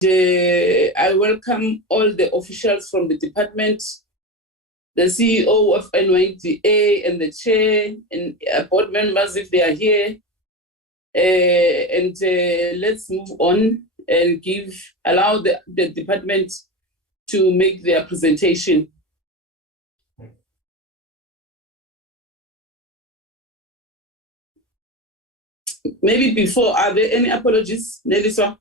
I welcome all the officials from the department, the CEO of NYDA and the chair and board members if they are here. Let's move on and allow the department to make their presentation. Maybe before, are there any apologies, Nelisa?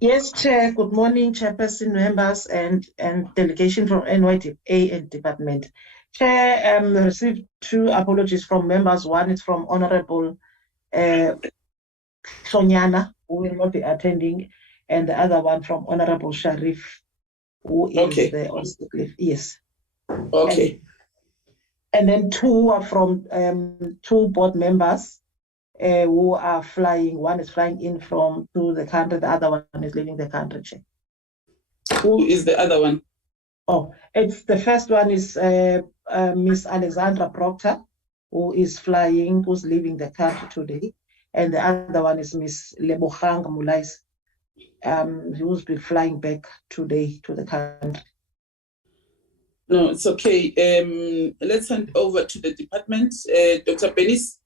Yes, Chair. Good morning, Chairperson, members, and delegation from NYDA and department. Chair, received 2 apologies from members. One is from Honorable Sonyana, who will not be attending, and the other one from Honorable Sharif, who is the on sick leave. Yes. Okay. And then 2 are from 2 board members who are flying. One is flying in to the country, the other one is leaving the country. Chair. Who is the other one? Oh, the first one is Miss Alexandra Proctor, who's leaving the country today. And the other one is Miss Lebogang Mulais, who's been flying back today to the country. No, it's okay. Let's hand over to the department. Dr. Penis.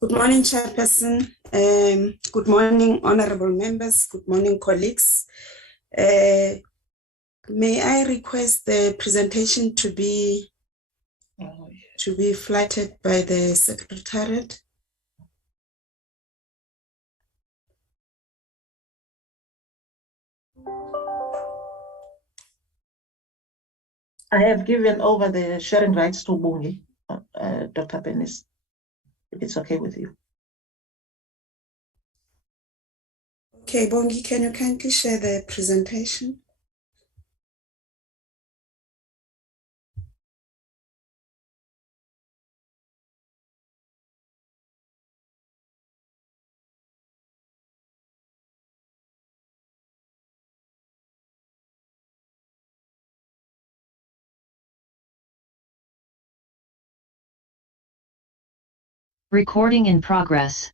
Good morning, Chairperson. Good morning, honorable members. Good morning, colleagues. May I request the presentation to be flattered by the Secretariat? I have given over the sharing rights to Bungi, Dr. Penis, if it's okay with you. Okay, Bongi, can you kindly share the presentation? Recording in progress.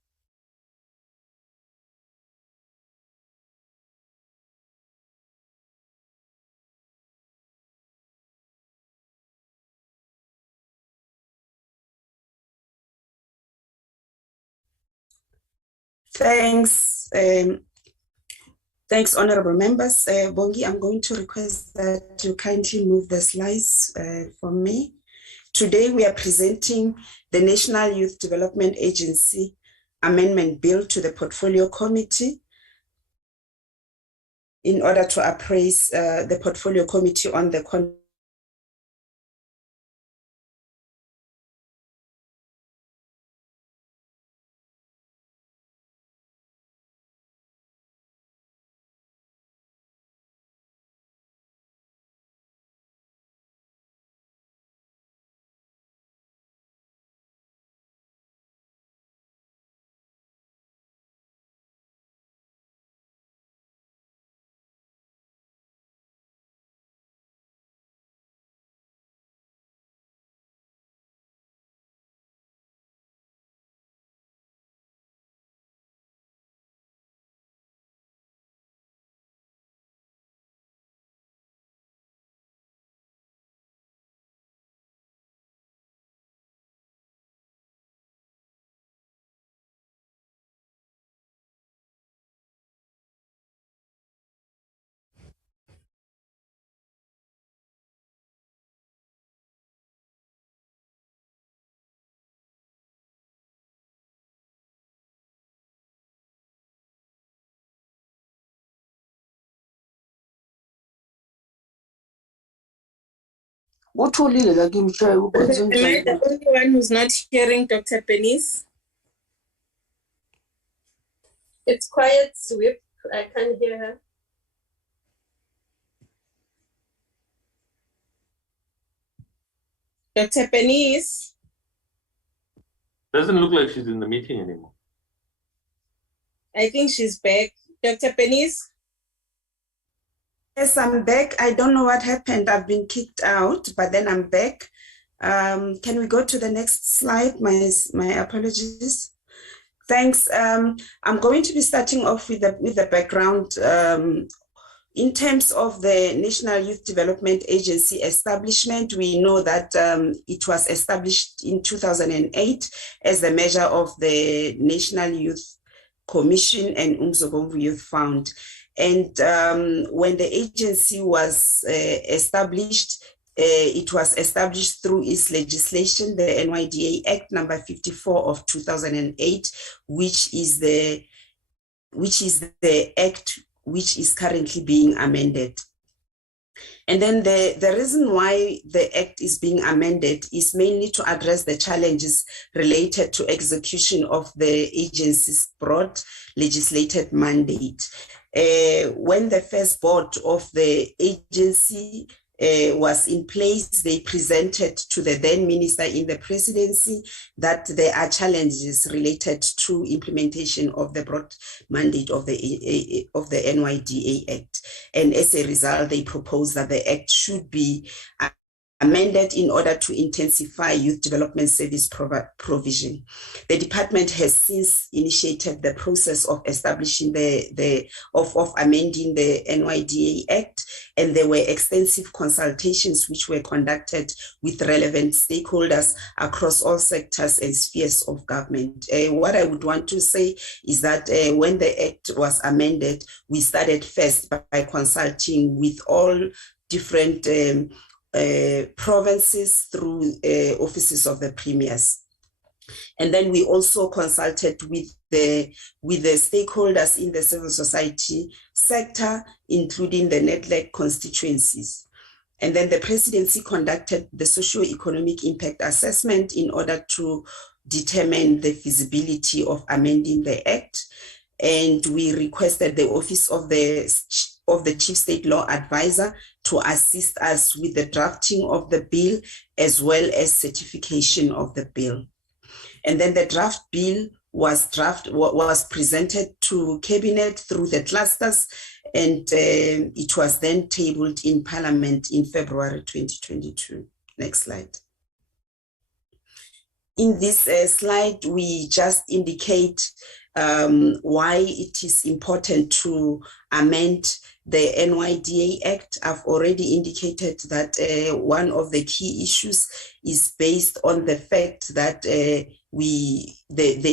Thanks. Thanks, honorable members. Bongi, I'm going to request that you kindly move the slides for me. Today, we are presenting the National Youth Development Agency Amendment Bill to the Portfolio Committee in order to appraise the Portfolio Committee on the Am I the only one who's not hearing Dr. Penis? It's quiet, Sweep. I can't hear her. Dr. Penis? Doesn't look like she's in the meeting anymore. I think she's back. Dr. Penis? Yes, I'm back. I don't know what happened. I've been kicked out, but then I'm back. Can we go to the next slide? My apologies. Thanks. I'm going to be starting off with the background. In terms of the National Youth Development Agency establishment, we know that it was established in 2008 as a measure of the National Youth Commission and Umzobomvu Youth Fund. And when the agency was established, it was established through its legislation, the NYDA Act number 54 of 2008, which is the act which is currently being amended. And then the reason why the act is being amended is mainly to address the challenges related to execution of the agency's broad legislated mandate. When the first board of the agency was in place, they presented to the then minister in the presidency that there are challenges related to implementation of the broad mandate of the NYDA Act. And as a result, they proposed that the act should be amended in order to intensify youth development service provision. The department has since initiated the process of establishing of amending the NYDA Act, and there were extensive consultations which were conducted with relevant stakeholders across all sectors and spheres of government. What I would want to say is that when the Act was amended, we started first by consulting with all different provinces through offices of the premiers. And then we also consulted with the stakeholders in the civil society sector, including the net-led constituencies. And then the presidency conducted the socio-economic impact assessment in order to determine the feasibility of amending the Act. And we requested the office of the Chief State Law Advisor to assist us with the drafting of the bill as well as certification of the bill. And then the draft bill was presented to Cabinet through the clusters, and it was then tabled in Parliament in February 2022. Next slide. In this slide, we just indicate why it is important to amend the NYDA Act. I've already indicated that one of the key issues is based on the fact that the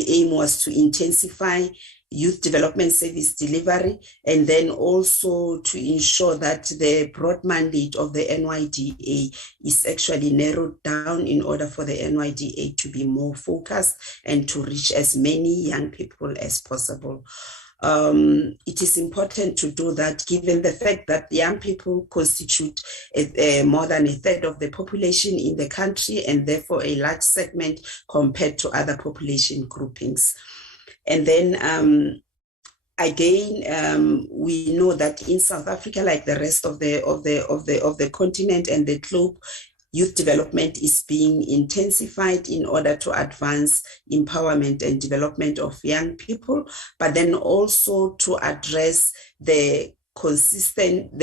aim was to intensify youth development service delivery, and then also to ensure that the broad mandate of the NYDA is actually narrowed down in order for the NYDA to be more focused and to reach as many young people as possible. It is important to do that given the fact that young people constitute more than a third of the population in the country, and therefore a large segment compared to other population groupings. And then again, we know that in South Africa, like the rest of the continent and the globe, youth development is being intensified in order to advance empowerment and development of young people, but then also to address the consistent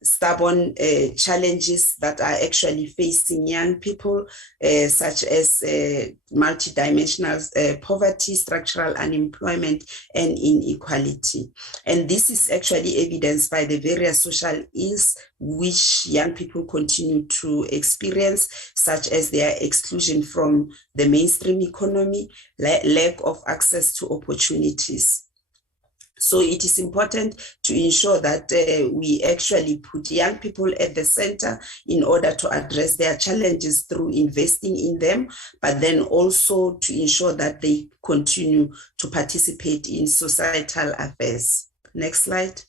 stubborn challenges that are actually facing young people, such as multidimensional poverty, structural unemployment, and inequality. And this is actually evidenced by the various social ills which young people continue to experience, such as their exclusion from the mainstream economy, lack of access to opportunities. So it is important to ensure that we actually put young people at the center in order to address their challenges through investing in them, but then also to ensure that they continue to participate in societal affairs. Next slide.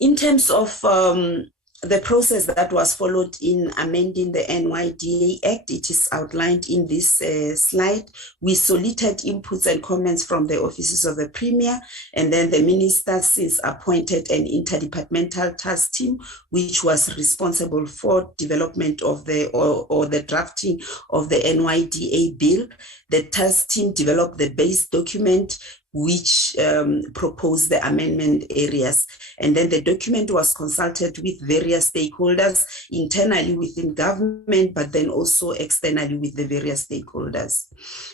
In terms of the process that was followed in amending the NYDA Act, it is outlined in this slide. We solicited inputs and comments from the offices of the Premier, and then the Minister since appointed an interdepartmental task team, which was responsible for development of the or the drafting of the NYDA bill. The task team developed the base document which proposed the amendment areas. And then the document was consulted with various stakeholders internally within government, but then also externally with the various stakeholders.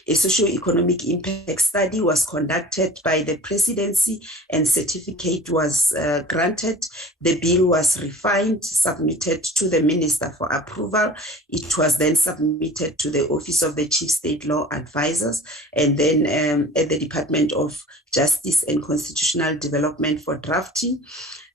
A socio-economic impact study was conducted by the presidency and certificate was granted. The bill was refined, submitted to the minister for approval. It was then submitted to the Office of the Chief State Law Advisors, and then at the Department of Justice and Constitutional Development for drafting.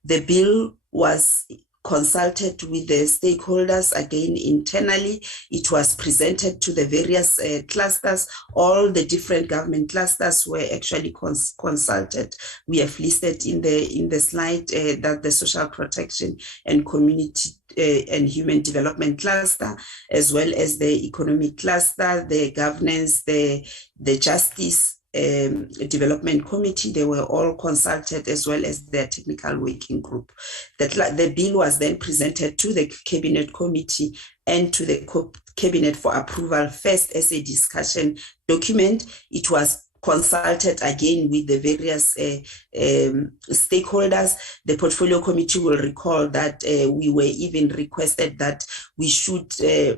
The bill was consulted with the stakeholders again internally. It was presented to the various clusters. All the different government clusters were actually consulted. We have listed in the slide that the social protection and community and human development cluster, as well as the economic cluster, the governance, the justice development committee, they were all consulted, as well as their technical working group. The bill was then presented to the cabinet committee and to the cabinet for approval, first as a discussion document. It was consulted again with the various stakeholders. The portfolio committee will recall that we were even requested that we should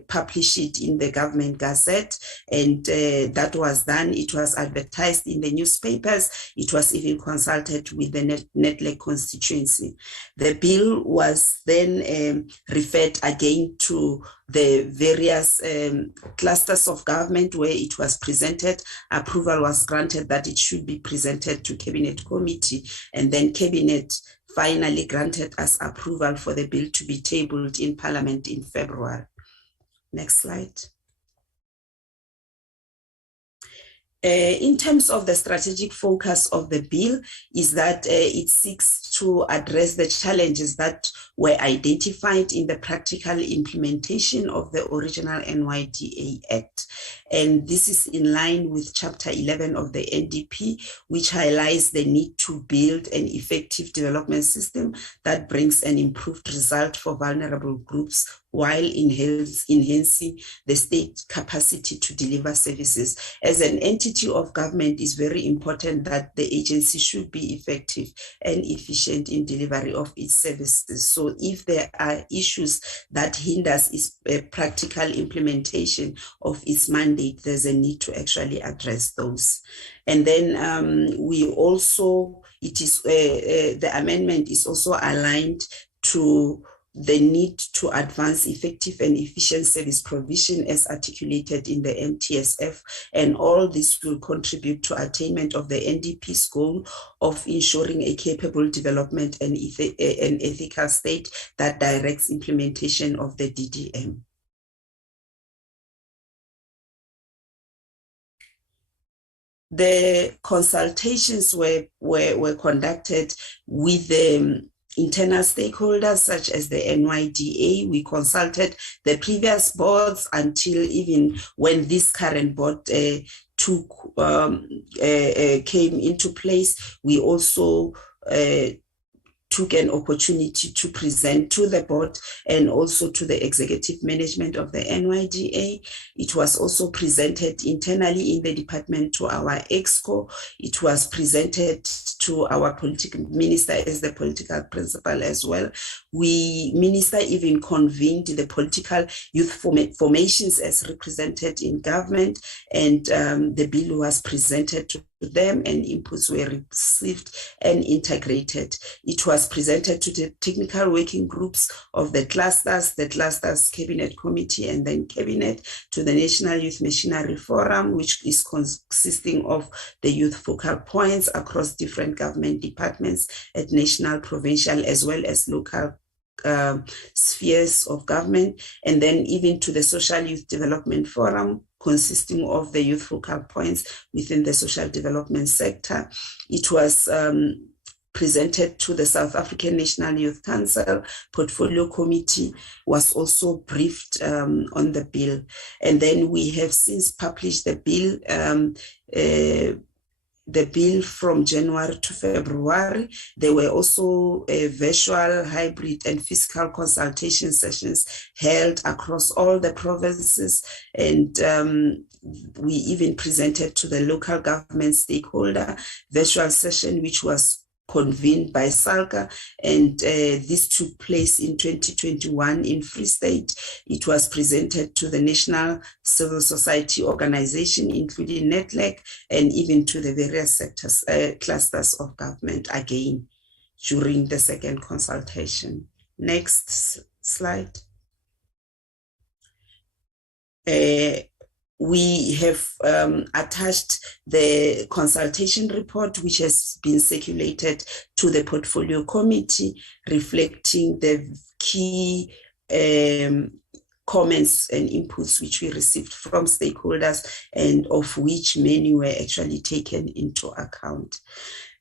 publish it in the government gazette, and that was done. It was advertised in the newspapers. It was even consulted with the Netlake constituency. The bill was then referred again to the various clusters of government where it was presented. Approval was granted that it should be presented to cabinet committee, and then cabinet finally granted us approval for the bill to be tabled in Parliament in February. Next slide. In terms of the strategic focus of the bill is that it seeks to address the challenges that were identified in the practical implementation of the original NYDA Act. And this is in line with Chapter 11 of the NDP, which highlights the need to build an effective development system that brings an improved result for vulnerable groups while enhancing the state capacity to deliver services. As an entity of government, it's very important that the agency should be effective and efficient in delivery of its services. So if there are issues that hinders its practical implementation of its mandate, there's a need to actually address those. And then we also, the amendment is also aligned to the need to advance effective and efficient service provision as articulated in the NTSF, and all this will contribute to attainment of the NDP's goal of ensuring a capable development and an ethical state that directs implementation of the DDM. The consultations were conducted with the internal stakeholders such as the NYDA. We consulted the previous boards until even when this current board came into place. We also took an opportunity to present to the board and also to the executive management of the NYDA. It was also presented internally in the department to our EXCO. It was presented to our political minister as the political principal as well. Minister even convened the political youth formations as represented in government, and the bill was presented to them and inputs were received and integrated. It was presented to the technical working groups of the clusters cabinet committee, and then cabinet to the National Youth Machinery Forum, which is consisting of the youth focal points across different government departments at national, provincial, as well as local spheres of government, and then even to the Social Youth Development Forum, consisting of the youth focal points within the social development sector. It was presented to the South African National Youth Council. Portfolio Committee was also briefed on the bill. And then we have since published the bill. the bill from January to February. There were also virtual, hybrid, and physical consultation sessions held across all the provinces, and we even presented to the local government stakeholder virtual session, which was convened by SALCA, and this took place in 2021 in Free State. It was presented to the National Civil Society Organization, including NETLEC, and even to the various sectors, clusters of government, again, during the second consultation. Next slide. We have attached the consultation report, which has been circulated to the portfolio committee, reflecting the key comments and inputs which we received from stakeholders, and of which many were actually taken into account.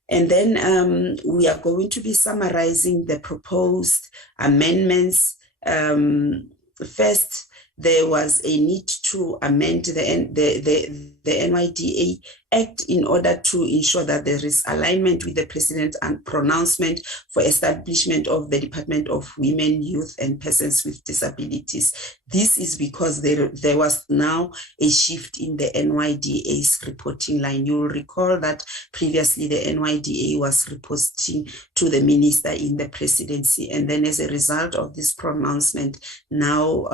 And then we are going to be summarizing the proposed amendments. First, there was a need to amend the NYDA Act in order to ensure that there is alignment with the President's pronouncement for establishment of the Department of Women, Youth and Persons with Disabilities. This is because there was now a shift in the NYDA's reporting line. You will recall that previously the NYDA was reporting to the minister in the presidency, and then as a result of this pronouncement, now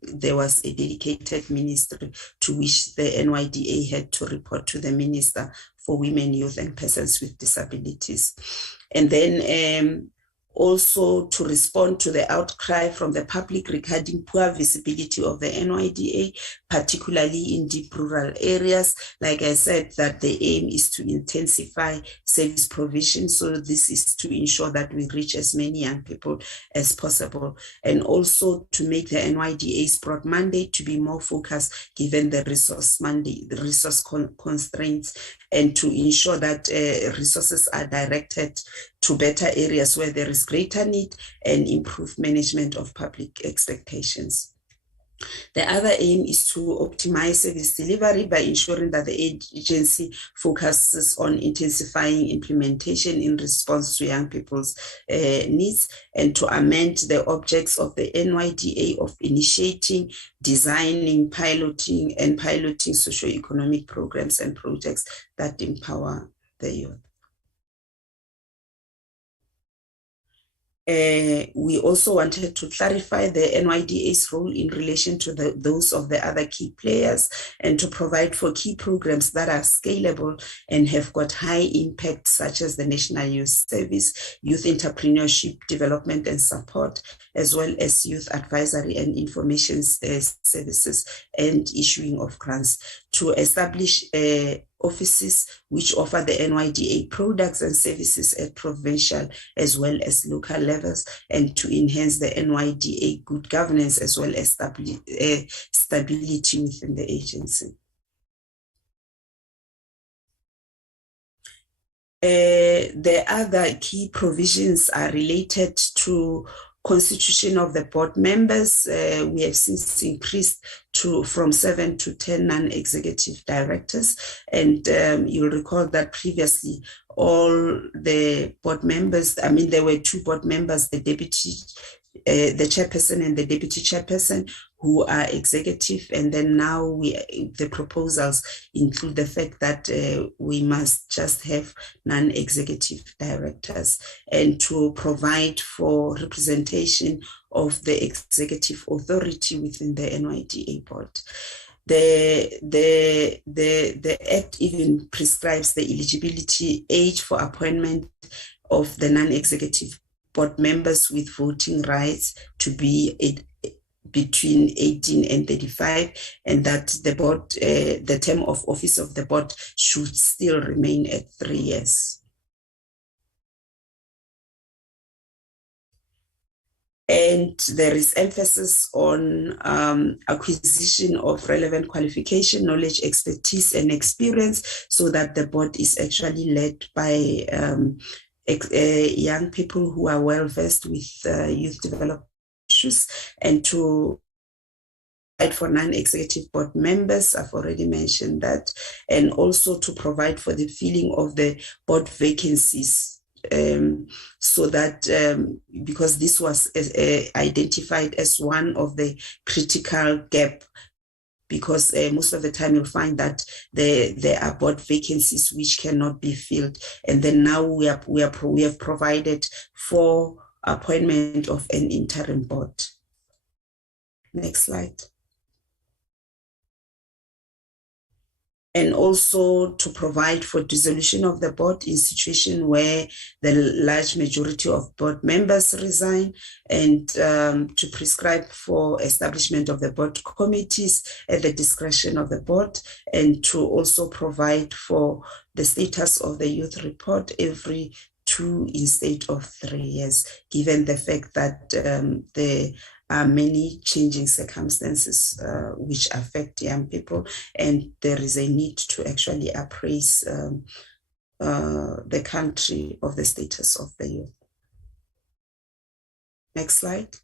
there was a dedicated ministry to which the NYDA had to report to the Minister for Women, Youth and Persons with Disabilities. And then also to respond to the outcry from the public regarding poor visibility of the NYDA, particularly in deep rural areas. Like I said, that the aim is to intensify service provision. So this is to ensure that we reach as many young people as possible, and also to make the NYDA's broad mandate to be more focused given the resource mandate, the resource constraints, and to ensure that resources are directed to better areas where there is greater need and improve management of public expectations. The other aim is to optimize service delivery by ensuring that the agency focuses on intensifying implementation in response to young people's needs, and to amend the objects of the NYDA of initiating, designing, piloting socio-economic programs and projects that empower the youth. We also wanted to clarify the NYDA's role in relation to those of the other key players, and to provide for key programs that are scalable and have got high impact, such as the National Youth Service, Youth Entrepreneurship Development and Support, as well as Youth Advisory and Information Services and issuing of grants, to establish offices which offer the NYDA products and services at provincial as well as local levels, and to enhance the NYDA good governance as well as stability within the agency. The other key provisions are related to constitution of the board members. We have since increased from 7 to 10 non-executive directors, and you'll recall that previously all the board members, there were 2 board members, the chairperson and the deputy chairperson, who are executive, and then now the proposals include the fact that we must just have non-executive directors, and to provide for representation of the executive authority within the NYDA board. The Act even prescribes the eligibility age for appointment of the non-executive board members with voting rights to be between 18 and 35, and that the board, the term of office of the board should still remain at 3 years. And there is emphasis on acquisition of relevant qualification, knowledge, expertise, and experience, so that the board is actually led by young people who are well versed with youth development issues, and to for non-executive board members, I've already mentioned that, and also to provide for the filling of the board vacancies, so that because this was identified as one of the critical gap, because most of the time you'll find that there are board vacancies which cannot be filled, and then now we have provided for appointment of an interim board. Next slide. And also to provide for dissolution of the board in situation where the large majority of board members resign, and to prescribe for establishment of the board committees at the discretion of the board, and to also provide for the status of the youth report every 2 instead of 3 years, given the fact that the are many changing circumstances which affect young people, and there is a need to actually appraise the country of the status of the youth. Next slide.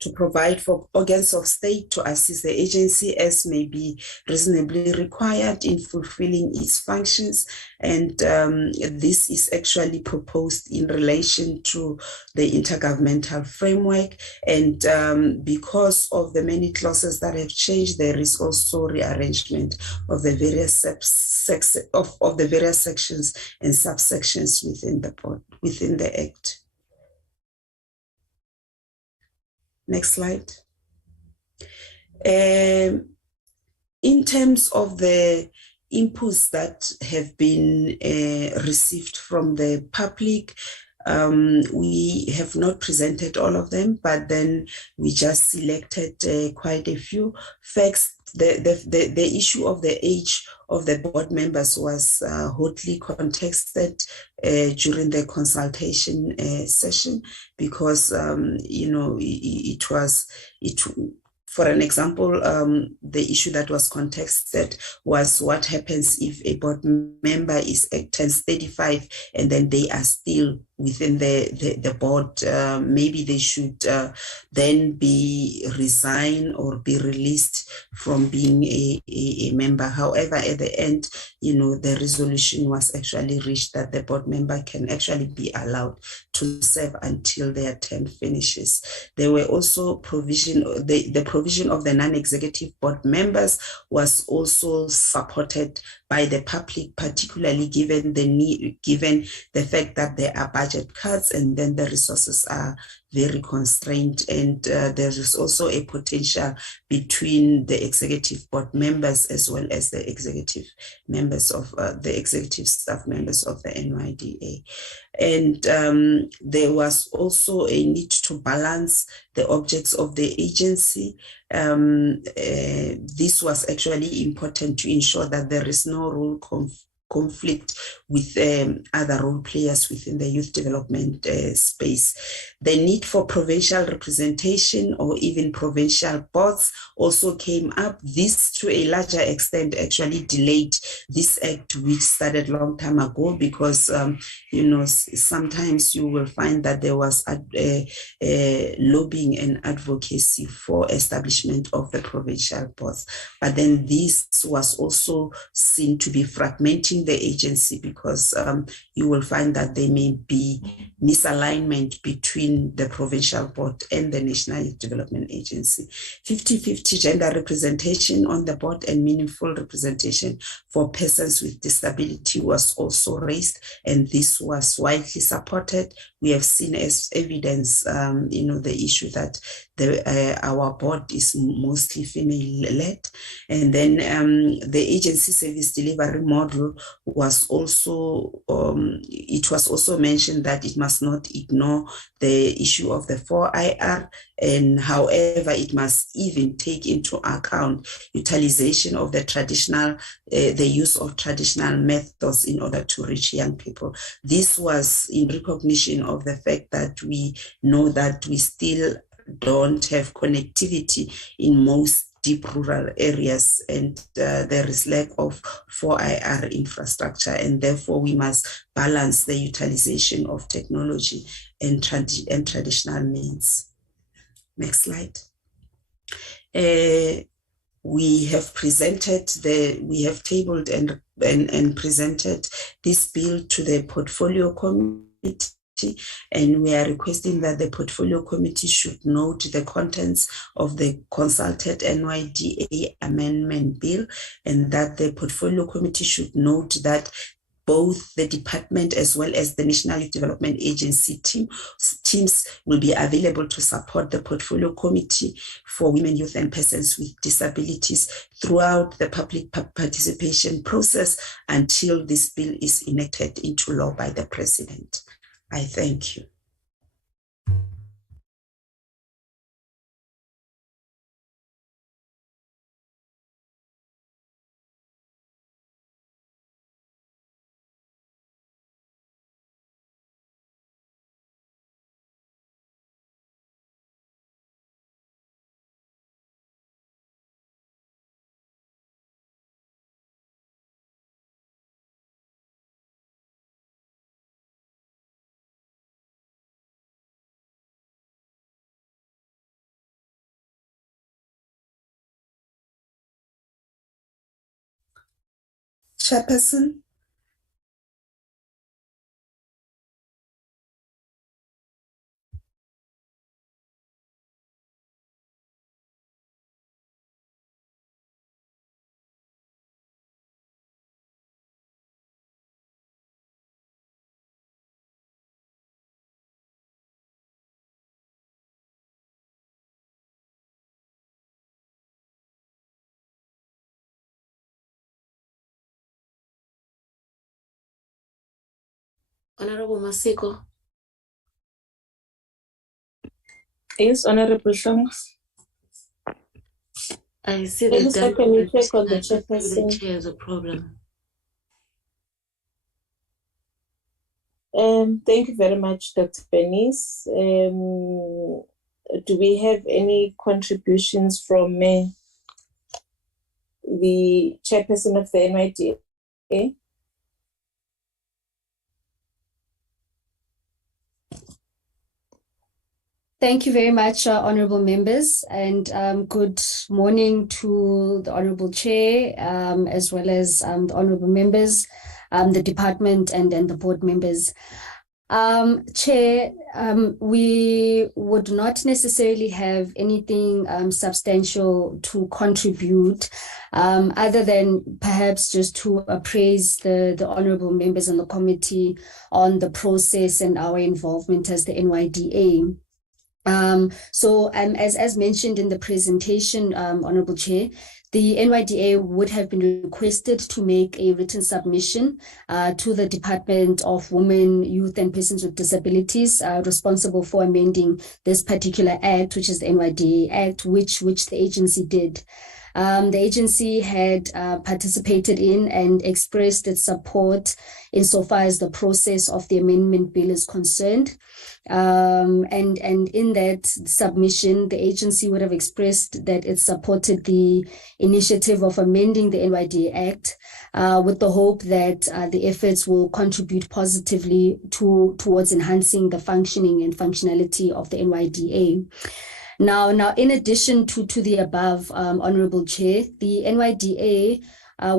To provide for organs of state to assist the agency as may be reasonably required in fulfilling its functions. And this is actually proposed in relation to the intergovernmental framework. And because of the many clauses that have changed, there is also rearrangement of the various sections and subsections within the Act. Next slide. In terms of the inputs that have been received from the public, we have not presented all of them, but then we just selected quite a few facts. The issue of the age of the board members was hotly contested during the consultation session, because for an example, the issue that was contested was what happens if a board member turns 35 and then they are still within the board. Maybe they should then be resigned or be released from being a member. However, at the end, the resolution was actually reached that the board member can actually be allowed to serve until their term finishes. There were also the provision of the non-executive board members was also supported by the public, particularly given the fact that there are budget cuts and then the resources are very constrained, and there is also a potential between the executive board members as well as the executive members of the executive staff members of the NYDA. And there was also a need to balance the objects of the agency. This was actually important to ensure that there is no role conflict with other role players within the youth development space. The need for provincial representation or even provincial boards also came up. This, to a larger extent, actually delayed this act, which started a long time ago, because sometimes you will find that there was lobbying and advocacy for establishment of the provincial boards. But then this was also seen to be fragmenting the agency, because you will find that there may be misalignment between the provincial board and the National Youth Development Agency. 50-50 gender representation on the board and meaningful representation for persons with disability was also raised, and this was widely supported. We have seen as evidence, the issue that our board is mostly female-led. And then the agency service delivery model was also, it was also mentioned that it must not ignore the issue of the 4IR, and however, it must even take into account utilization of the traditional, the use of traditional methods in order to reach young people. This was in recognition of the fact that we know that we still don't have connectivity in most deep rural areas, and there is lack of 4IR infrastructure, and therefore we must balance the utilization of technology and traditional means. Next slide. We have tabled and presented this bill to the portfolio committee, and we are requesting that the portfolio committee should note the contents of the consulted NYDA amendment bill, and that the portfolio committee should note that both the department as well as the National Youth Development Agency teams will be available to support the portfolio committee for women, youth, and persons with disabilities throughout the public participation process until this bill is enacted into law by the President. I thank you. Chairperson. Honorable Masiko. Yes, Honorable Shongs. I see Maybe that can you check on the the chairperson? chair has a problem. Thank you very much, Dr. Bernice. Do we have any contributions from the chairperson of the NYDA? Thank you very much, honorable members, and good morning to the honorable chair, as well as the honorable members, the department and the board members. Chair, we would not necessarily have anything substantial to contribute, other than perhaps just to appraise the honorable members on the committee on the process and our involvement as the NYDA. As mentioned in the presentation, Honorable Chair, the NYDA would have been requested to make a written submission to the Department of Women, Youth and Persons with Disabilities, responsible for amending this particular act, which is the NYDA Act, which the agency did. The agency had participated in and expressed its support insofar as the process of the amendment bill is concerned. And in that submission, the agency would have expressed that it supported the initiative of amending the NYDA Act with the hope that the efforts will contribute positively towards enhancing the functioning and functionality of the NYDA. Now, in addition to the above, Honorable Chair, the NYDA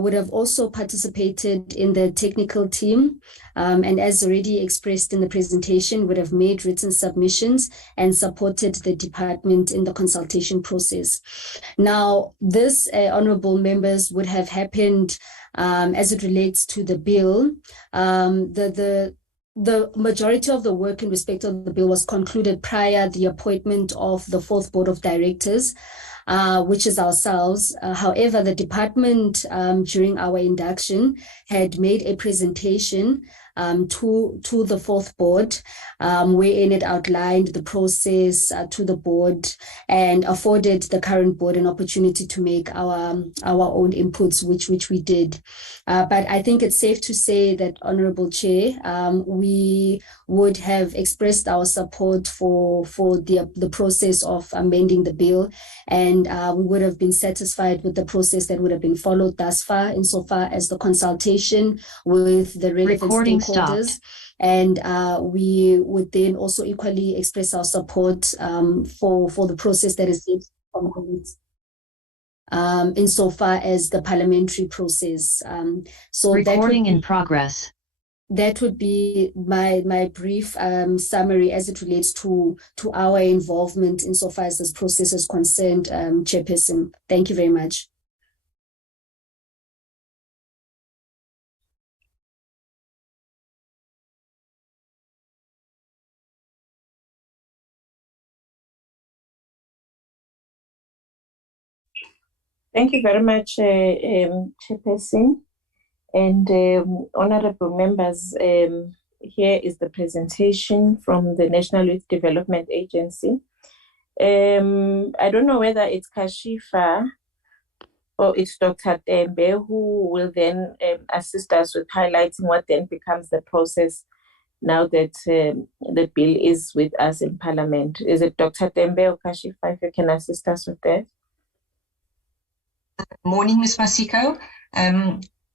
would have also participated in the technical team, and as already expressed in the presentation, would have made written submissions and supported the department in the consultation process. Now, this, honorable members, would have happened as it relates to the bill. The majority of the work in respect of the bill was concluded prior the appointment of the fourth board of directors, which is ourselves. However, the department during our induction had made a presentation to the fourth board, wherein it outlined the process to the board and afforded the current board an opportunity to make our own inputs, which we did. But I think it's safe to say that, Honorable Chair, we would have expressed our support for the process of amending the bill, and we would have been satisfied with the process that would have been followed thus far, insofar as the consultation with the relevant stakeholders. And we would then also equally express our support for the process that is complete insofar as the parliamentary process. So Recording in progress. That would be my brief summary as it relates to our involvement insofar as this process is concerned, Chairperson. Thank you very much. Thank you very much, Chairperson. And honorable members, here is the presentation from the National Youth Development Agency. I don't know whether it's Kashifa or it's Dr. Tembe who will then assist us with highlighting what then becomes the process now that the bill is with us in Parliament. Is it Dr. Tembe or Kashifa, if you can assist us with that? Morning, Ms. Masiko.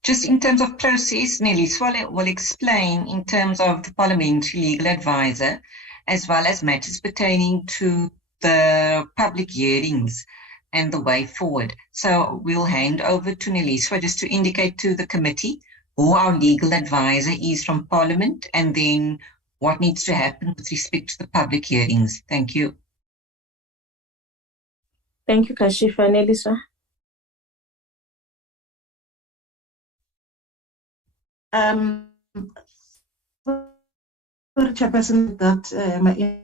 Just in terms of process, Neliswa will explain in terms of the parliamentary legal advisor, as well as matters pertaining to the public hearings and the way forward. So we'll hand over to Neliswa just to indicate to the committee who our legal advisor is from Parliament and then what needs to happen with respect to the public hearings. Thank you. Thank you, Kashifa. Neliswa. Chairperson, that my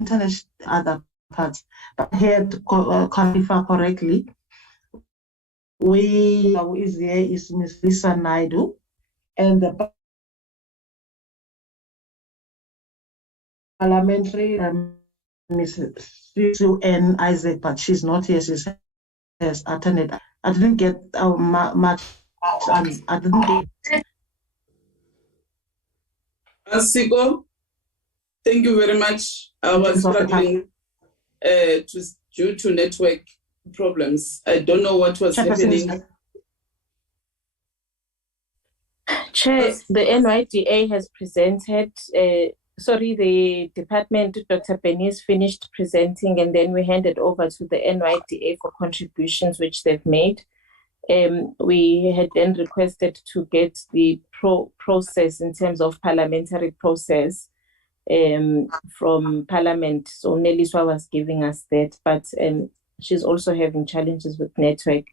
internet other parts, but here to clarify correctly, who is here is Ms. Lisa Naidu, and the parliamentary Ms. Sue N. Isaac, but she's not here. She has attended. I didn't get much. I didn't get. Asiko, thank you very much. I was struggling due to network problems. I don't know what was happening. Chair, the NYDA has presented, the department, Dr. Bernice finished presenting, and then we handed over to the NYDA for contributions which they've made. We had then requested to get the process in terms of parliamentary process from Parliament. So Neliswa was giving us that, but she's also having challenges with network.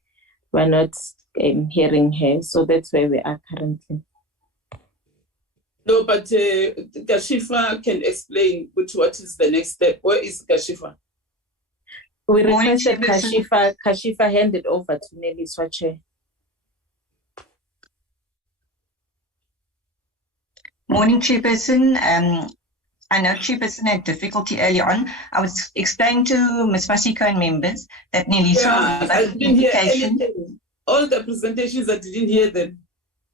We're not hearing her, so that's where we are currently. No, but Kashifa can explain what is the next step. Where is Kashifa? We requested Kashifa handed over to Neliswa, Chair. Morning, Chairperson. I know Chairperson had difficulty early on. I was explaining to Ms. Masiko and members that Neliswa I didn't hear anything. All the presentations, I didn't hear them.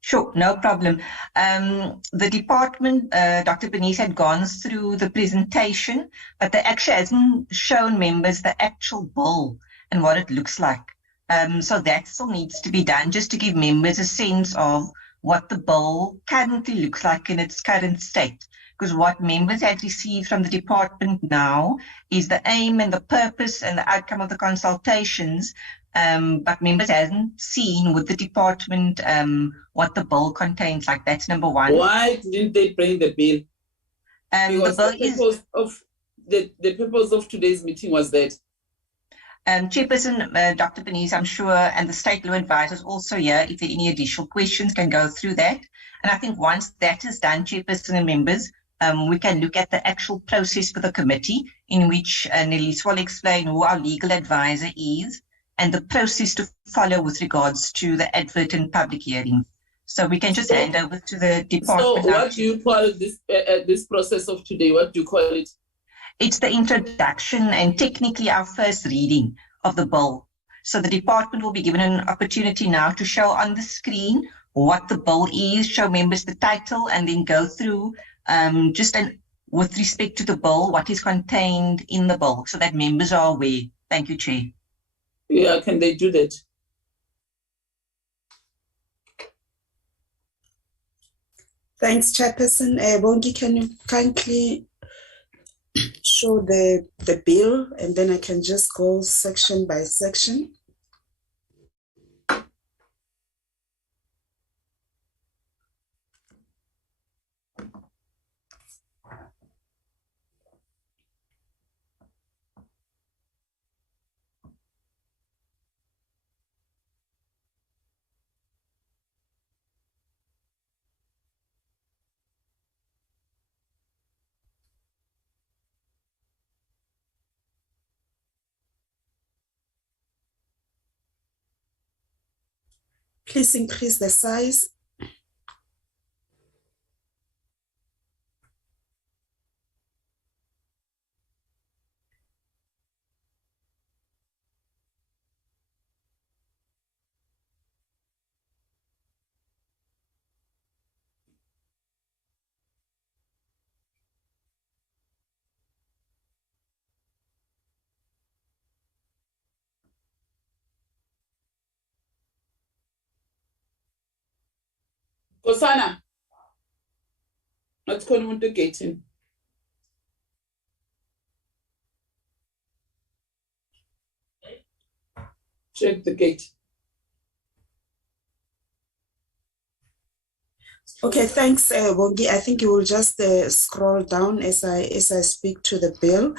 Sure, no problem. The department, Dr. Bernice had gone through the presentation, but they actually hasn't shown members the actual bill and what it looks like. So that still needs to be done just to give members a sense of what the bill currently looks like in its current state. Because what members had received from the department now is the aim and the purpose and the outcome of the consultations, but members hasn't seen with the department what the bill contains. Like, that's number one. Why didn't they bring the bill? Because the purpose of today's meeting was that. Chairperson, Dr. Bernice, I'm sure, and the state law advisors also here, if there are any additional questions, can go through that. And I think once that is done, Chairperson and members, we can look at the actual process for the committee, in which Neliswa will explain who our legal advisor is and the process to follow with regards to the advert and public hearing. So we can just hand over to the department. So what do you call this process of today? What do you call it? It's the introduction and technically our first reading of the bill. So the department will be given an opportunity now to show on the screen what the bill is, show members the title, and then go through with respect to the bill, what is contained in the bill, so that members are aware. Thank you, Chair. Yeah, can they do that? Thanks, Chairperson. Bongi, can you kindly show the bill, and then I can just go section by section. Please increase the size. Kosana. Let's call him to gate in. Check the gate. Okay, thanks, Bongi. I think you will just scroll down as I speak to the bill.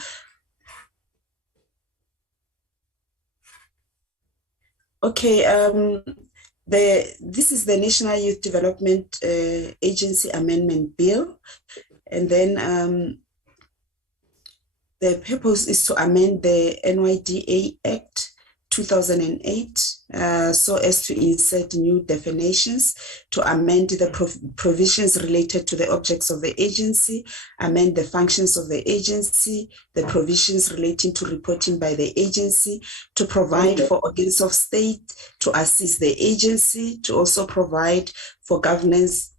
Okay, this is the National Youth Development Agency Amendment Bill, and then the purpose is to amend the NYDA Act 2008 so as to insert new definitions, to amend the provisions related to the objects of the agency, amend the functions of the agency, the provisions relating to reporting by the agency, to provide for organs of state to assist the agency, to also provide for governance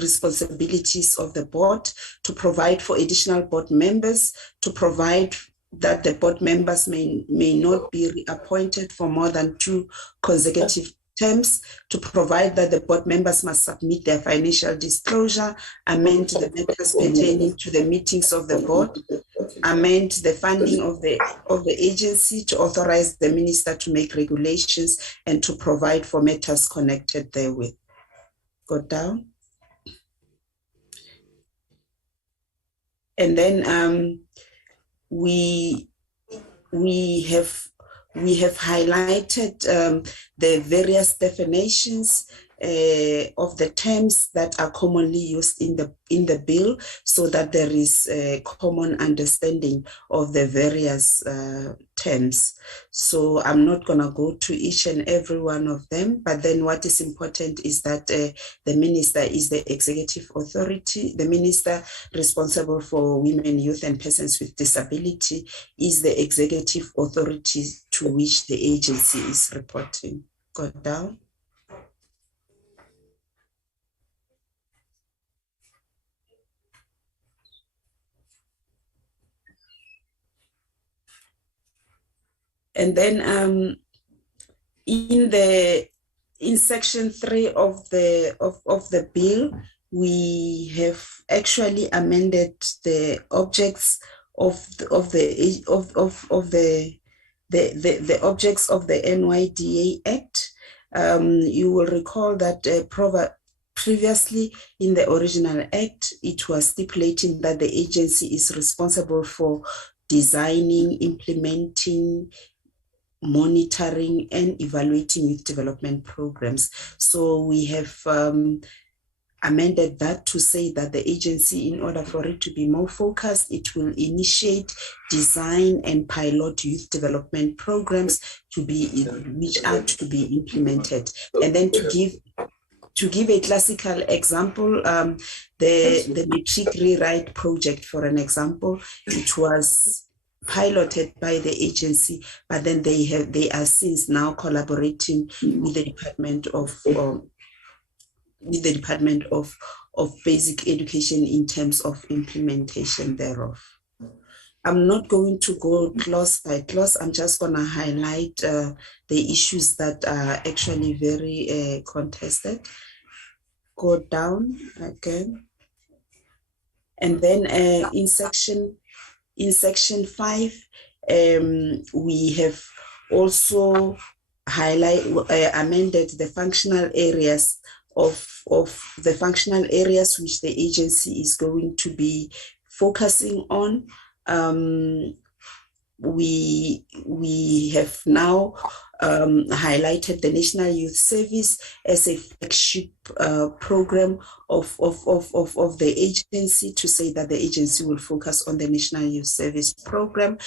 responsibilities of the board, to provide for additional board members, to provide that the board members may not be reappointed for more than 2 consecutive terms, to provide that the board members must submit their financial disclosure, amend the matters pertaining to the meetings of the board, amend the funding of the agency, to authorize the minister to make regulations, and to provide for matters connected therewith. Go down. And then we have highlighted the various definitions of the terms that are commonly used in the bill, so that there is a common understanding of the various terms. So I'm not going to go to each and every one of them, but then what is important is that the minister is the executive authority. The minister responsible for women, youth, and persons with disability is the executive authority to which the agency is reporting. Go down. And then in section 3 of the bill, we have actually amended the objects of the objects of the NYDA Act. You will recall that previously in the original act, it was stipulating that the agency is responsible for designing, implementing, monitoring, and evaluating youth development programs. So we have amended that to say that the agency, in order for it to be more focused, it will initiate, design, and pilot youth development programs which are to be implemented. And then to give a classical example, the matric rewrite project, for an example, it was piloted by the agency, but then they are since now collaborating with the Department of Basic Education in terms of implementation thereof. I'm not going to go clause by clause. I'm just going to highlight the issues that are actually very contested. Go down again. And then in section In section 5, we have also amended the functional areas of the functional areas which the agency is going to be focusing on. We have now highlighted the National Youth Service as a flagship program of the agency, to say that the agency will focus on the National Youth Service program.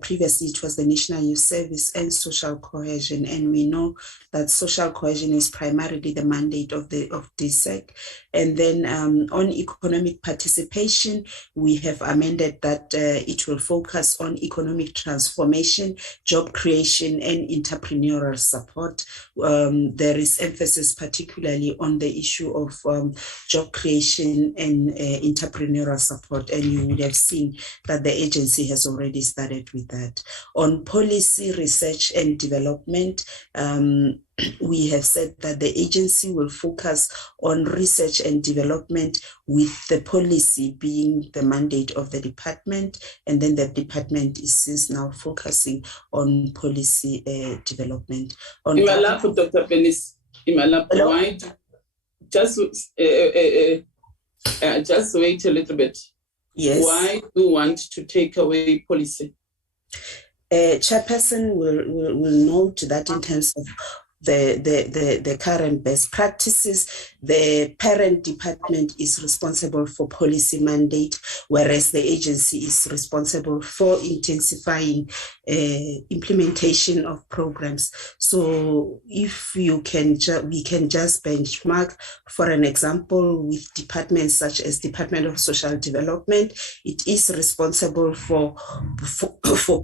Previously, it was the National Youth Service and social cohesion, and we know that social cohesion is primarily the mandate of DSEC. And then on economic participation, we have amended that it will focus on economic transformation, job creation, and entrepreneurial support. There is emphasis particularly on the issue of job creation and entrepreneurial support, and you would have seen that the agency has already started with that. On policy, research, and development, we have said that the agency will focus on research and development, with the policy being the mandate of the department, and then the department is since now focusing on policy development. On Dr. Penis, just wait a little bit. Yes. Why do you want to take away policy? Chairperson will note that in terms of the current best practices, the parent department is responsible for policy mandate, whereas the agency is responsible for intensifying implementation of programs. So if you can, we can just benchmark, for an example, with departments such as Department of Social Development. It is responsible for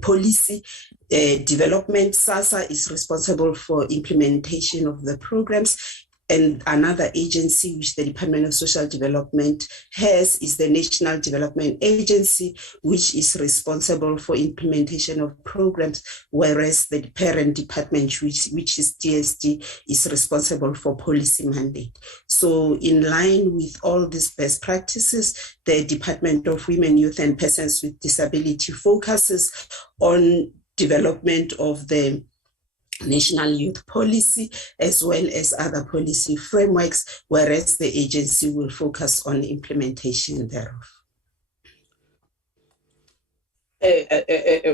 policy development. SASA is responsible for implementation of the programs, and another agency which the Department of Social Development has is the National Development Agency, which is responsible for implementation of programs, whereas the parent department, which is DSD, is responsible for policy mandate. So in line with all these best practices, the Department of Women, Youth and Persons with Disability focuses on development of the National Youth Policy as well as other policy frameworks, whereas the agency will focus on implementation thereof.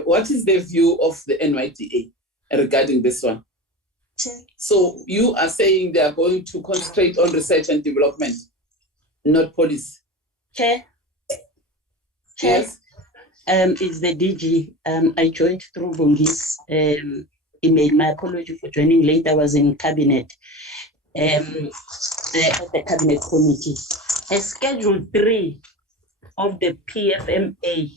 What is the view of the NYDA regarding this one? So you are saying they are going to concentrate on research and development, not policy? Chair. Yes. It's the DG. I joined through Bongi's email. My apology for joining late. I was in cabinet, the cabinet committee. Schedule 3 of the PFMA,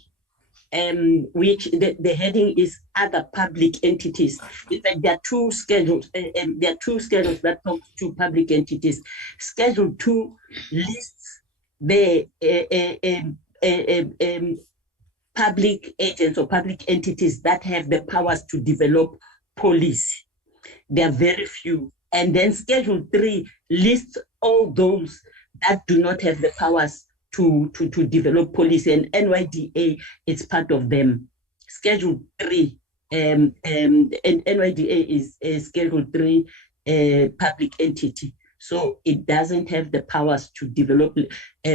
which the heading is other public entities. It's like there are two schedules. There are two schedules that talk to public entities. Schedule 2 lists the public agents or public entities that have the powers to develop policy. There are very few. And then Schedule 3 lists all those that do not have the powers to develop policy, and NYDA is part of them. Schedule 3, and NYDA is a Schedule 3 public entity. So it doesn't have the powers to develop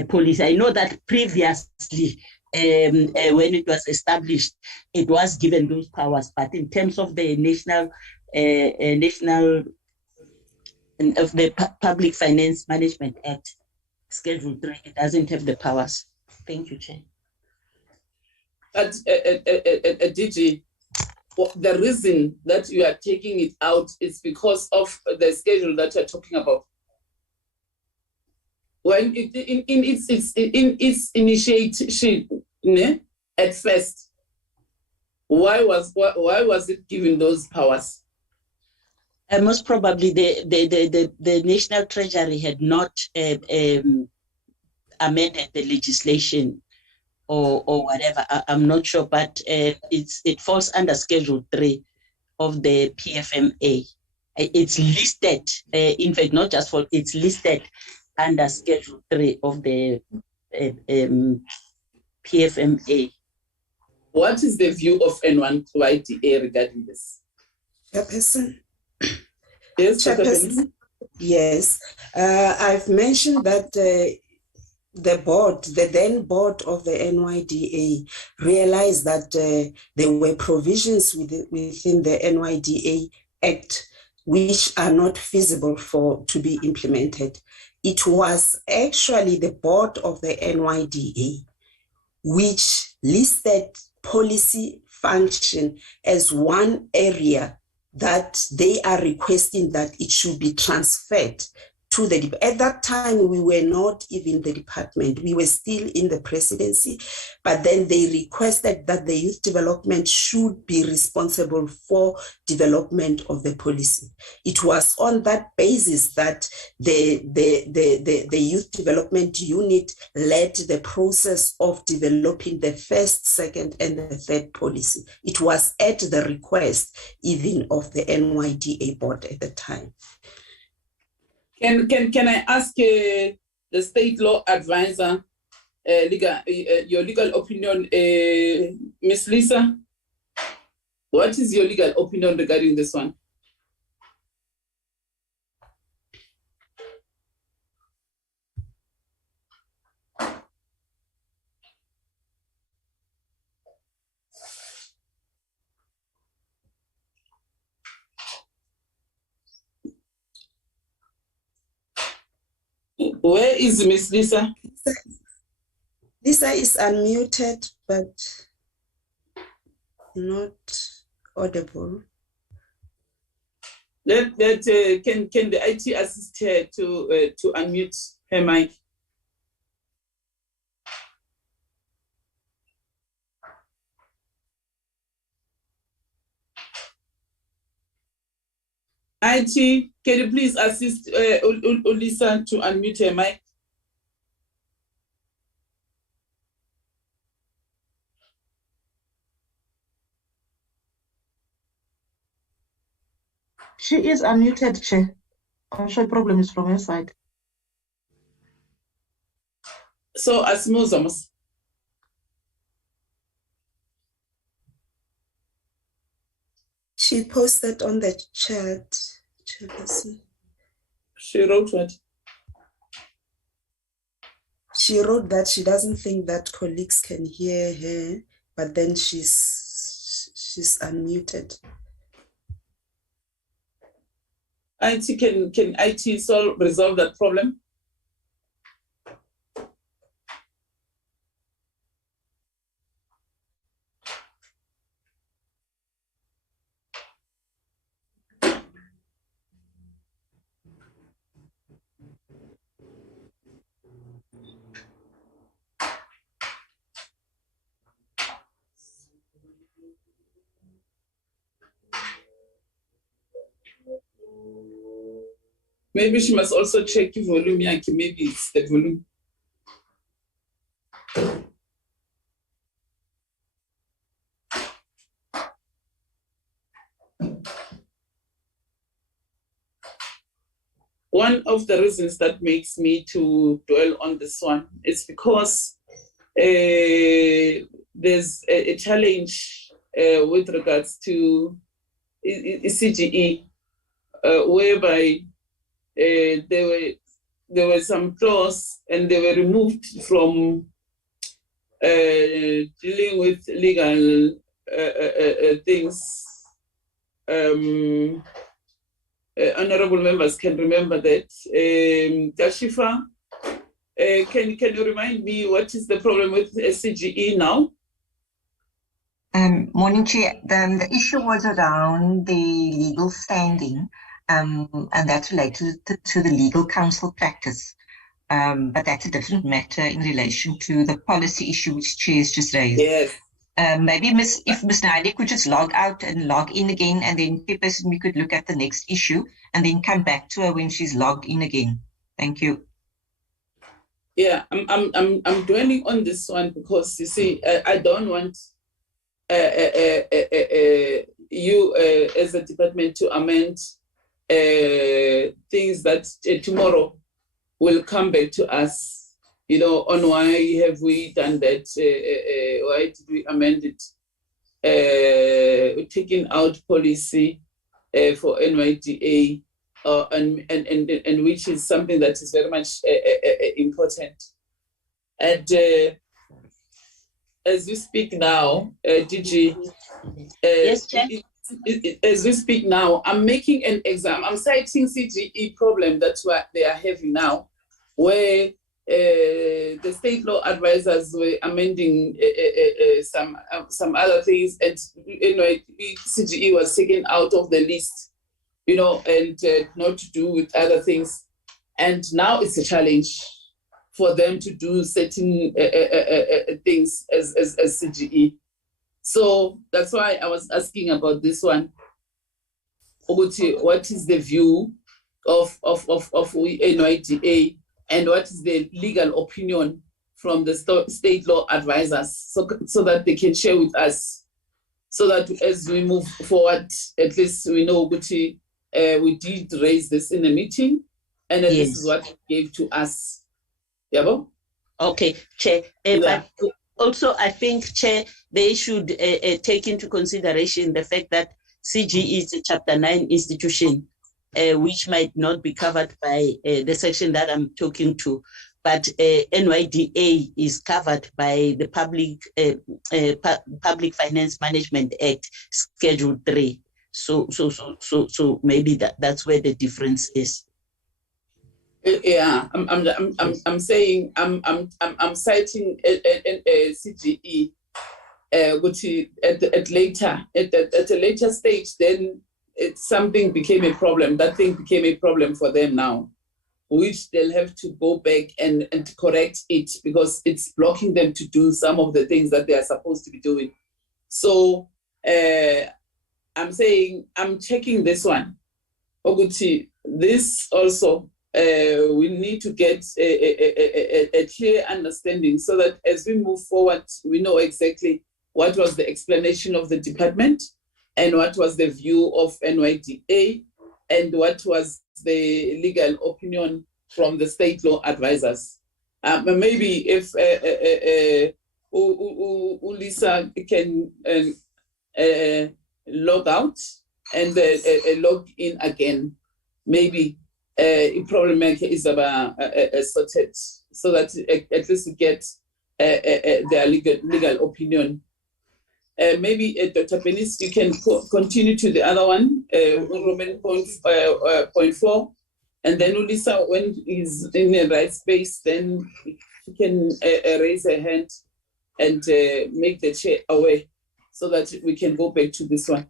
policy. I know that previously, when it was established, it was given those powers, but in terms of the of the Public Finance Management Act, Schedule 3, it doesn't have the powers. Thank you, Chair. But DG, the reason that you are taking it out is because of the schedule that you're talking about. When in its initiation at first, why was it given those powers? Most probably the National Treasury had not amended the legislation or whatever. I'm not sure, but it falls under Schedule 3 of the PFMA. It's listed, in fact, not just for, it's listed under Schedule 3 of the PFMA. What is the view of NYDA regarding this? Chairperson? Yes, Chairperson? Yes. I've mentioned that the board, the then board of the NYDA, realized that there were provisions within the NYDA Act which are not feasible to be implemented. It was actually the board of the NYDA which listed policy function as one area that they are requesting that it should be transferred to the, at that time, we were not even the department, we were still in the presidency, but then they requested that the youth development should be responsible for development of the policy. It was on that basis that the youth development unit led the process of developing the first, second, and the third policy. It was at the request even of the NYDA board at the time. Can I ask the state law advisor, your legal opinion, Ms. Lisa? What is your legal opinion regarding this one? Where is Miss Lisa? Lisa is unmuted, but not audible. Can the IT assist her to unmute her mic? IT, can you please assist Lisa to unmute her mic? She is unmuted, Chair. I'm sure the problem is from her side. So, Asmuzamos. She posted on the chat. She wrote what? She wrote that she doesn't think that colleagues can hear her, but then she's unmuted. IT, can IT resolve that problem? Maybe she must also check the volume. Maybe it's the volume. One of the reasons that makes me to dwell on this one is because there's a challenge with regards to CGE, whereby there were some clauses and they were removed from dealing with legal things. Honorable members can remember that. Kashifa, can you remind me what is the problem with CGE now? Morning, Chair. The issue was around the legal standing, and that's related to the legal counsel practice. But that's a different matter in relation to the policy issue which Chair has just raised. Yes. Maybe if Ms. Naide could just log out and log in again, and then Chairperson, we could look at the next issue and then come back to her when she's logged in again. Thank you. Yeah, I'm dwelling on this one because you see, I don't want you as a department to amend things that tomorrow will come back to us, you know, on why have we done that, why did we amend it? taking out policy for NYDA, and which is something that is very much important. And as we speak now, DG, yes, Chair. As we speak now, I'm making an exam. I'm citing CGE problem that they are having now, where the state law advisors were amending some other things, and CGE was taken out of the list, and not to do with other things. And now it's a challenge for them to do certain things as CGE. So that's why I was asking about this one. What is the view of NYDA, and what is the legal opinion from the state law advisors, so that they can share with us, so that as we move forward, at least we know we did raise this in a meeting, and yes, this is what they gave to us. Yabo? Okay, Chair. But also, I think, Chair, they should take into consideration the fact that CGE is a Chapter 9 institution, which might not be covered by the section that I'm talking to, but NYDA is covered by the Public Finance Management Act, Schedule 3. So maybe that's where the difference is. Yeah, I'm saying I'm citing CGE, which at a later stage, then something became a problem. That thing became a problem for them now, which they'll have to go back and correct it, because it's blocking them to do some of the things that they are supposed to be doing. So I'm saying I'm checking this one. Oguchi, this also. We need to get a clear understanding, so that as we move forward, we know exactly what was the explanation of the department, and what was the view of NYDA, and what was the legal opinion from the state law advisors. Maybe if Lisa can log out and log in again, maybe problem is about sorted, so that at least we get their legal opinion. Maybe Dr. Penis, you can continue to the other one, Roman point 4, and then Ulisa, when he's in the right space, then she can raise her hand and make the chair aware, so that we can go back to this one.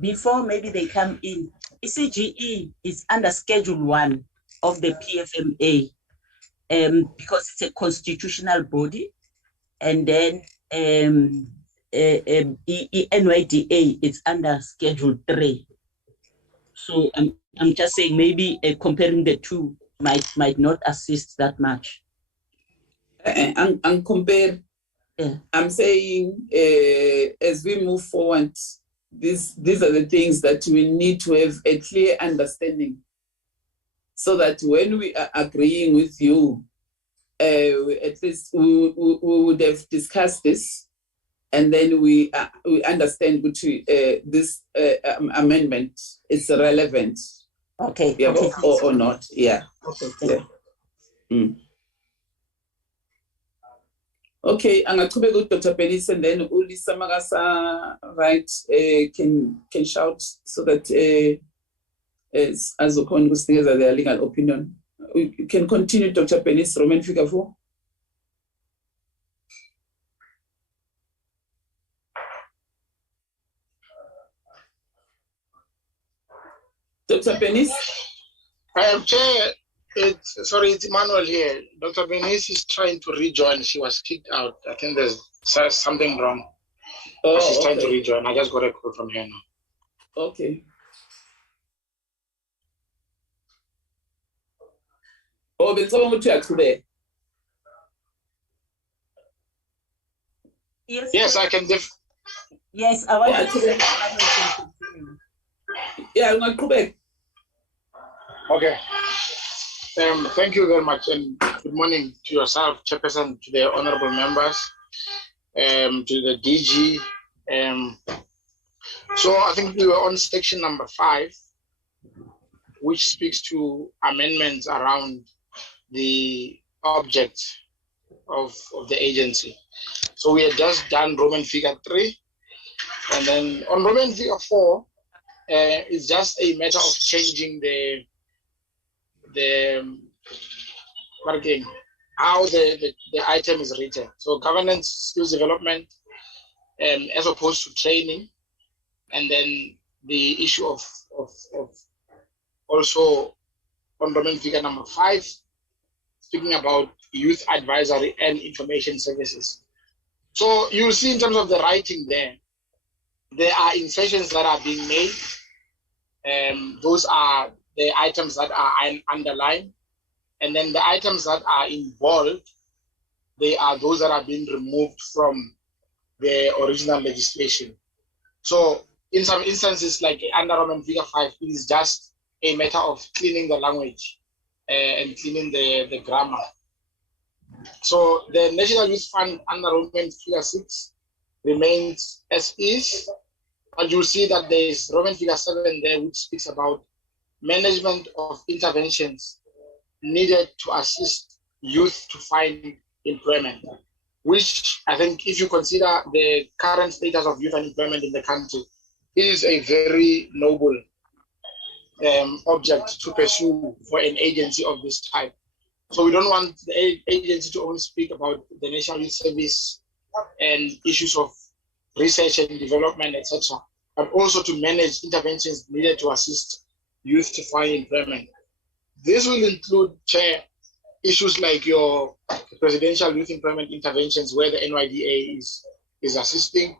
Before maybe they come in, CGE is under Schedule 1 of the PFMA, because it's a constitutional body, and then NYDA is under Schedule 3. So I'm just saying, maybe comparing the two might not assist that much. And compare, I'm saying as we move forward, these are the things that we need to have a clear understanding, so that when we are agreeing with you, at least we would have discussed this, and then we understand which this amendment is relevant. Okay. Yeah, okay. Or not. Yeah. Okay. Yeah. Okay, angaqhubeka with Dr. Penis, and then Ulisa Magasa, right, can shout, so that as Okon was thinking their legal opinion. You can continue, Dr. Penis, Roman figure 4. Dr. Penis? Chair, it's Emmanuel here. Dr. Benis is trying to rejoin. She was kicked out. I think there's something wrong. Oh, she's trying to rejoin. I just got a call from her now. Okay. Oh, then someone will check today. Yes, I can. Yes, I want to. Yeah, I'm going to Quebec. Okay. Thank you very much, and good morning to yourself, Chairperson, to the honorable members. to the DG. So I think we were on section number 5, which speaks to amendments around the object of the agency. So we had just done Roman figure 3, and then on Roman figure 4, it's just a matter of changing how the item is written. So governance, skills development, as opposed to training, and then the issue of also on Roman figure number 5, speaking about youth advisory and information services. So you see in terms of the writing there are insertions that are being made. Those are the items that are underlined. And then the items that are involved, they are those that are being removed from the original legislation. So in some instances, like under Roman figure 5, it is just a matter of cleaning the language and cleaning the grammar. So the National Youth Fund under Roman figure 6 remains as is, but you see that there is Roman figure 7 there, which speaks about management of interventions needed to assist youth to find employment, which I think if you consider the current status of youth unemployment in the country, it is a very noble object to pursue for an agency of this type. So we don't want the agency to only speak about the National Youth Service and issues of research and development, etc., but also to manage interventions needed to assist youth to find employment. This will include, Chair, issues like your presidential youth employment interventions where the NYDA is assisting,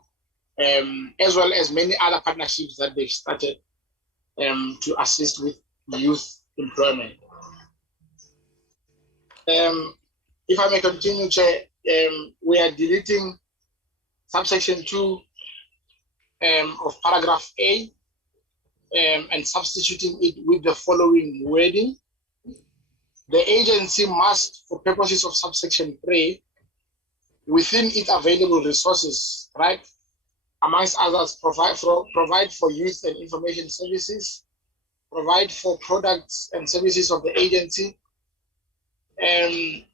as well as many other partnerships that they've started to assist with youth employment. If I may continue, Chair, we are deleting subsection 2 of paragraph A and substituting it with the following wording. The agency must, for purposes of subsection 3, within its available resources, right, amongst others, provide for youth and information services, provide for products and services of the agency.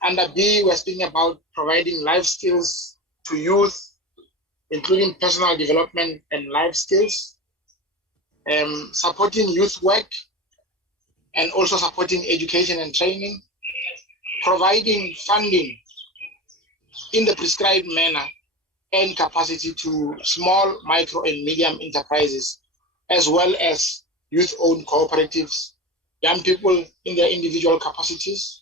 Under B, we're speaking about providing life skills to youth, including personal development and life skills, supporting youth work, and also supporting education and training, providing funding in the prescribed manner and capacity to small, micro, and medium enterprises, as well as youth-owned cooperatives, young people in their individual capacities,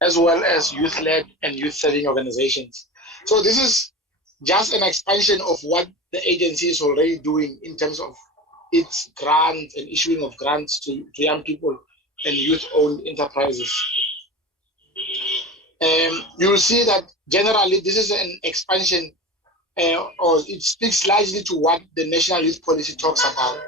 as well as youth-led and youth-serving organizations. So this is just an expansion of what the agency is already doing in terms of its grants and issuing of grants to young people and youth-owned enterprises. You will see that generally this is an expansion or it speaks largely to what the National Youth Policy talks about.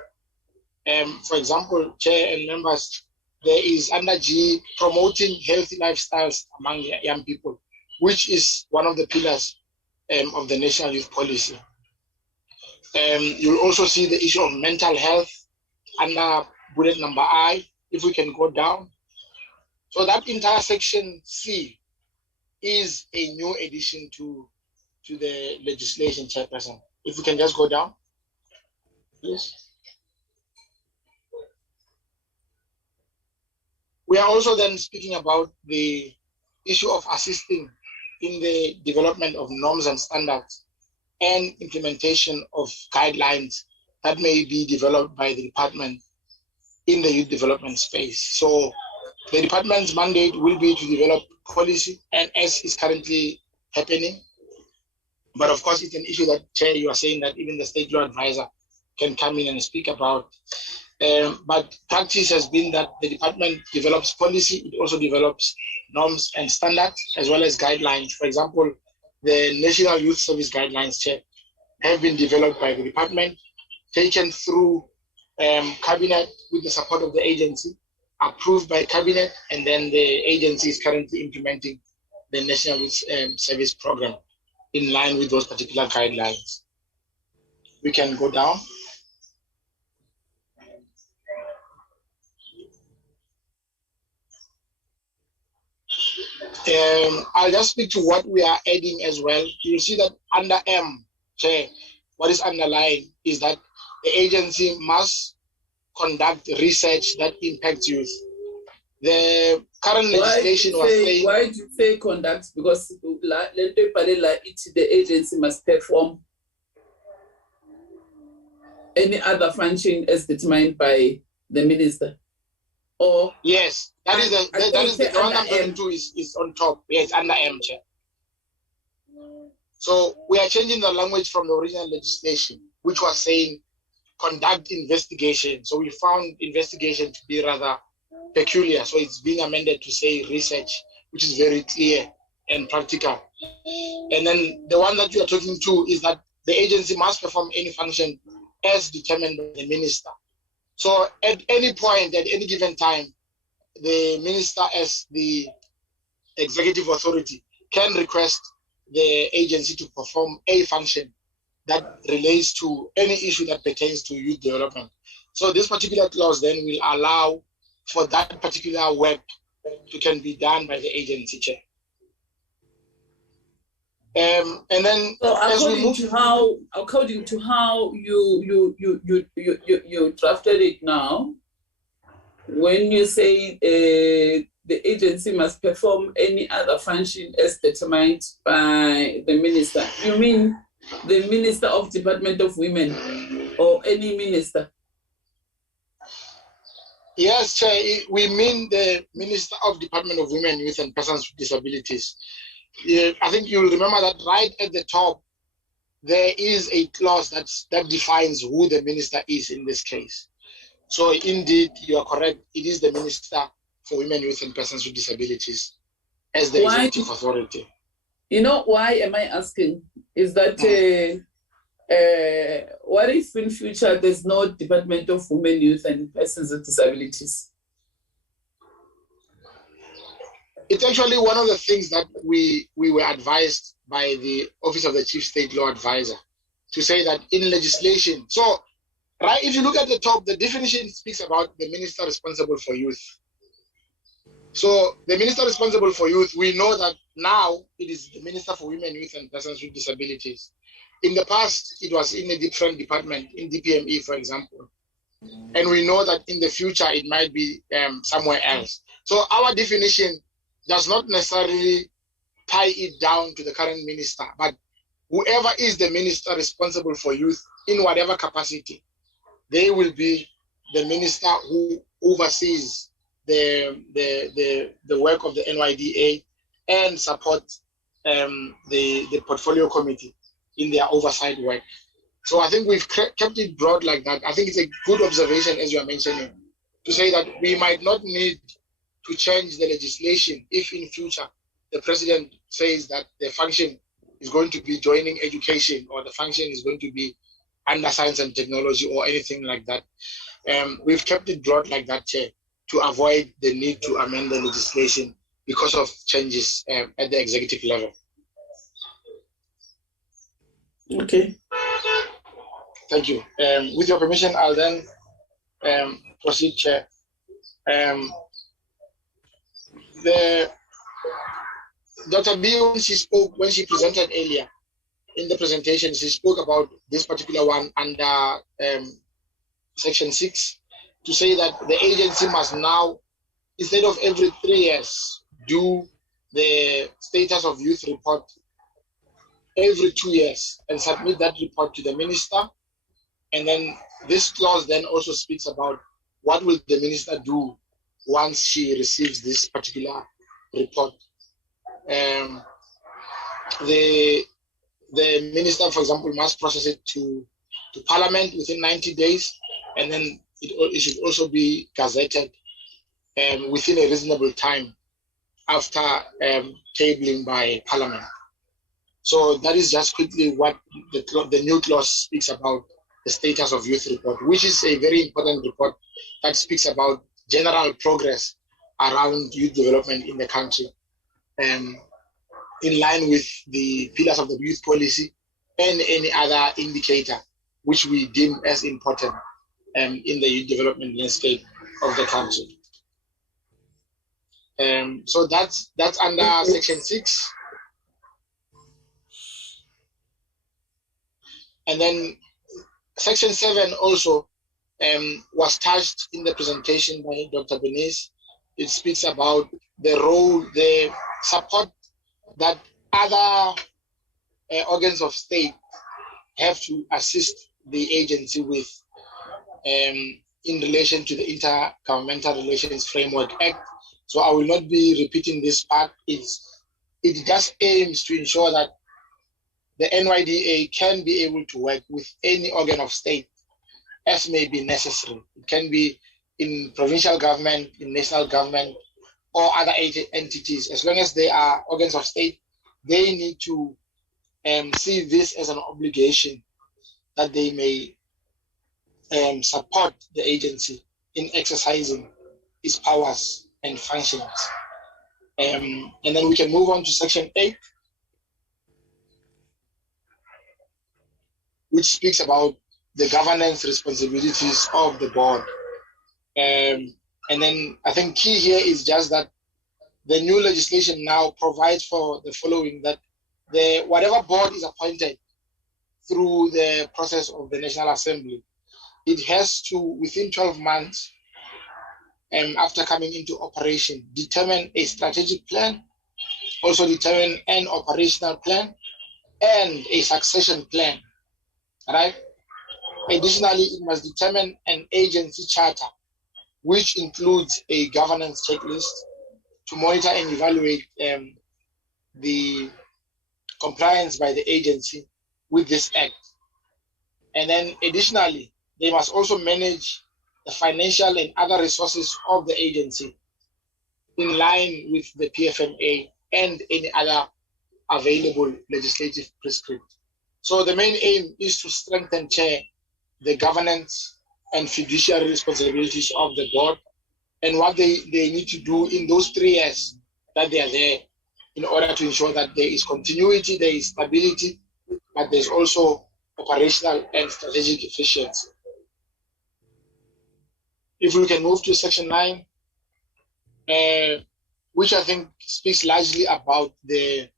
For example, Chair and members, there is under G, promoting healthy lifestyles among young people, which is one of the pillars of the National Youth Policy. You'll also see the issue of mental health under bullet number I, if we can go down. So that entire section C is a new addition to the legislation, Chairperson. If we can just go down, please. We are also then speaking about the issue of assisting in the development of norms and standards and implementation of guidelines that may be developed by the department in the youth development space. So the department's mandate will be to develop policy, and as is currently happening. But of course, it's an issue that, Chair, you are saying that even the state law advisor can come in and speak about. But practice has been that the department develops policy, it also develops norms and standards, as well as guidelines. For example, the National Youth Service Guidelines, Chair, have been developed by the department, taken through cabinet with the support of the agency, approved by cabinet, and then the agency is currently implementing the National Youth Service Program. in line with those particular guidelines. We can go down. I'll just speak to what we are adding as well. You'll see that under M, Chair, what is underlying is that the agency must conduct research that impacts youth. The current legislation was saying... Why did you say conduct? Because the agency must perform any other function as determined by the minister. Or yes, that is the one I'm going to is on top. Yes, under M, Chair. So we are changing the language from the original legislation, which was saying conduct investigation. So we found investigation to be rather peculiar. So it's being amended to say research, which is very clear and practical. And then the one that you are talking to is that the agency must perform any function as determined by the minister. So at any point, at any given time, the minister as the executive authority can request the agency to perform a function that relates to any issue that pertains to youth development. So this particular clause then will allow for that particular work to can be done by the agency, Chair. And then so as we move according to how you drafted it now, when you say the agency must perform any other function as determined by the minister, you mean the Minister of Department of Women or any minister? Yes, Chair, we mean the Minister of Department of Women, Youth and Persons with Disabilities. I think you'll remember that right at the top, there is a clause that defines who the minister is in this case. So indeed, you are correct. It is the Minister for Women, Youth and Persons with Disabilities as the executive authority. You know, why am I asking? Is that what if in future there's no Department of Women, Youth and Persons with Disabilities? It's actually one of the things that we were advised by the Office of the Chief State Law Advisor to say that in legislation. So, right, if you look at the top, the definition speaks about the minister responsible for youth. So the minister responsible for youth, we know that now it is the Minister for Women, Youth and Persons with Disabilities. In the past, it was in a different department, in DPME, for example. And we know that in the future, it might be somewhere else. So our definition does not necessarily tie it down to the current minister, but whoever is the minister responsible for youth in whatever capacity, they will be the minister who oversees the work of the NYDA and support the portfolio committee in their oversight work. So I think we've kept it broad like that. I think it's a good observation, as you are mentioning, to say that we might not need to change the legislation if in future the president says that the function is going to be joining education or the function is going to be under science and technology or anything like that. We've kept it broad like that, Chair, to avoid the need to amend the legislation because of changes at the executive level. Okay. Thank you. With your permission, I'll then proceed, Chair. Dr. B, when she presented earlier in the presentation, she spoke about this particular one under Section 6 to say that the agency must now, instead of every 3 years, do the status of youth report every 2 years and submit that report to the minister. And then this clause then also speaks about what will the minister do once she receives this particular report. The minister, for example, must process it to Parliament within 90 days, and then it should also be gazetted within a reasonable time after tabling by Parliament. So that is just quickly what the new clause speaks about, the status of youth report, which is a very important report that speaks about general progress around youth development in the country. in line with the pillars of the youth policy and any other indicator which we deem as important in the youth development landscape of the country. So that's under section 6. And then section 7 also was touched in the presentation by Dr. Bernice. It speaks about the role, the support that other organs of state have to assist the agency with in relation to the Intergovernmental Relations Framework Act. So I will not be repeating this part. It just aims to ensure that the NYDA can be able to work with any organ of state as may be necessary. It can be in provincial government, in national government, or other entities. As long as they are organs of state, they need to see this as an obligation that they may support the agency in exercising its powers and functions. And then we can move on to section 8, which speaks about the governance responsibilities of the board. And then I think key here is just that the new legislation now provides for the following, that whatever board is appointed through the process of the National Assembly, it has to, within 12 months, after coming into operation, determine a strategic plan, also determine an operational plan, and a succession plan, right? Additionally, it must determine an agency charter, which includes a governance checklist to monitor and evaluate the compliance by the agency with this act. And then additionally, they must also manage the financial and other resources of the agency in line with the PFMA and any other available legislative prescript. So the main aim is to strengthen, Chair, the governance and fiduciary responsibilities of the board and what they need to do in those 3 years that they are there in order to ensure that there is continuity, there is stability, but there's also operational and strategic efficiency. If we can move to section 9, which I think speaks largely about the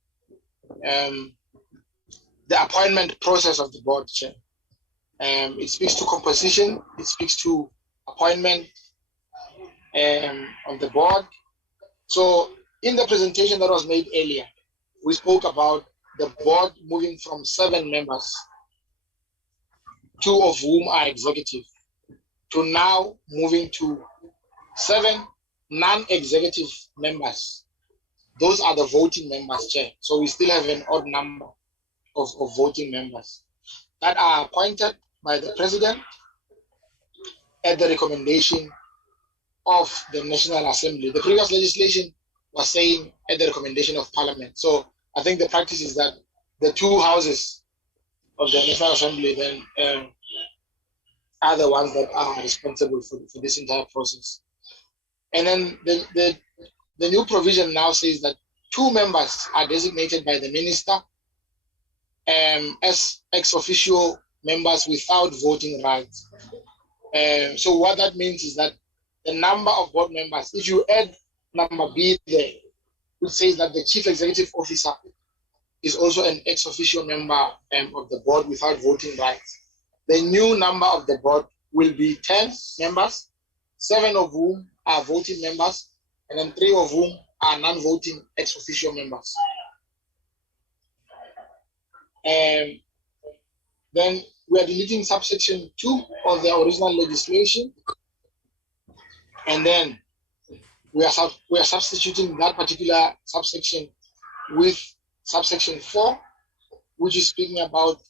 appointment process of the board, Chair. It speaks to composition, it speaks to appointment of the board. So in the presentation that was made earlier, we spoke about the board moving from 7 members, 2 of whom are executive, to now moving to 7 non-executive members. Those are the voting members, Chair. So we still have an odd number of voting members that are appointed by the President at the recommendation of the National Assembly. The previous legislation was saying at the recommendation of Parliament. So I think the practice is that the 2 houses of the National Assembly then are the ones that are responsible for this entire process. And then the new provision now says that 2 members are designated by the minister as ex officio members without voting rights. So what that means is that the number of board members, if you add number B there, which says that the chief executive officer is also an ex officio member of the board without voting rights, the new number of the board will be 10 members, 7 of whom are voting members, and then 3 of whom are non-voting ex officio members. Then we are deleting subsection 2 of the original legislation, and then we are substituting that particular subsection with subsection 4, which is speaking about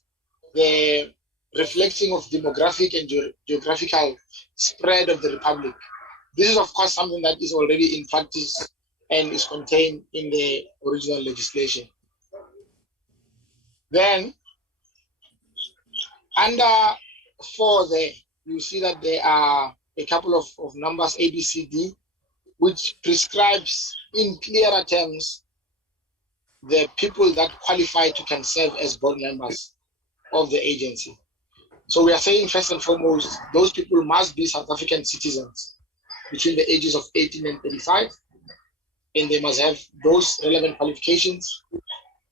the reflecting of demographic and geographical spread of the Republic. This is, of course, something that is already in practice and is contained in the original legislation. Then, under 4 there, you see that there are a couple of numbers, A, B, C, D, which prescribes in clearer terms the people that qualify to can serve as board members of the agency. So we are saying first and foremost, those people must be South African citizens between the ages of 18 and 35, and they must have those relevant qualifications,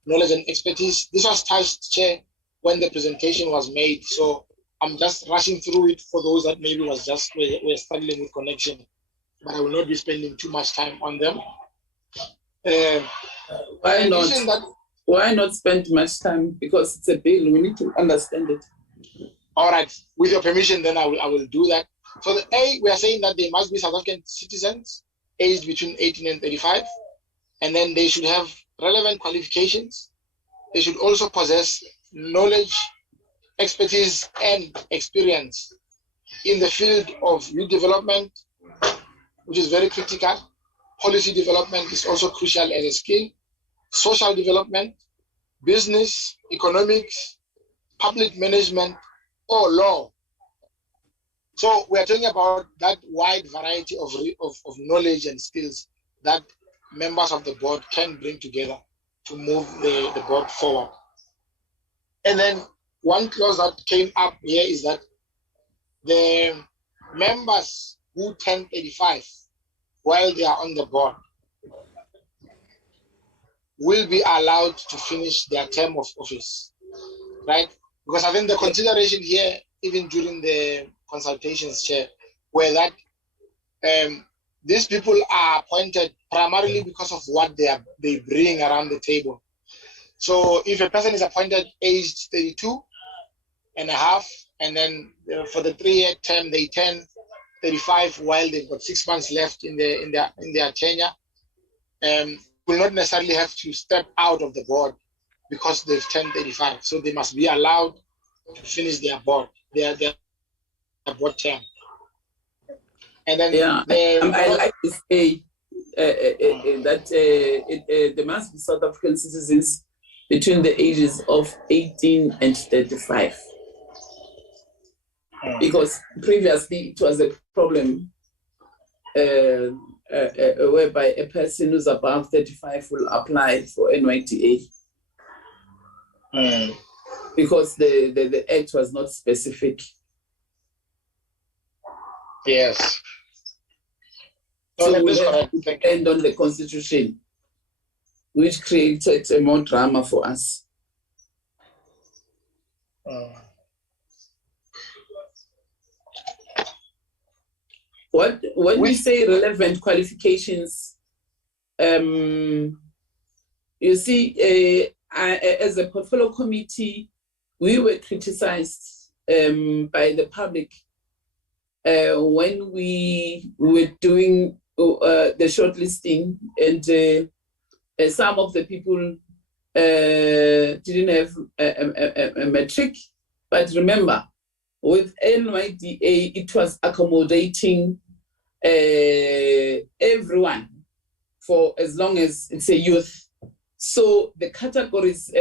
knowledge and expertise. This was touched, Chair, when the presentation was made. So I'm just rushing through it for those that maybe was just were struggling with connection, but I will not be spending too much time on them. Why not spend much time? Because it's a bill, we need to understand it. All right, with your permission, then I will do that. So the A, we are saying that they must be South African citizens aged between 18 and 35, and then they should have relevant qualifications. They should also possess knowledge, expertise, and experience in the field of youth development, which is very critical. Policy development is also crucial as a skill. Social development, business, economics, public management, or law. So we are talking about that wide variety of knowledge and skills that members of the board can bring together to move the board forward. And then one clause that came up here is that the members who turn 35 while they are on the board will be allowed to finish their term of office, right? Because I think the consideration here, even during the consultations, Chair, were that these people are appointed primarily because of what they bring around the table. So if a person is appointed aged 32 and a half, and then for the 3-year term they turn 35 while they've got 6 months left in their tenure, will not necessarily have to step out of the board because they've turned 35. So they must be allowed to finish their board term. And then I like to say that there must be South African citizens between the ages of 18 and 35. Because previously it was a problem whereby a person who's above 35 will apply for NYDA. Because the act was not specific. Yes. So we have to depend on the constitution, which created more drama for us. When we say relevant qualifications, you see, as a portfolio committee, we were criticized by the public when we were doing the shortlisting, and some of the people didn't have a metric. But remember, with NYDA, it was accommodating everyone for as long as it's a youth. So the categories,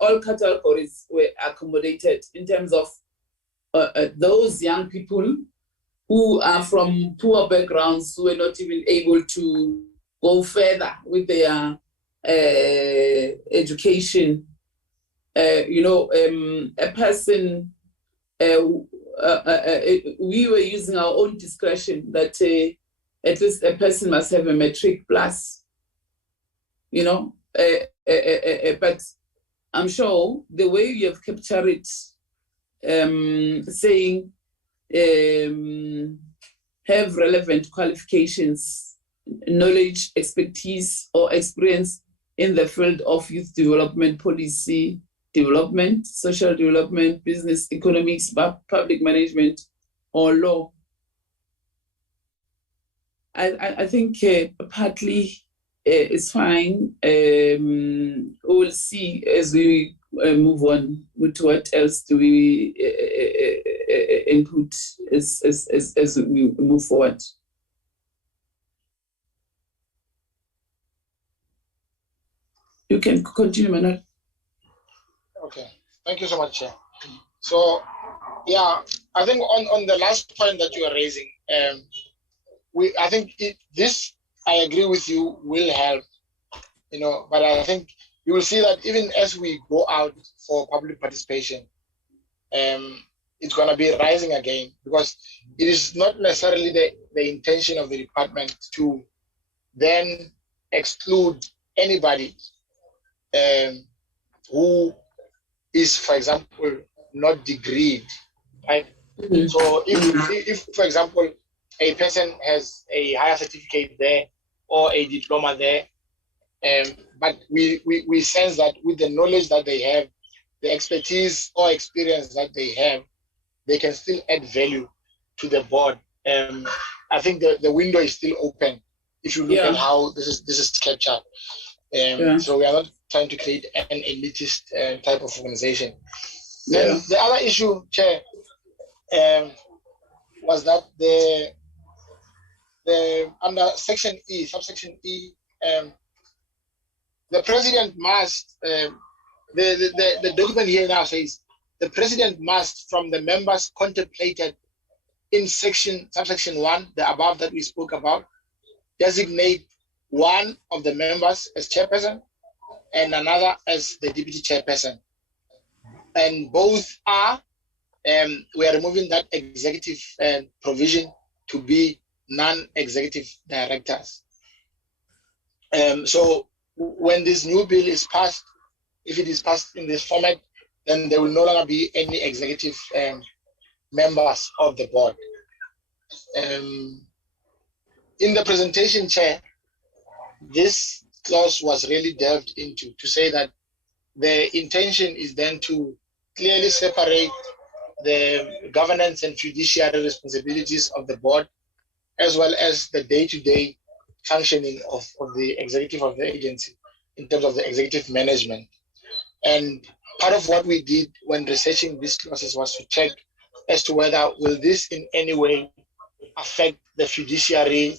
all categories were accommodated in terms of those young people who are from poor backgrounds, who were not even able to go further with their education. A person, we were using our own discretion that at least a person must have a matric plus, but I'm sure the way you have captured it, saying have relevant qualifications, knowledge, expertise, or experience in the field of youth development, policy development, social development, business, economics, public management, or law. I think partly it's fine. We'll see as we move on with what else do we input as we move forward. You can continue, Manuel. Okay, thank you so much, Chair. So, yeah, I think on the last point that you are raising, I think this, I agree with you, will help But I think you will see that even as we go out for public participation, it's going to be rising again, because it is not necessarily the intention of the department to then exclude anybody who is, for example, not degreed, right? Mhm. So if, for example, a person has a higher certificate there or a diploma there, but we sense that with the knowledge that they have, the expertise or experience that they have, they can still add value to the board. I think the window is still open if you look at how this is captured. So we are not trying to create an elitist type of organization. Then the other issue, Chair, was that the under section E, subsection E, the president must, the document here now says, the president must, from the members contemplated in subsection 1, the above that we spoke about, designate one of the members as chairperson and another as the deputy chairperson. And both are, we are removing that executive provision to be non-executive directors. So when this new bill is passed, if it is passed in this format, then there will no longer be any executive members of the board. In the presentation, Chair, this clause was really delved into to say that the intention is then to clearly separate the governance and fiduciary responsibilities of the board, as well as the day-to-day functioning of the executive of the agency in terms of the executive management. And part of what we did when researching this clauses was to check as to whether will this in any way affect the fiduciary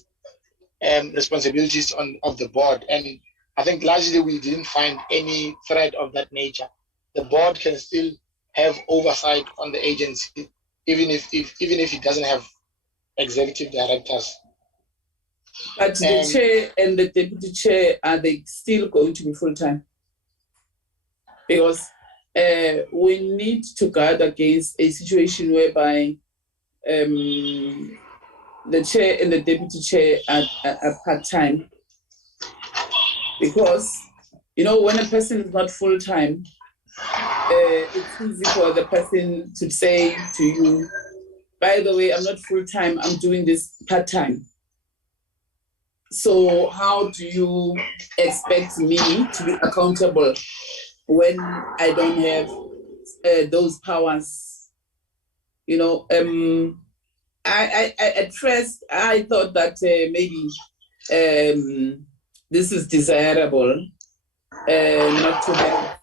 responsibilities of the board. And I think largely we didn't find any threat of that nature. The board can still have oversight on the agency, even if it doesn't have executive directors. But the chair and the deputy chair, are they still going to be full-time? Because we need to guard against a situation whereby the chair and the deputy chair are part-time. Because, when a person is not full-time, it's easy for the person to say to you, by the way, I'm not full-time, I'm doing this part-time. So how do you expect me to be accountable when I don't have those powers? I at first I thought that maybe this is desirable, not to have.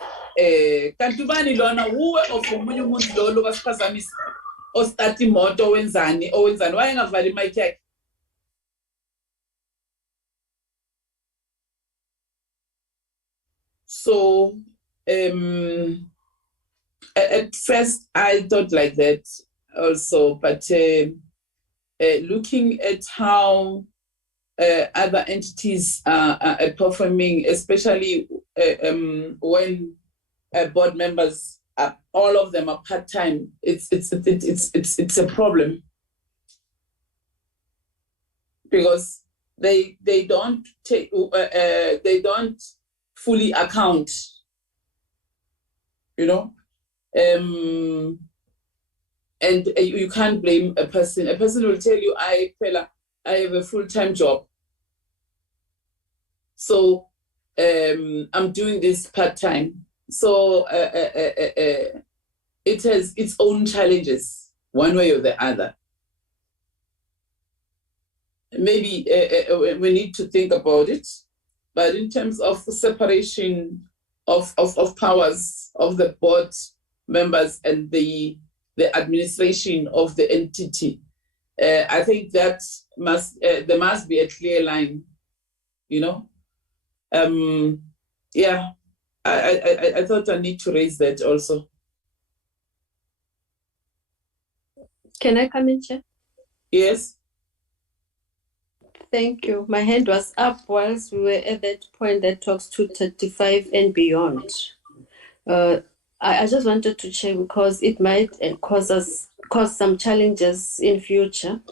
Kantubani lona uwe ofumunye umuntu lo lokasiphazamisa ostart imoto wenzani wayengavali mic yakhe. So at first I thought like that also, but looking at how other entities are performing, especially when board members all of them are part-time, it's a problem, because they don't take they don't fully account, and you can't blame a person. A person will tell you, I have a full-time job, so I'm doing this part-time. So it has its own challenges, one way or the other. Maybe we need to think about it, but in terms of separation of powers of the board members and the administration of the entity, I think that there must be a clear line, Yeah, I thought I need to raise that also. Can I come in, Chair? Yes. Thank you. My hand was up whilst we were at that point that talks to 35 and beyond. I just wanted to check because it might cause some challenges in future,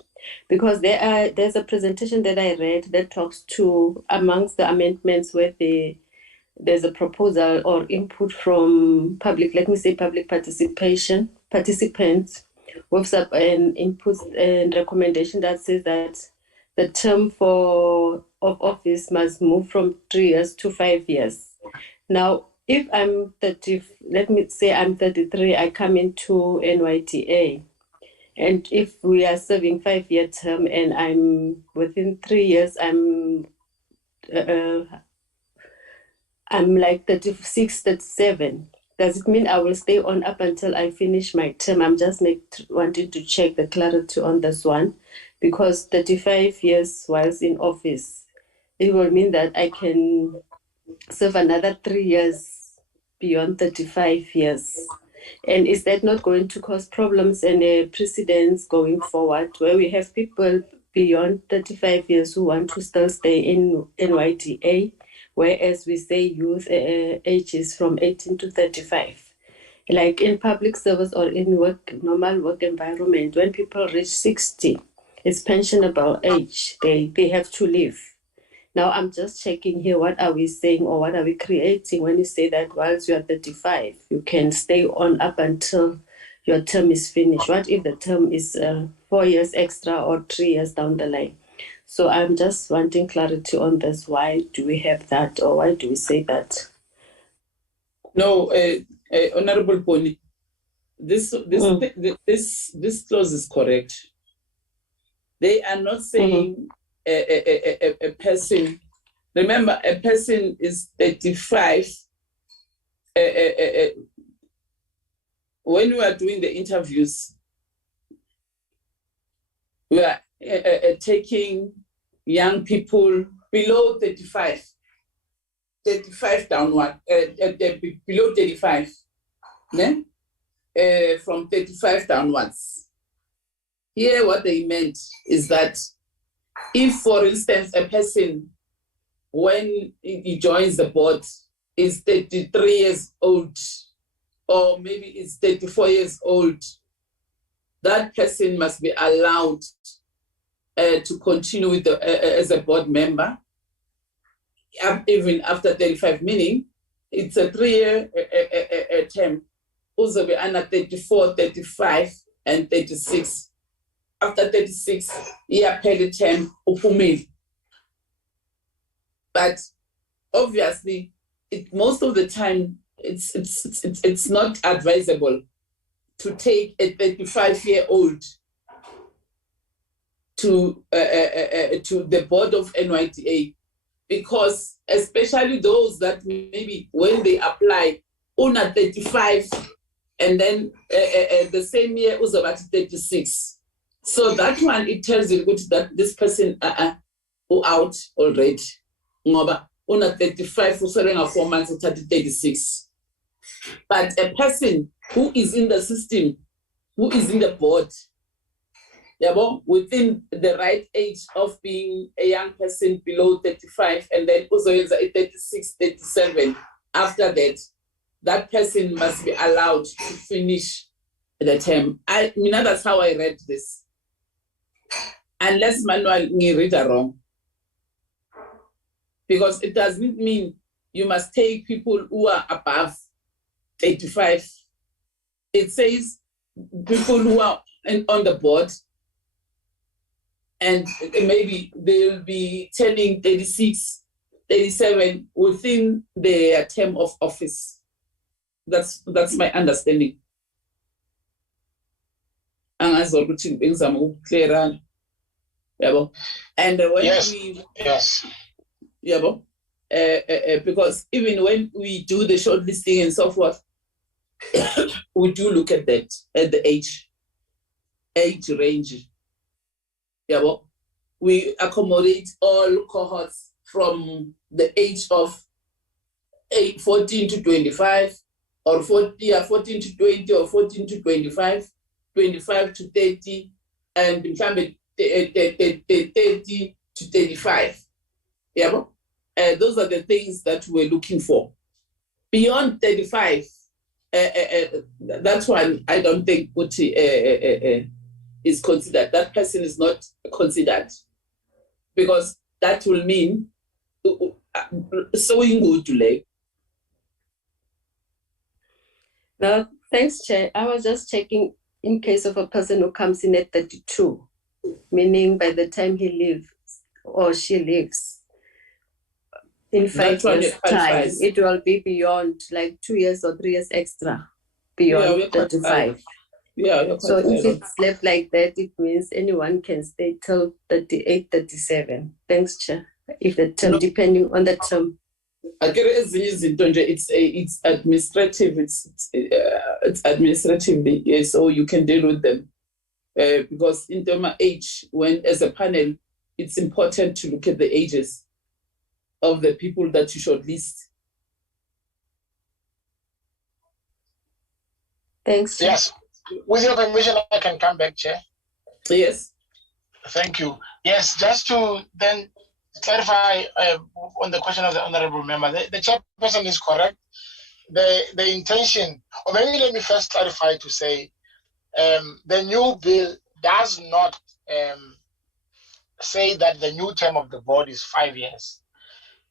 because there's a presentation that I read that talks to amongst the amendments where there's a proposal or input from public participants with an input and recommendation that says that the term of office must move from 3 years to 5 years. Now, if I'm 30, let me say I'm 33, I come into NYTA. And if we are serving 5-year term and I'm within 3 years, I'm like 36, 37. Does it mean I will stay on up until I finish my term? I'm just wanting to check the clarity on this one, because 35 years whilst in office, it will mean that I can serve another 3 years beyond 35 years. And is that not going to cause problems and precedents going forward, where we have people beyond 35 years who want to still stay in NYTA, whereas we say youth ages from 18 to 35? Like in public service or in normal work environment, when people reach 60, it's pensionable age, they have to leave. Now, I'm just checking here, what are we saying or what are we creating when you say that whilst you are 35, you can stay on up until your term is finished? What if the term is 4 years extra or 3 years down the line? So I'm just wanting clarity on this. Why do we have that, or why do we say that? No, Honorable Pony, this clause is correct. They are not saying a person. Remember, a person is 35. When we are doing the interviews, we are taking young people below 35 downward, below 35, from 35 downwards. Here, what they meant is that if, for instance, a person, when he joins the board, is 33 years old, or maybe is 34 years old, that person must be allowed to continue with as a board member, even after 35, meaning it's a 3-year term. Also be under 34, 35, and 36. After 36, year paid term upumil. But obviously, most of the time, it's not advisable to take a 35-year-old to the board of NYTA, because especially those that maybe when they apply, una 35, and then the same year was about 36. So that one, it tells you that this person out already. Ngoba una 35 for 4 months or 36. But a person who is in the system, who is in the board, within the right age of being a young person below 35, and then also 36, 37, after that, that person must be allowed to finish the term. That's how I read this. Unless Manuel read it wrong. Because it doesn't mean you must take people who are above 85. It says people who are on the board, and maybe they'll be turning 36, 37 within their term of office. That's my understanding. And as well, clearer. And when yes. Because even when we do the shortlisting and so forth, we do look at that, at the age range. We accommodate all cohorts from the age of 14 to 25, or 14 to 20, or 14 to 25, 25 to 30, and 30 to 35. Yeah, those are the things that we're looking for. Beyond 35, that's one I don't think is considered. That person is not considered, because that will mean sewing good delay. Now, thanks, Chair. I was just checking in case of a person who comes in at 32, meaning by the time he leaves or she leaves in 5 years' time, it will be beyond like 2 years or 3 years extra beyond 35. Yeah, so if it's left like that, it means anyone can stay till 38, 37. Thanks, Chair. If the term, depending on the term. It's administrative. It's administratively, so you can deal with them. Because in terms of age, when as a panel, it's important to look at the ages of the people that you shortlist. Thanks, Chair. Yes. With your permission, I can come back, Chair. Yes. Thank you. Yes, just to then clarify on the question of the honorable member, the chairperson is correct. The intention, or maybe let me first clarify to say, the new bill does not say that the new term of the board is 5 years.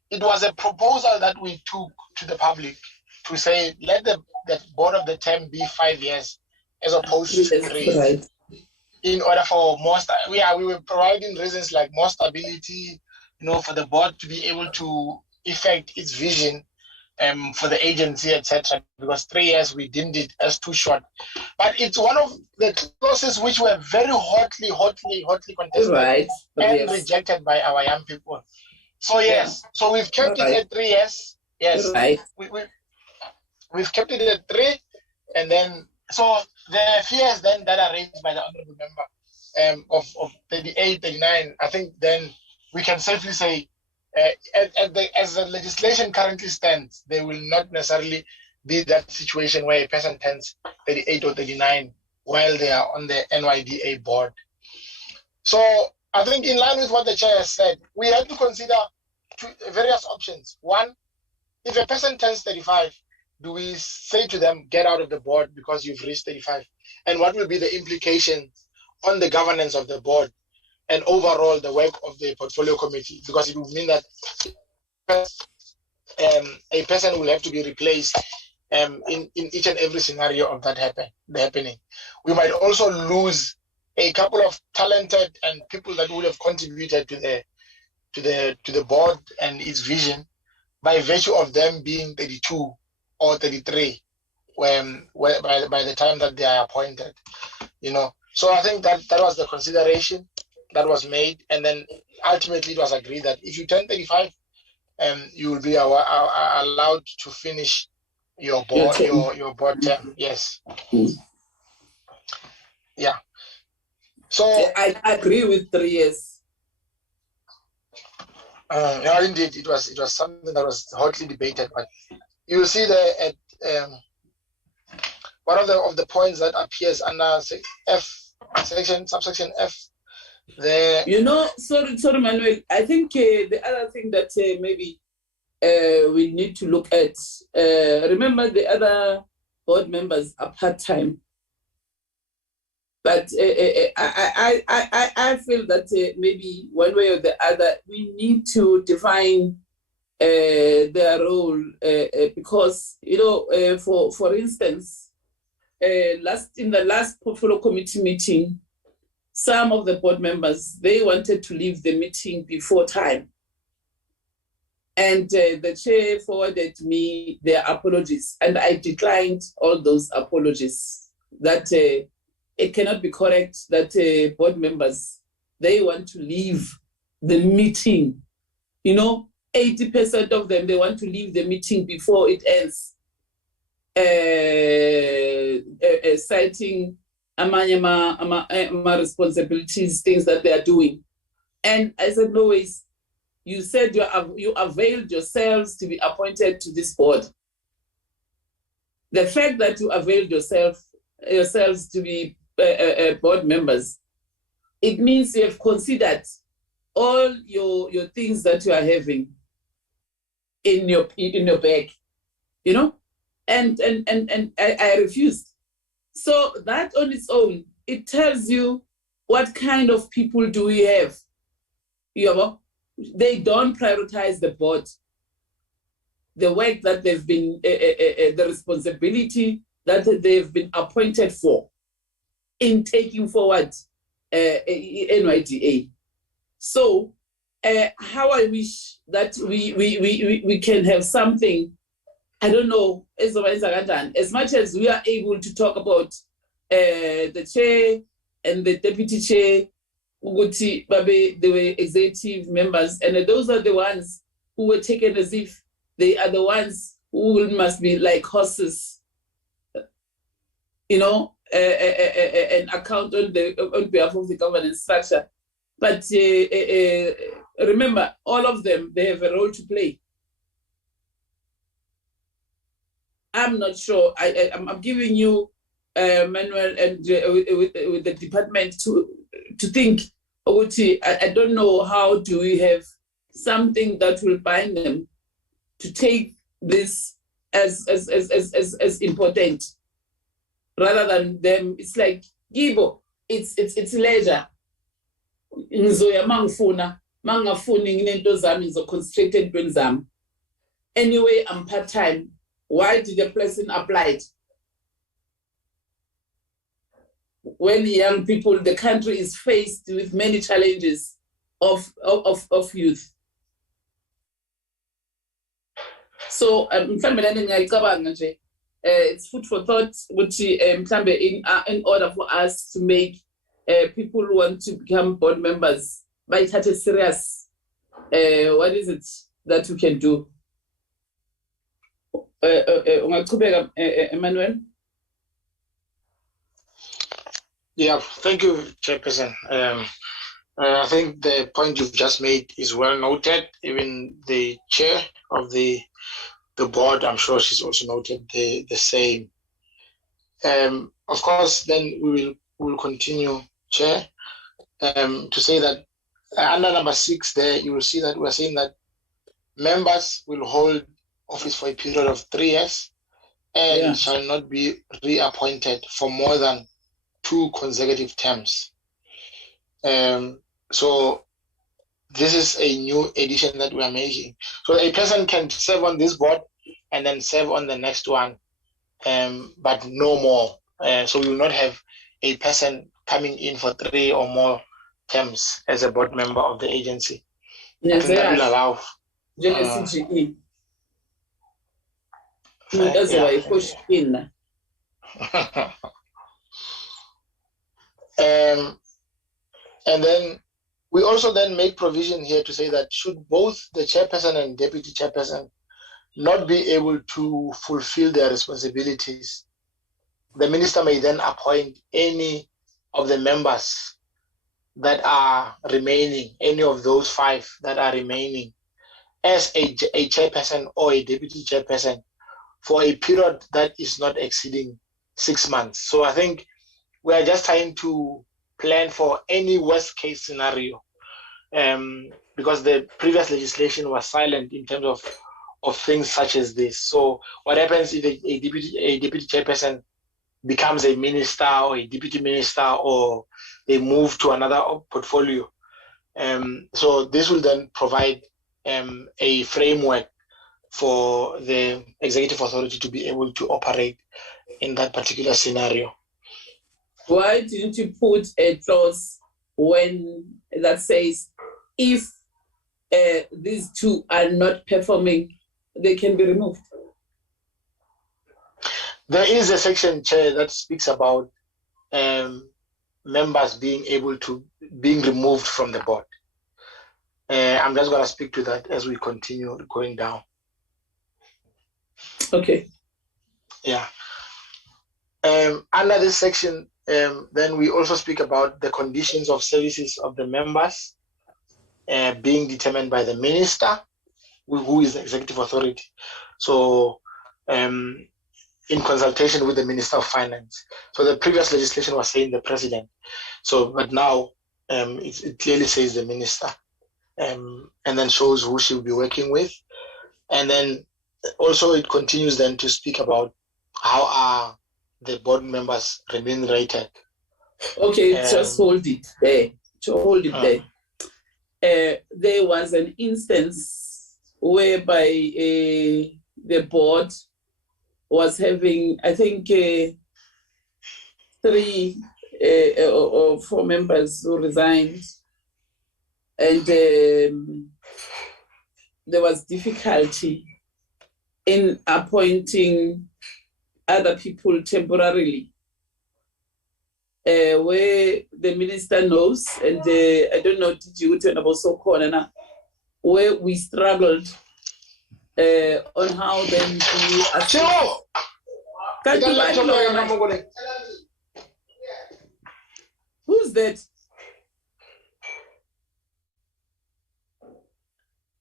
It was a proposal that we took to the public to say, let the board of the term be 5 years as opposed to 3. Right. In order for we were providing reasons like more stability, for the board to be able to effect its vision for the agency, etc. Because 3 years we deemed it as too short. But it's one of the clauses which were very hotly contested and rejected by our young people. So yes, so we've kept it at 3 years. Yes, we've kept it at 3, and then so the fears then that are raised by the honourable member of 38, 39, I think then we can safely say, as the legislation currently stands, there will not necessarily be that situation where a person turns 38 or 39 while they are on the NYDA board. So I think in line with what the chair has said, we have to consider various options. One, if a person turns 35, do we say to them, get out of the board because you've reached 35? And what will be the implications on the governance of the board and overall the work of the portfolio committee? Because it would mean that a person will have to be replaced in each and every scenario of that happening. We might also lose a couple of talented and people that would have contributed to the board and its vision by virtue of them being 32 or 33 by the time that they are appointed. So I think that was the consideration that was made, and then ultimately it was agreed that if you turn 35, you will be allowed to finish your board term. Yes. Yeah. So I agree with 3 years. Yeah, indeed, it was something that was hotly debated. But you will see that one of the points that appears under subsection F. There. Sorry, Manuel. I think the other thing that maybe we need to look at. Remember, the other board members are part-time. But I feel that maybe one way or the other, we need to define their role because, for instance, in the last portfolio committee meeting, some of the board members, they wanted to leave the meeting before time. And the chair forwarded me their apologies, and I declined all those apologies. That it cannot be correct that board members, they want to leave the meeting. 80% of them, they want to leave the meeting before it ends, citing my responsibilities, things that they are doing. And I said, no ways. You said you availed yourselves to be appointed to this board. The fact that you availed yourselves to be board members, it means you have considered all your things that you are having in your bag, you know, and I refused. So that on its own, it tells you what kind of people do we have. You know, they don't prioritize the board, the work that they've been, the responsibility that they've been appointed for in taking forward NYDA. So how I wish that we can have something, I don't know, as much as we are able to talk about the chair and the deputy chair, they were executive members, and those are the ones who were taken as if they are the ones who must be like horses, you know, and account on behalf of the governance structure. But remember, all of them, they have a role to play. I'm not sure. I'm giving you, Manuel, and with the department to think. I don't know how do we have something that will bind them to take this as important, rather than them. It's like Gibo. It's leisure. Ngizoya mangifuna mangafuni nginento zami ngizoconcentrate entweni zami. Anyway, I'm part-time. Why did the person apply? When young people, the country is faced with many challenges of youth. So it's food for thought, which in order for us to make people who want to become board members, by such a serious, what is it that we can do? Emmanuel? Yeah, thank you, Chairperson. I think the point you've just made is well noted. Even the chair of the board, I'm sure she's also noted the same. Of course, then we will continue, Chair, to say that under number 6 there, you will see that we're saying that members will hold office for a period of 3 years and shall not be reappointed for more than 2 consecutive terms. So this is a new addition that we are making. So a person can serve on this board and then serve on the next one, but no more. So we will not have a person coming in for 3 or more terms as a board member of the agency. Yes, that will allow. That's why I push in. And then we also then make provision here to say that should both the chairperson and deputy chairperson not be able to fulfill their responsibilities, the minister may then appoint any of the members that are remaining, any of those 5 that are remaining, as a chairperson or a deputy chairperson for a period that is not exceeding 6 months. So I think we are just trying to plan for any worst case scenario, because the previous legislation was silent in terms of things such as this. So what happens if a deputy chairperson becomes a minister or a deputy minister, or they move to another portfolio? So this will then provide a framework for the executive authority to be able to operate in that particular scenario. Why didn't you put a clause when that says if these 2 are not performing, they can be removed? There is a section, Chair, that speaks about members being removed from the board. I'm just going to speak to that as we continue going down. Okay. Yeah. Under this section, then we also speak about the conditions of services of the members being determined by the minister, who is the executive authority. So in consultation with the Minister of Finance. So the previous legislation was saying the president. So, but now it clearly says the minister. and then shows who she'll be working with. And then also it continues then to speak about how are the board members remunerated. Okay, just hold it there. Hold it there. There was an instance whereby the board was having, I think, 3 or 4 members who resigned, and there was difficulty in appointing other people temporarily, where the minister knows, and I don't know, did you turn about so corner, where we struggled on how then to assist. Who's that?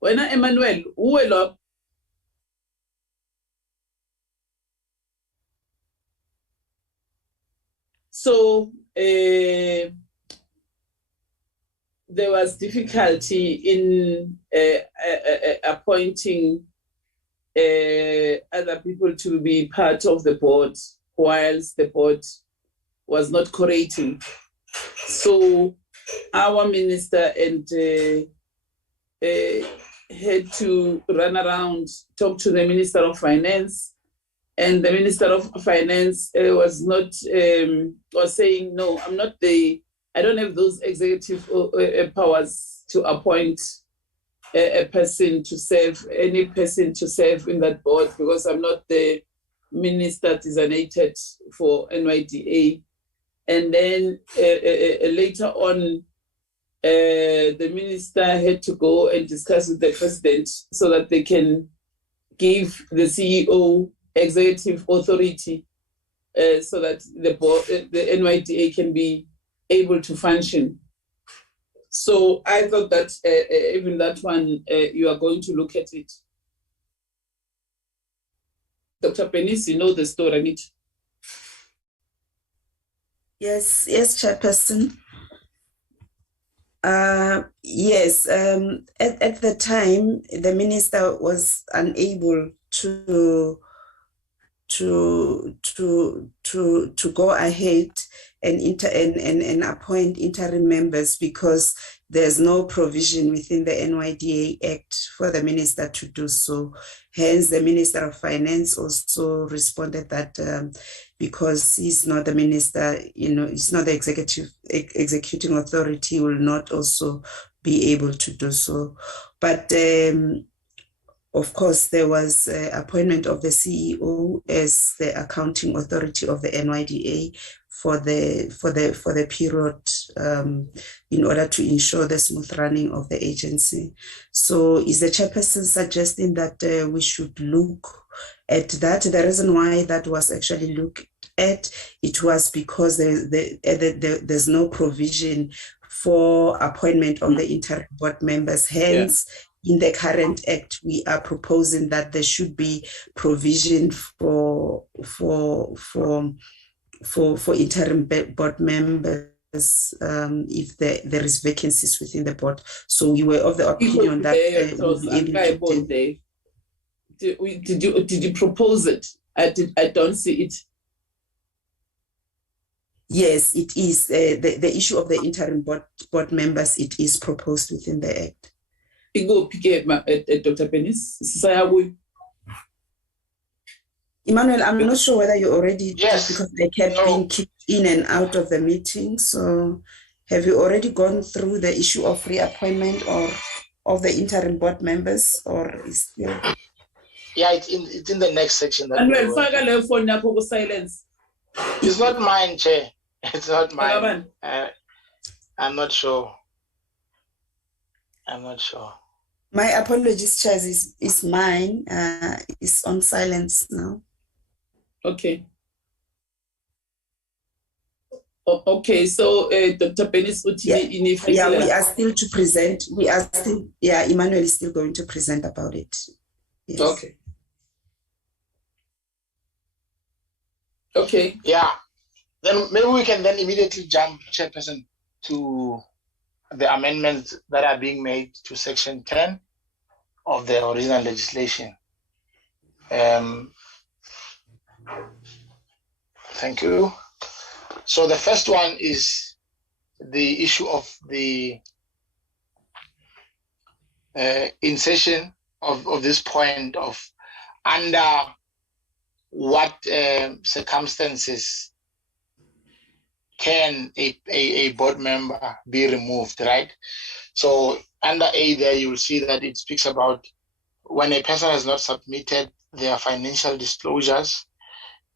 Wena Emmanuel, uwelo. So there was difficulty in appointing other people to be part of the board, whilst the board was not cooperating. So our minister and had to run around, talk to the Minister of Finance, and the Minister of Finance was not, was saying, no, I don't have those executive powers to appoint a person to serve, any person to serve in that board, because I'm not the minister designated for NYDA. And then later on, the minister had to go and discuss with the president so that they can give the CEO executive authority so that the board, the NYDA can be able to function. So I thought that even that one, you are going to look at it. Dr. Penis, you know the story, Anit? Yes, Chairperson. Yes, at the time, the minister was unable to go ahead and appoint interim members because there's no provision within the NYDA Act for the minister to do so. Hence, the Minister of Finance also responded that because he's not the minister, he's not the executing authority, will not also be able to do so. But of course, there was appointment of the CEO as the accounting authority of the NYDA for the period in order to ensure the smooth running of the agency. So is the chairperson suggesting that we should look at that? The reason why that was actually looked at, it was because there's no provision for appointment of the interim board members. Hence, in the current act, we are proposing that there should be provision for interim board members if there is vacancies within the board. So we were of the opinion that did you propose it? I don't see it. Yes, it is the issue of the interim board members. It is proposed within the act. Dr. Penis. Emmanuel, I'm not sure whether you already did because they kept being kicked in and out of the meeting. So have you already gone through the issue of reappointment or of the interim board members, or is still? Yeah, it's in the next section. Silence. It's not mine, Chair. It's not mine. I'm not sure. My apologies, Chair, is mine. It's on silence now. Okay. Okay, so Dr. Penis, we are still to present. Emmanuel is still going to present about it. Yes. Okay. Okay. Yeah. Then maybe we can then immediately jump, Chairperson, to the amendments that are being made to Section 10 of the original legislation. Thank you. So the first one is the issue of the insertion of this point of under what circumstances can a board member be removed, right? So under A there, you will see that it speaks about when a person has not submitted their financial disclosures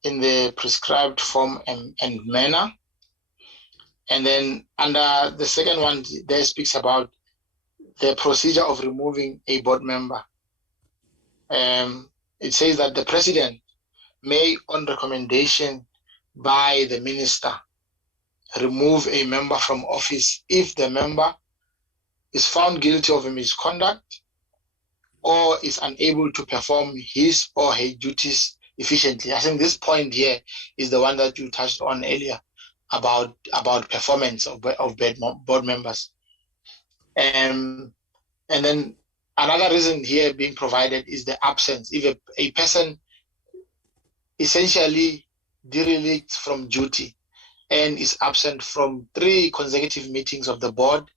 in the prescribed form and manner. And then under the second one, there speaks about the procedure of removing a board member. It says that the president may, on recommendation by the minister, remove a member from office if the member is found guilty of a misconduct or is unable to perform his or her duties efficiently. I think this point here is the one that you touched on earlier about performance of board members. And then another reason here being provided is the absence. If a person essentially derelicts from duty and is absent from 3 consecutive meetings of the board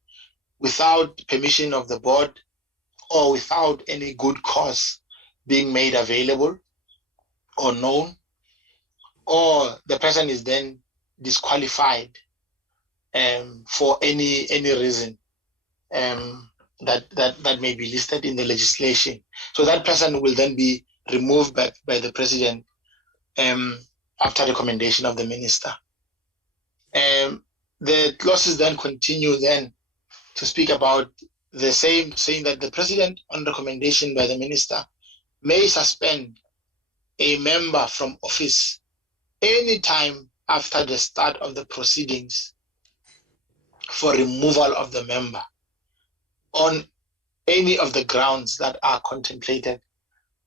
without permission of the board or without any good cause being made available or known, or the person is then disqualified for any reason that may be listed in the legislation. So that person will then be removed by the president after recommendation of the minister. The clauses then continue then to speak about the same, saying that the president, on recommendation by the minister, may suspend a member from office any time after the start of the proceedings for removal of the member on any of the grounds that are contemplated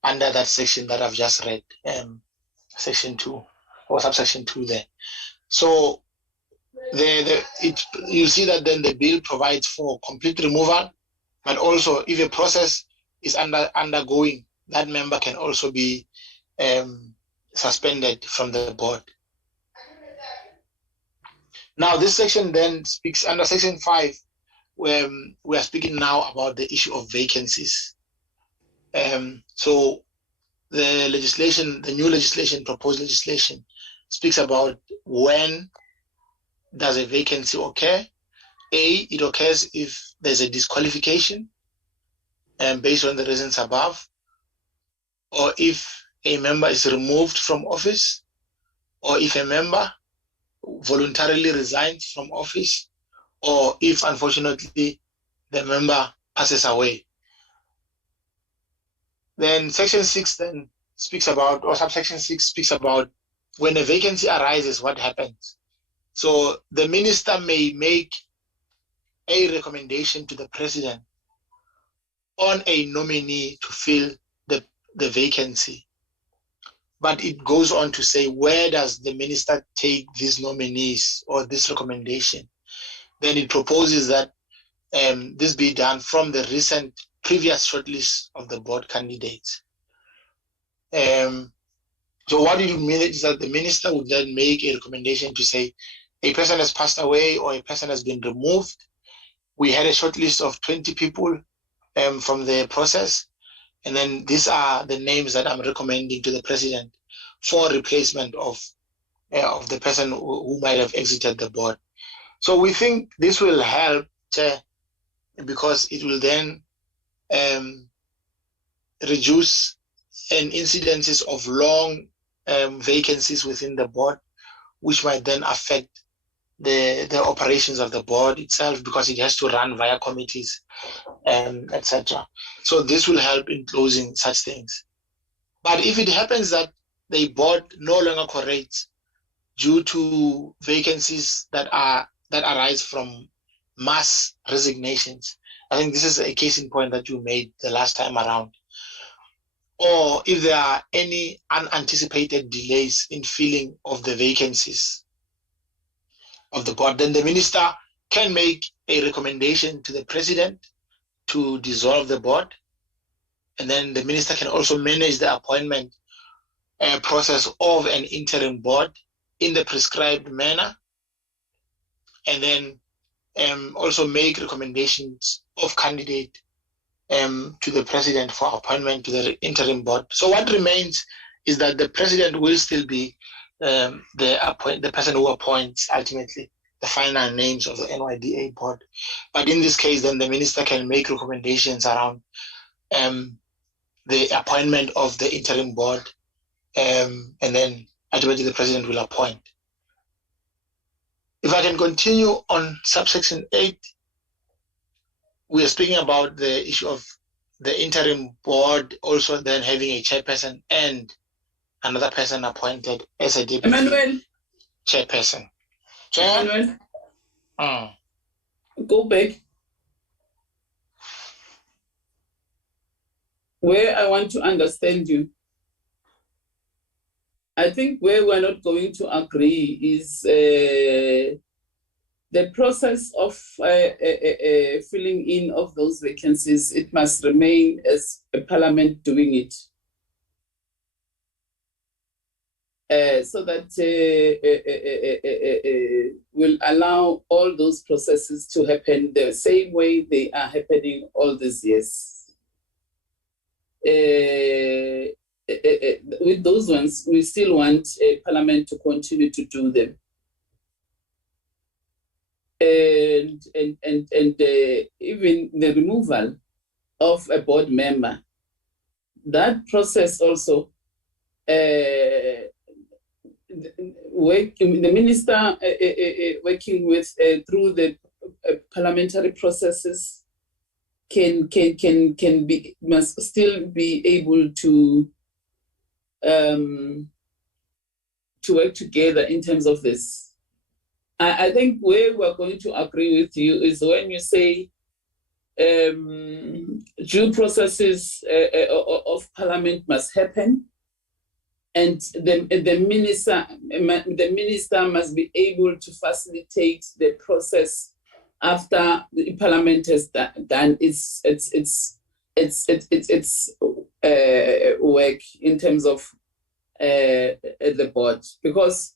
under that section that I've just read, section 2 or subsection 2 there. So you see that then the bill provides for complete removal, but also if a process is undergoing, that member can also be suspended from the board. Now this section then speaks under section 5, where we are speaking now about the issue of vacancies. So the legislation, the new legislation, proposed legislation, speaks about when does a vacancy occur. It occurs if there's a disqualification based on the reasons above, or if a member is removed from office, or if a member voluntarily resigns from office, or if unfortunately the member passes away. Then section 6 then speaks about, or subsection 6 speaks about when a vacancy arises, what happens. So the minister may make a recommendation to the president on a nominee to fill the vacancy. But it goes on to say, where does the minister take these nominees or this recommendation? Then it proposes that this be done from the recent previous shortlist of the board candidates. So what it means is that the minister would then make a recommendation to say, a person has passed away or a person has been removed. We had a shortlist of 20 people from the process. And then these are the names that I'm recommending to the president for replacement of the person who might have exited the board. So we think this will help because it will then reduce incidences of long vacancies within the board, which might then affect the operations of the board itself because it has to run via committees, etc. So this will help in closing such things. But if it happens that the board no longer corrects due to vacancies that arise from mass resignations, I think this is a case in point that you made the last time around. Or if there are any unanticipated delays in filling of the vacancies of the board, then the minister can make a recommendation to the president to dissolve the board. And then the minister can also manage the appointment process of an interim board in the prescribed manner. And then also make recommendations of candidate to the president for appointment to the interim board. So what remains is that the president will still be the person who appoints ultimately the final names of the NYDA board. But in this case, then the minister can make recommendations around the appointment of the interim board, and then ultimately the president will appoint. If I can continue on subsection 8, we are speaking about the issue of the interim board also then having a chairperson and another person appointed as a deputy chairperson. Chair? Emmanuel, go back. Where I want to understand you. I think where we're not going to agree is the process of filling in of those vacancies. It must remain as a parliament doing it. So that will allow all those processes to happen the same way they are happening all these years. With those ones, we still want Parliament to continue to do them. And even the removal of a board member, that process also, the minister working with through the parliamentary processes must still be able to work together in terms of this. I think where we're going to agree with you is when you say due processes of parliament must happen, and the minister must be able to facilitate the process after the parliament has done its work in terms of the board, because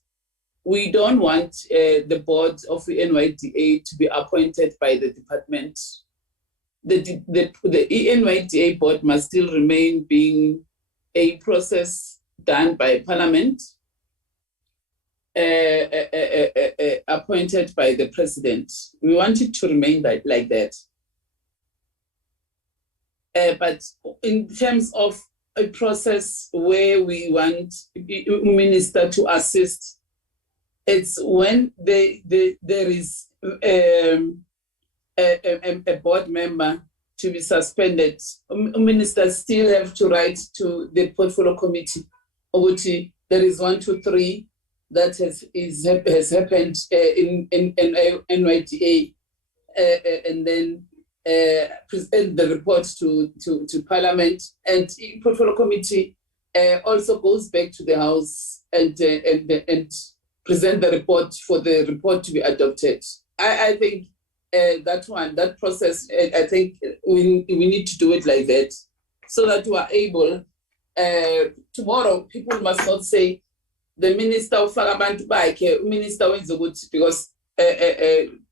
we don't want the board of the NYDA to be appointed by the department. The NYDA board must still remain being a process done by Parliament, appointed by the president. We want it to remain like that. But in terms of a process where we want the minister to assist, it's when there is a board member to be suspended. Ministers still have to write to the portfolio committee, which there is 1, 2, 3 that has happened in NYDA, and then present the report to Parliament, and portfolio committee also goes back to the House and present the report for the report to be adopted. I think that process, I think we need to do it like that, so that we are able, tomorrow people must not say the minister of Farabantu Baike, minister wins the good, because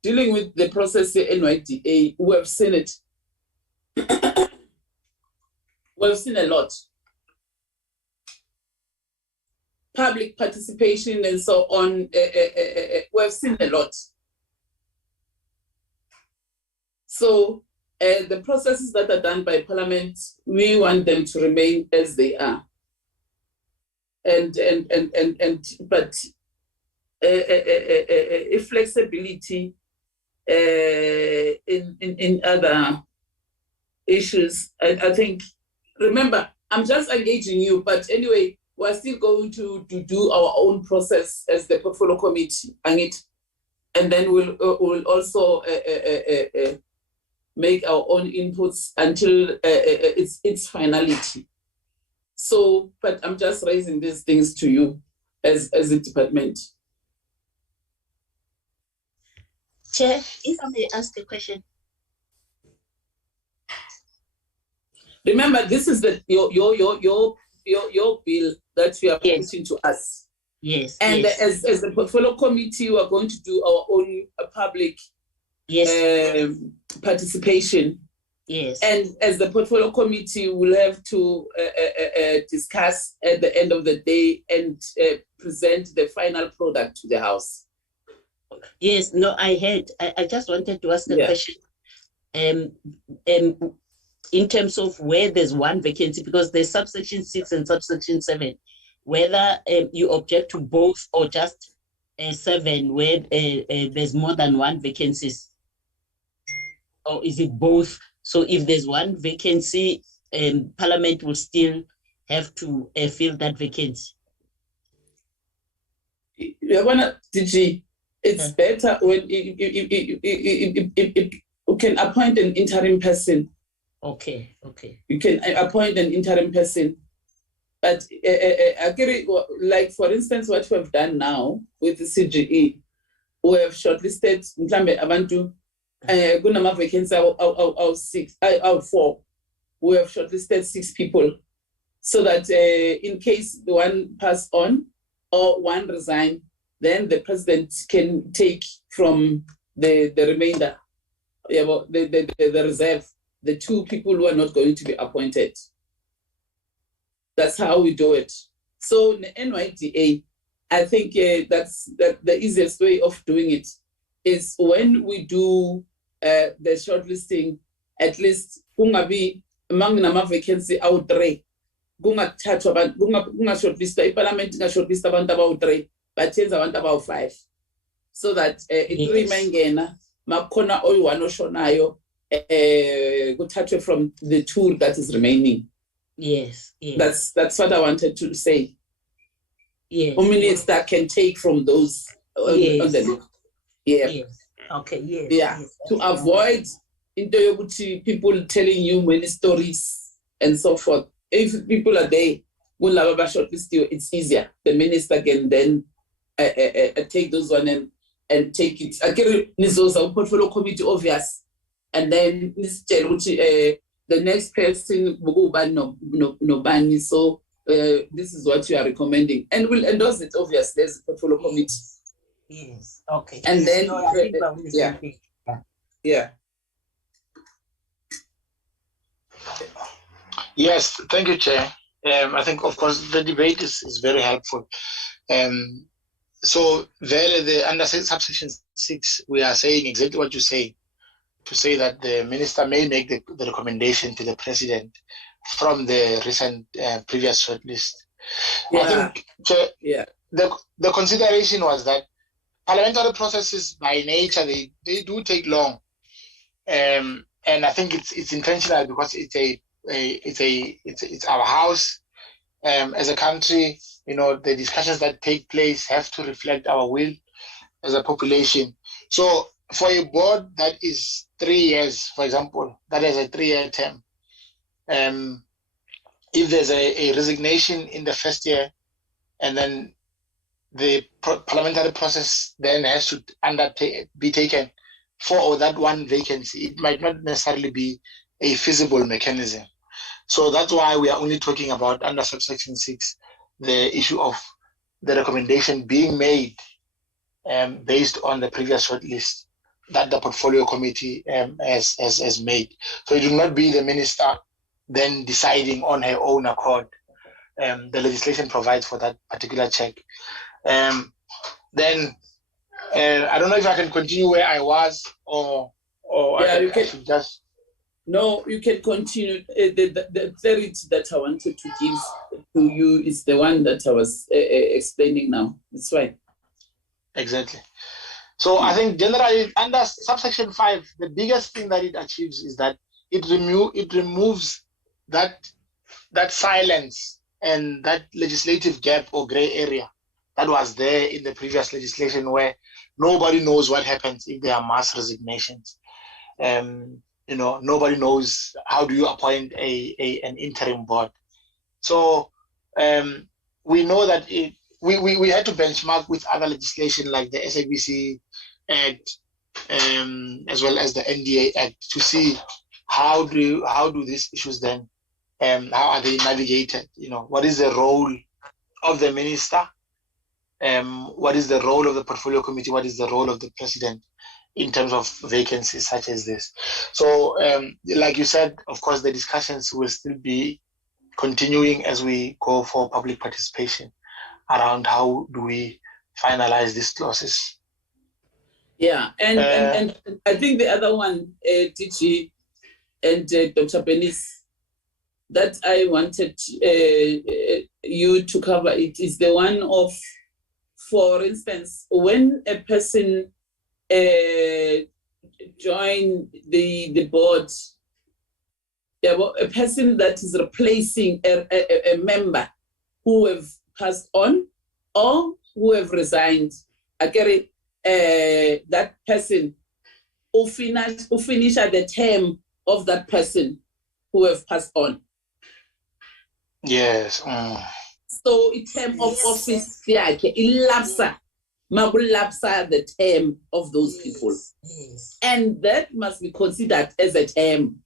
dealing with the process in NYDA, we have seen it. We've seen a lot. Public participation and so on, we've seen a lot. So the processes that are done by Parliament, we want them to remain as they are. But flexibility in other issues, I think, remember, I'm just engaging you, but anyway, we're still going to do our own process as the portfolio committee, and then we'll also make our own inputs until its finality. So, but I'm just raising these things to you as a department. Chair, if I may ask a question. Remember, this is your bill that you are putting to us. Yes. And yes. as the portfolio committee, we are going to do our own public participation. Yes. And as the portfolio committee, we'll have to discuss at the end of the day and present the final product to the House. Yes, no, I just wanted to ask a question. In terms of where there's one vacancy, because there's subsection 6 and subsection 7, whether you object to both or just 7 where there's more than one vacancies, or is it both? So if there's one vacancy, Parliament will still have to fill that vacancy. It's better when you can appoint an interim person. Okay. You can appoint an interim person. But like, for instance, what we have done now with the CGE, we have shortlisted Abantu Gunama vacancy out 4. We have shortlisted 6 people, so that in case the one pass on or one resign, then the president can take from the remainder, the reserve, the 2 people who are not going to be appointed. That's how we do it. So in the NYDA, I think that's the easiest way of doing it is when we do the shortlisting, at least kungabi among nama vacancy out 3. Kungathathwa shortlista iparliament shortlista abantu about 3, but yenza abantu about 5. So that it remaingena makhona oyi-1 oshonayo kuthathwe from the 2 that is remaining. Yes. That's what I wanted to say. Yes. Minister that can take from those. Yes. Yes. Okay. Yes. Yeah. Yes. To avoid people telling you many stories and so forth. If people are there, it's easier. The minister can then take those one and take it. I get a portfolio committee obvious, and then the next person will go no bani. So this is what you are recommending, and we'll endorse it. Obviously, there's a portfolio committee. Yes. Okay. And then no, I think we're on the same page. Yeah. Yes, thank you, Chair. I think, of course, the debate is very helpful. So, under subsection 6, we are saying exactly what you say, to say that the minister may make the recommendation to the president from the recent previous shortlist. Yeah. I think, Chair, the consideration was that parliamentary processes by nature, they do take long. And I think it's intentional because it's our house. As a country, the discussions that take place have to reflect our will as a population. So for a board that is 3 years, for example, that has a 3-year term, if there's a resignation in the first year, and then the parliamentary process then has to be taken for that one vacancy, it might not necessarily be a feasible mechanism. So that's why we are only talking about under subsection 6, the issue of the recommendation being made based on the previous shortlist that the portfolio committee has made. So it will not be the minister then deciding on her own accord. The legislation provides for that particular check. Then I don't know if I can continue where I was or I should just. No, you can continue. The theory that I wanted to give to you is the one that I was explaining now. That's right. Exactly. So I think generally under subsection 5, the biggest thing that it achieves is that it removes that silence and that legislative gap or gray area that was there in the previous legislation, where nobody knows what happens if there are mass resignations. Nobody knows how do you appoint an interim board. So we know that we had to benchmark with other legislation like the SABC Act as well as the NDA Act, to see how do these issues then, how are they navigated? What is the role of the minister? What is the role of the portfolio committee? What is the role of the president in terms of vacancies such as this? So, like you said, of course, the discussions will still be continuing as we go for public participation around how do we finalize these clauses. Yeah, and I think the other one, DG and Dr. Benis, that I wanted you to cover it is the one of, for instance, when a person join the board, a person that is replacing a member who have passed on or who have resigned, that person who finish at the term of that person who have passed on. Yes. So in term of office, it lapsa the term of those people. Yes. And that must be considered as a term.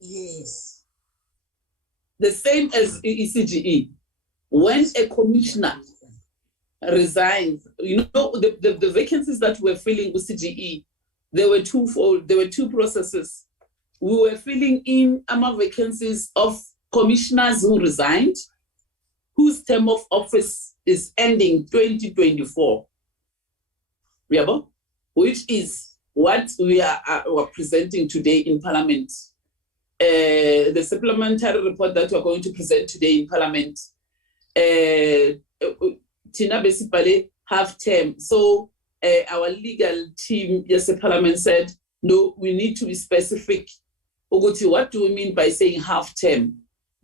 Yes. The same as ECGE. When a commissioner resigns, the vacancies that we're filling with CGE, there were twofold. There were two processes. We were filling in vacancies of commissioners who resigned, whose term of office is ending 2024. Which is what we are presenting today in Parliament. The supplementary report that we're going to present today in Parliament, Tina basically half term. So our legal team, yes, the Parliament said, no, we need to be specific. Oguti, what do we mean by saying half term?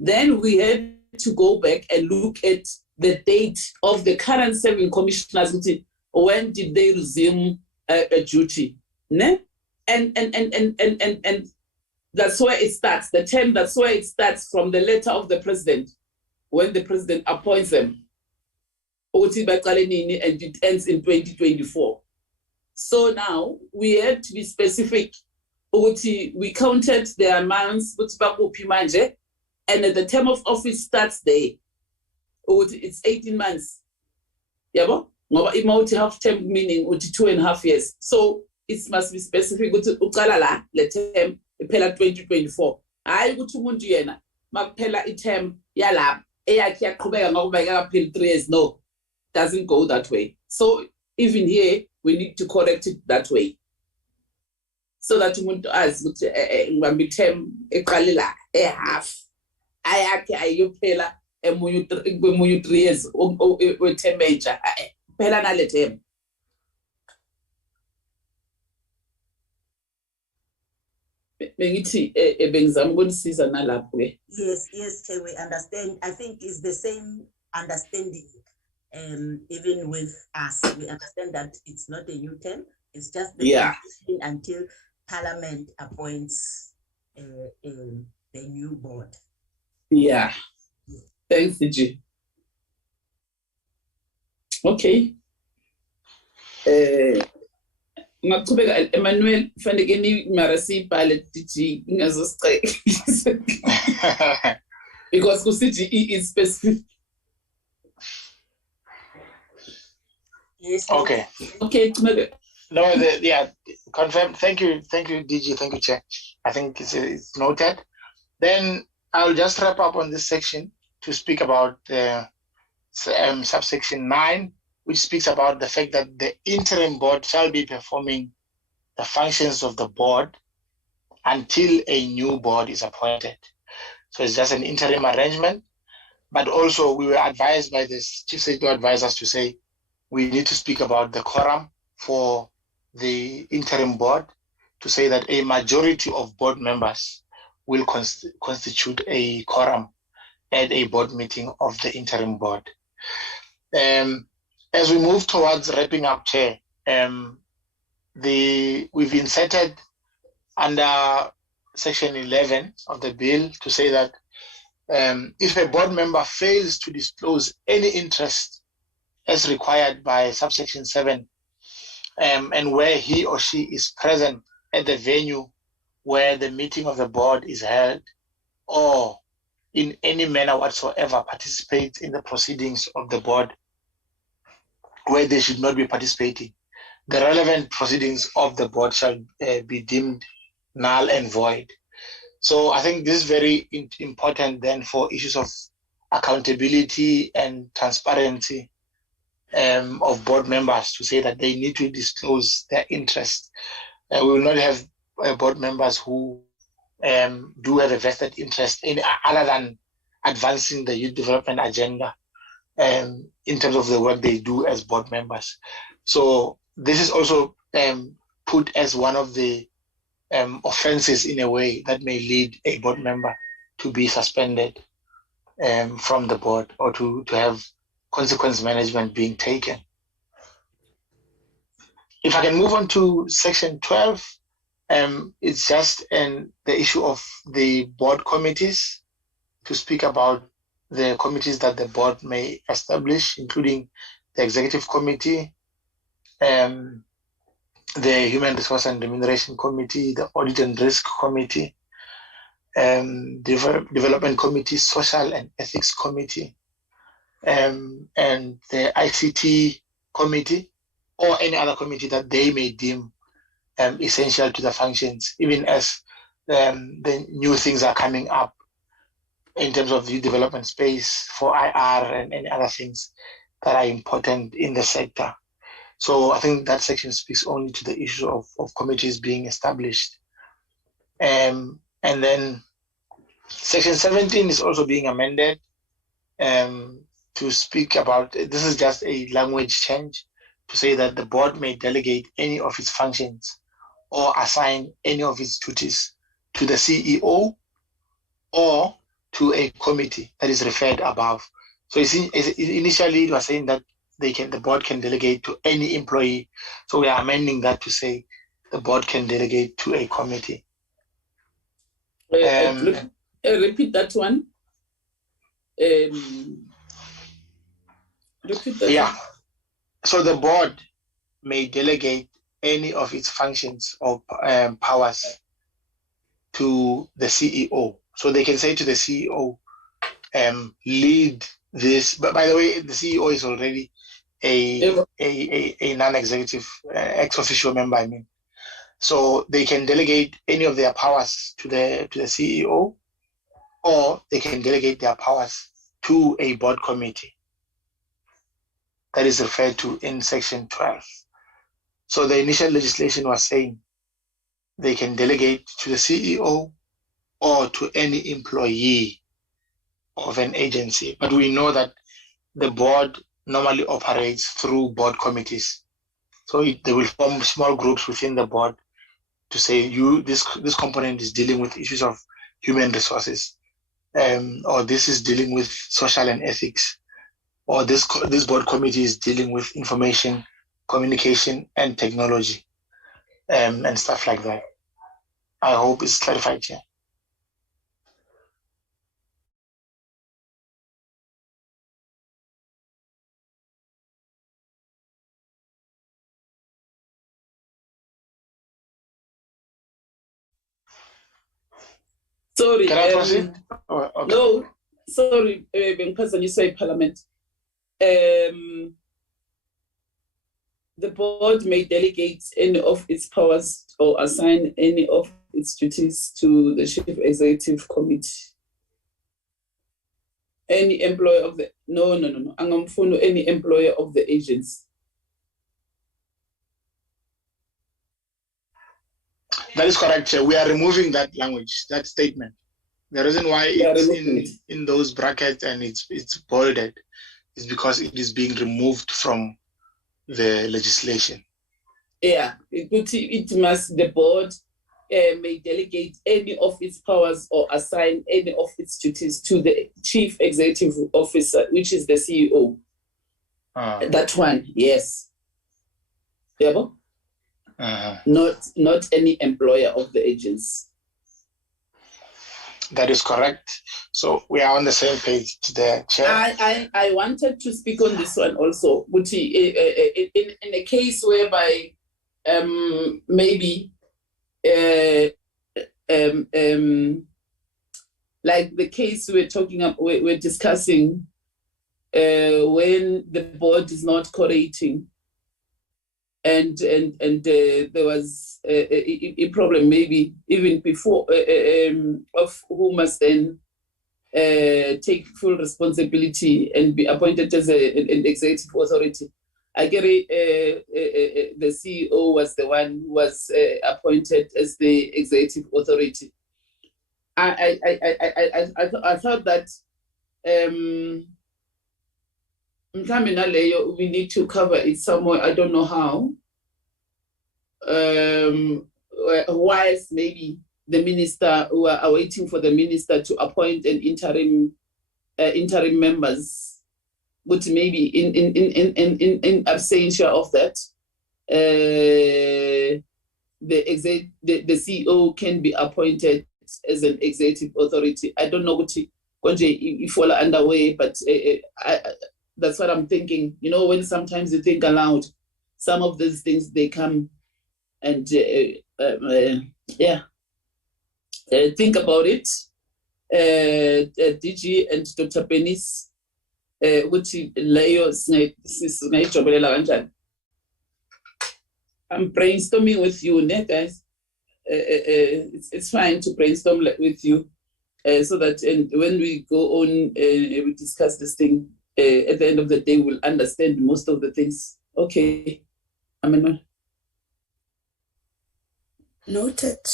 Then we had to go back and look at the date of the current serving commissioners. When did they resume a duty? Ne? And that's where it starts. The term, that's where it starts, from the letter of the president, when the president appoints them. And it ends in 2024. So now we had to be specific. We counted the amounts, and the term of office starts there. It's 18 months. Half term meaning 2.5 years. So it must be specific. The term 2024. I go to Mundiana, Mapella term yala, 3 years. No, doesn't go that way. So even here, we need to correct it that way. So that you want to ask, when we term a half, you pay a 3 years or 10 major. Pela na le term. Yes, Chair, we understand. I think it's the same understanding, even with us. We understand that it's not a new term. It's just the until Parliament appoints the new board. Yeah. Thanks, DG. Okay. Emmanuel Fandegeni Marasi Pilot DG because CGE is specific. Yes. Okay. Okay. No, confirm. Thank you, DG. Thank you, Chair. I think it's noted. Then I'll just wrap up on this section to speak about subsection 9, which speaks about the fact that the interim board shall be performing the functions of the board until a new board is appointed. So it's just an interim arrangement. But also we were advised by the chief secretary advisors to say we need to speak about the quorum for the interim board, to say that a majority of board members will constitute a quorum at a board meeting of the interim board. As we move towards wrapping up, Chair, we've inserted under section 11 of the bill to say that if a board member fails to disclose any interest as required by subsection 7 and where he or she is present at the venue where the meeting of the board is held, or in any manner whatsoever participates in the proceedings of the board where they should not be participating, the relevant proceedings of the board shall be deemed null and void. So I think this is very important then for issues of accountability and transparency of board members, to say that they need to disclose their interest. We will not have board members who do have a vested interest in other than advancing the youth development agenda in terms of the work they do as board members. So this is also put as one of the offenses in a way that may lead a board member to be suspended from the board, or to have consequence management being taken. If I can move on to section 12, it's just the issue of the board committees, to speak about the committees that the board may establish, including the executive committee, the human resource and remuneration committee, the audit and risk committee, development committee, social and ethics committee, and the ICT committee, or any other committee that they may deem essential to the functions, even as the new things are coming up in terms of the development space for IR and any other things that are important in the sector. So I think that section speaks only to the issue of committees being established. And then section 17 is also being amended to speak about, this is just a language change, to say that the board may delegate any of its functions or assign any of its duties to the CEO or to a committee that is referred above. So you see, initially it was saying that the board can delegate to any employee. So we are amending that to say the board can delegate to a committee. Repeat that one. Repeat that one. So the board may delegate any of its functions or powers to the CEO. So they can say to the CEO, lead this. But by the way, the CEO is already a non-executive ex officio member, I mean. So they can delegate any of their powers to the CEO, or they can delegate their powers to a board committee that is referred to in section 12. So the initial legislation was saying they can delegate to the CEO or to any employee of an agency. But we know that the board normally operates through board committees. So they will form small groups within the board to say, this component is dealing with issues of human resources, or this is dealing with social and ethics, or this board committee is dealing with information, communication, and technology, and stuff like that. I hope it's clarified here. Sorry. Can I proceed? Okay. No, sorry, because you say Parliament. The board may delegate any of its powers or assign any of its duties to the Chief Executive Committee. Any employer of the any employer of the agency. That is correct, Chair. We are removing that language, that statement. The reason why it's in those brackets and it's bolded is because it is being removed from the legislation. Yeah, it must, the board may delegate any of its powers or assign any of its duties to the Chief Executive Officer, which is the CEO. That one, yes. Yeah, not any employer of the agency. That is correct. So we are on the same page there, Chair. I wanted to speak on this one also, but in a case whereby maybe like the case we're discussing, when the board is not collaborating, and there was a problem maybe even before of who must then take full responsibility and be appointed as an executive authority. I get it, the CEO was the one who was appointed as the executive authority. I thought that we need to cover it somewhere. I don't know how. Whilst maybe the minister, we are waiting for the minister to appoint an interim members, but maybe in absentia of that, the CEO can be appointed as an executive authority. I don't know what if all are underway, but that's what I'm thinking. You know, when sometimes you think aloud, some of these things, they come and think about it. DG and Dr. Penis, ukuthi leyo singayijobelela kanjani. I'm brainstorming with you, ne, guys. It's fine to brainstorm with you, so that when we go on, we discuss this thing. At the end of the day, we'll understand most of the things. Okay, Amen. Noted,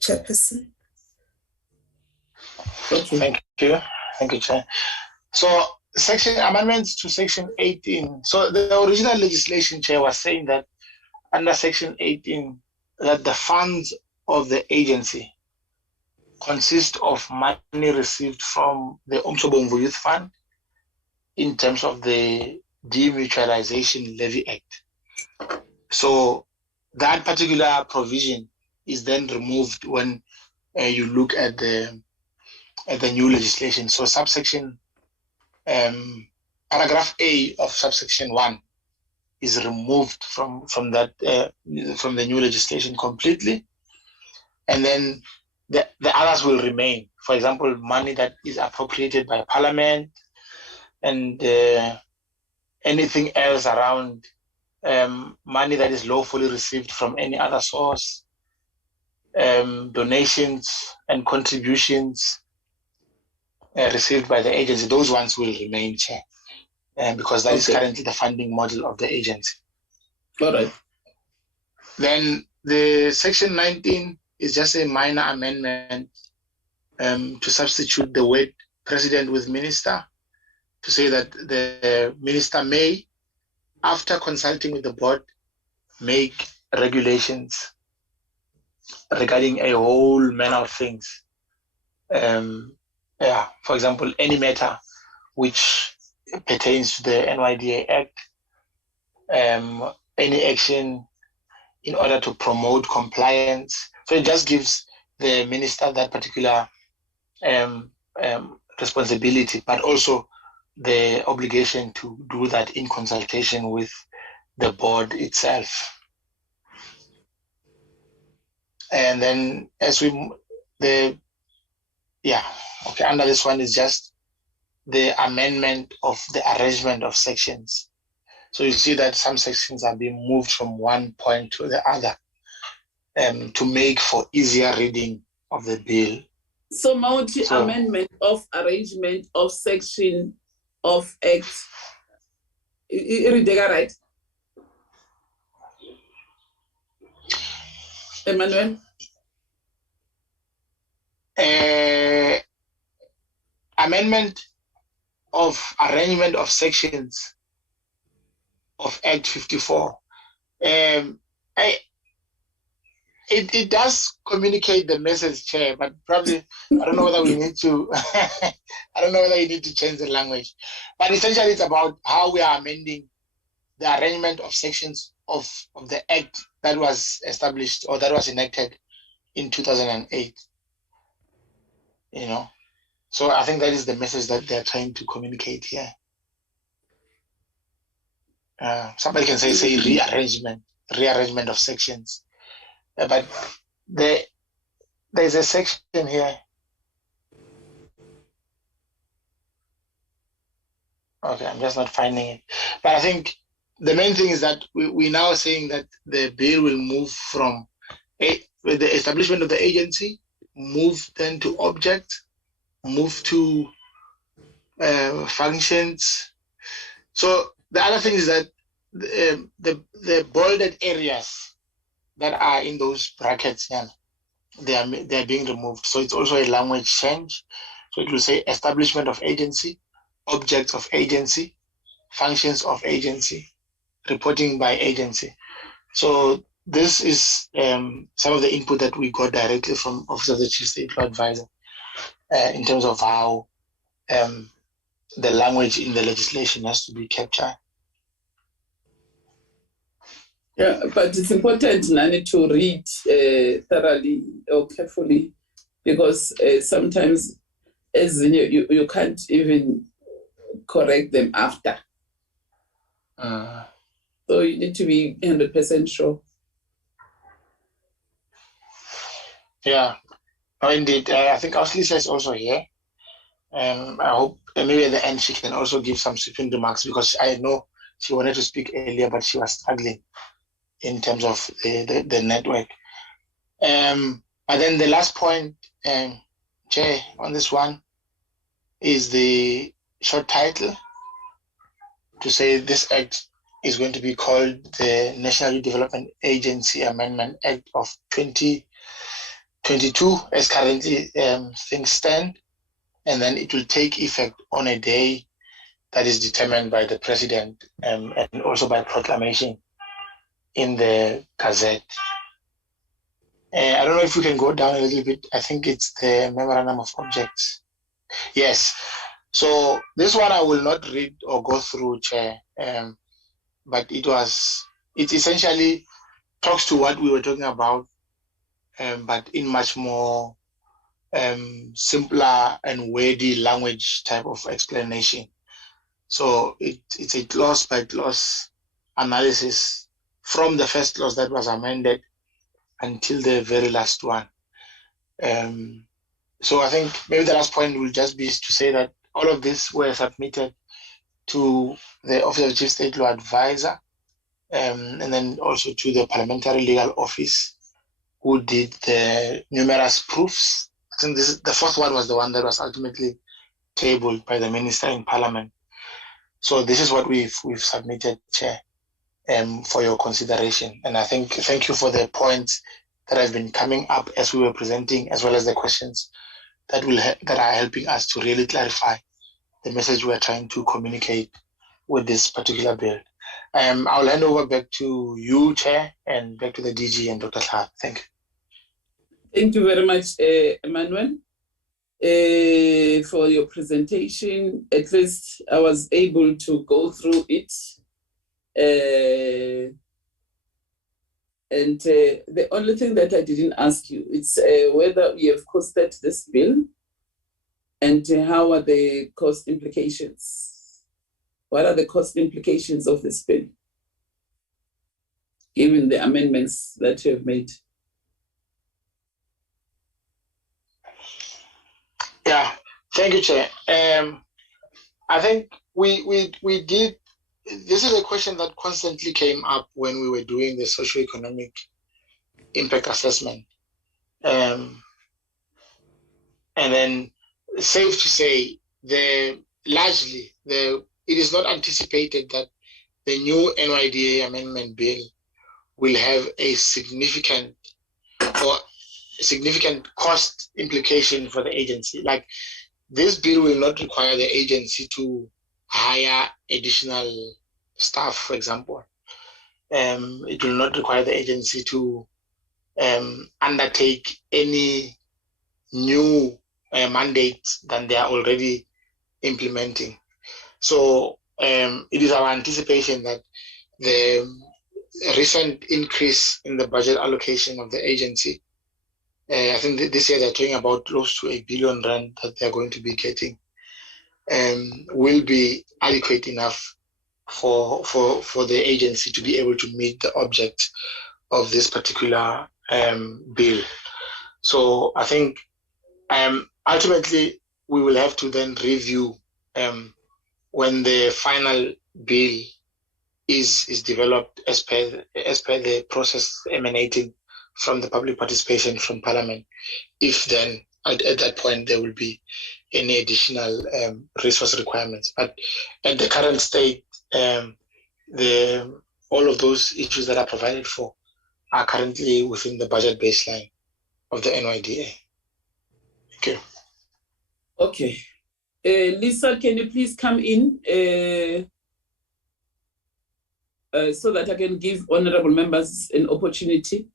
Chairperson. Okay. Thank you, Chair. So, amendments to Section 18. So, the original legislation, Chair, was saying that under Section 18, that the funds of the agency consist of money received from the Umsobomvu Youth Fund in terms of the Demutualization Levy Act. So that particular provision is then removed when you look at the new legislation. So subsection paragraph A of subsection 1 is removed from that from the new legislation completely, and then the others will remain. For example, money that is appropriated by Parliament, and anything else around money that is lawfully received from any other source, donations and contributions received by the agency, those ones will remain, Chair, because that is currently the funding model of the agency. All right. Then the Section 19 is just a minor amendment to substitute the word president with minister, to say that the minister may, after consulting with the board, make regulations regarding a whole manner of things. For example, any matter which pertains to the NYDA Act, any action in order to promote compliance. So it just gives the minister that particular responsibility, but also the obligation to do that in consultation with the board itself. And then under this one is just the amendment of the arrangement of sections. So you see that some sections are being moved from one point to the other to make for easier reading of the bill. So amendment of arrangement of section of Act. You read that right? Emmanuel? Amendment of arrangement of sections of Act 54. It does communicate the message, Chair, but probably I don't know whether we need to I don't know whether you need to change the language. But essentially it's about how we are amending the arrangement of sections of the Act that was established or that was enacted in 2008. You know. So I think that is the message that they're trying to communicate here. Somebody can say rearrangement. rearrangement of sections. But there's a section here. Okay, I'm just not finding it. But I think the main thing is that we're now saying that the bill will move from with the establishment of the agency, move then to object, move to functions. So the other thing is that the bolded areas that are in those brackets, yeah, they are being removed. So it's also a language change. So it will say establishment of agency, objects of agency, functions of agency, reporting by agency. So this is some of the input that we got directly from Office of the Chief State Law Advisor in terms of how the language in the legislation has to be captured. Yeah, but it's important, Nani, to read thoroughly or carefully, because sometimes as you can't even correct them after. So you need to be 100% sure. Yeah, no, indeed. I think Auslisa is also here. I hope maybe at the end she can also give some sweeping remarks, because I know she wanted to speak earlier, but she was struggling in terms of the network. But then the last point, Chair, on this one is the short title to say this act is going to be called the National Youth Development Agency Amendment Act of 2022 as currently things stand, and then it will take effect on a day that is determined by the President and also by proclamation in the Gazette. I don't know if we can go down a little bit. I think it's the Memorandum of Objects. Yes. So this one I will not read or go through, Chair, but it essentially talks to what we were talking about, but in much more simpler and wordy language type of explanation. So it's a clause by clause analysis from the first clause that was amended until the very last one. So I think maybe the last point will just be to say that all of this were submitted to the Office of the Chief State Law Advisor, and then also to the Parliamentary Legal Office, who did the numerous proofs. I think the fourth one was the one that was ultimately tabled by the Minister in Parliament. So this is what we've submitted, Chair, for your consideration. And I think thank you for the points that have been coming up as we were presenting, as well as the questions that are helping us to really clarify the message we are trying to communicate with this particular bill. I'll hand over back to you, Chair, and back to the DG and Dr. Clark. Thank you. Thank you very much, Emmanuel, for your presentation. At least I was able to go through it. And the only thing that I didn't ask you is whether you have costed this bill and how are the cost implications? What are the cost implications of this bill, given the amendments that you have made? Yeah, thank you, Chair. I think we did. This is a question that constantly came up when we were doing the socioeconomic impact assessment. And then safe to say, it is not anticipated that the new NYDA amendment bill will have a significant cost implication for the agency. Like, this bill will not require the agency to hire additional staff, for example. It will not require the agency to undertake any new mandates than they are already implementing. So it is our anticipation that the recent increase in the budget allocation of the agency, I think this year they're talking about close to R1 billion that they're going to be getting, will be adequate enough for the agency to be able to meet the object of this particular bill. So I think ultimately we will have to then review when the final bill is developed as per the process emanating from the public participation from Parliament, if then at that point there will be any additional resource requirements. But at the current state, all of those issues that are provided for are currently within the budget baseline of the NYDA. Thank you. Okay. Lisa, can you please come in so that I can give honorable members an opportunity?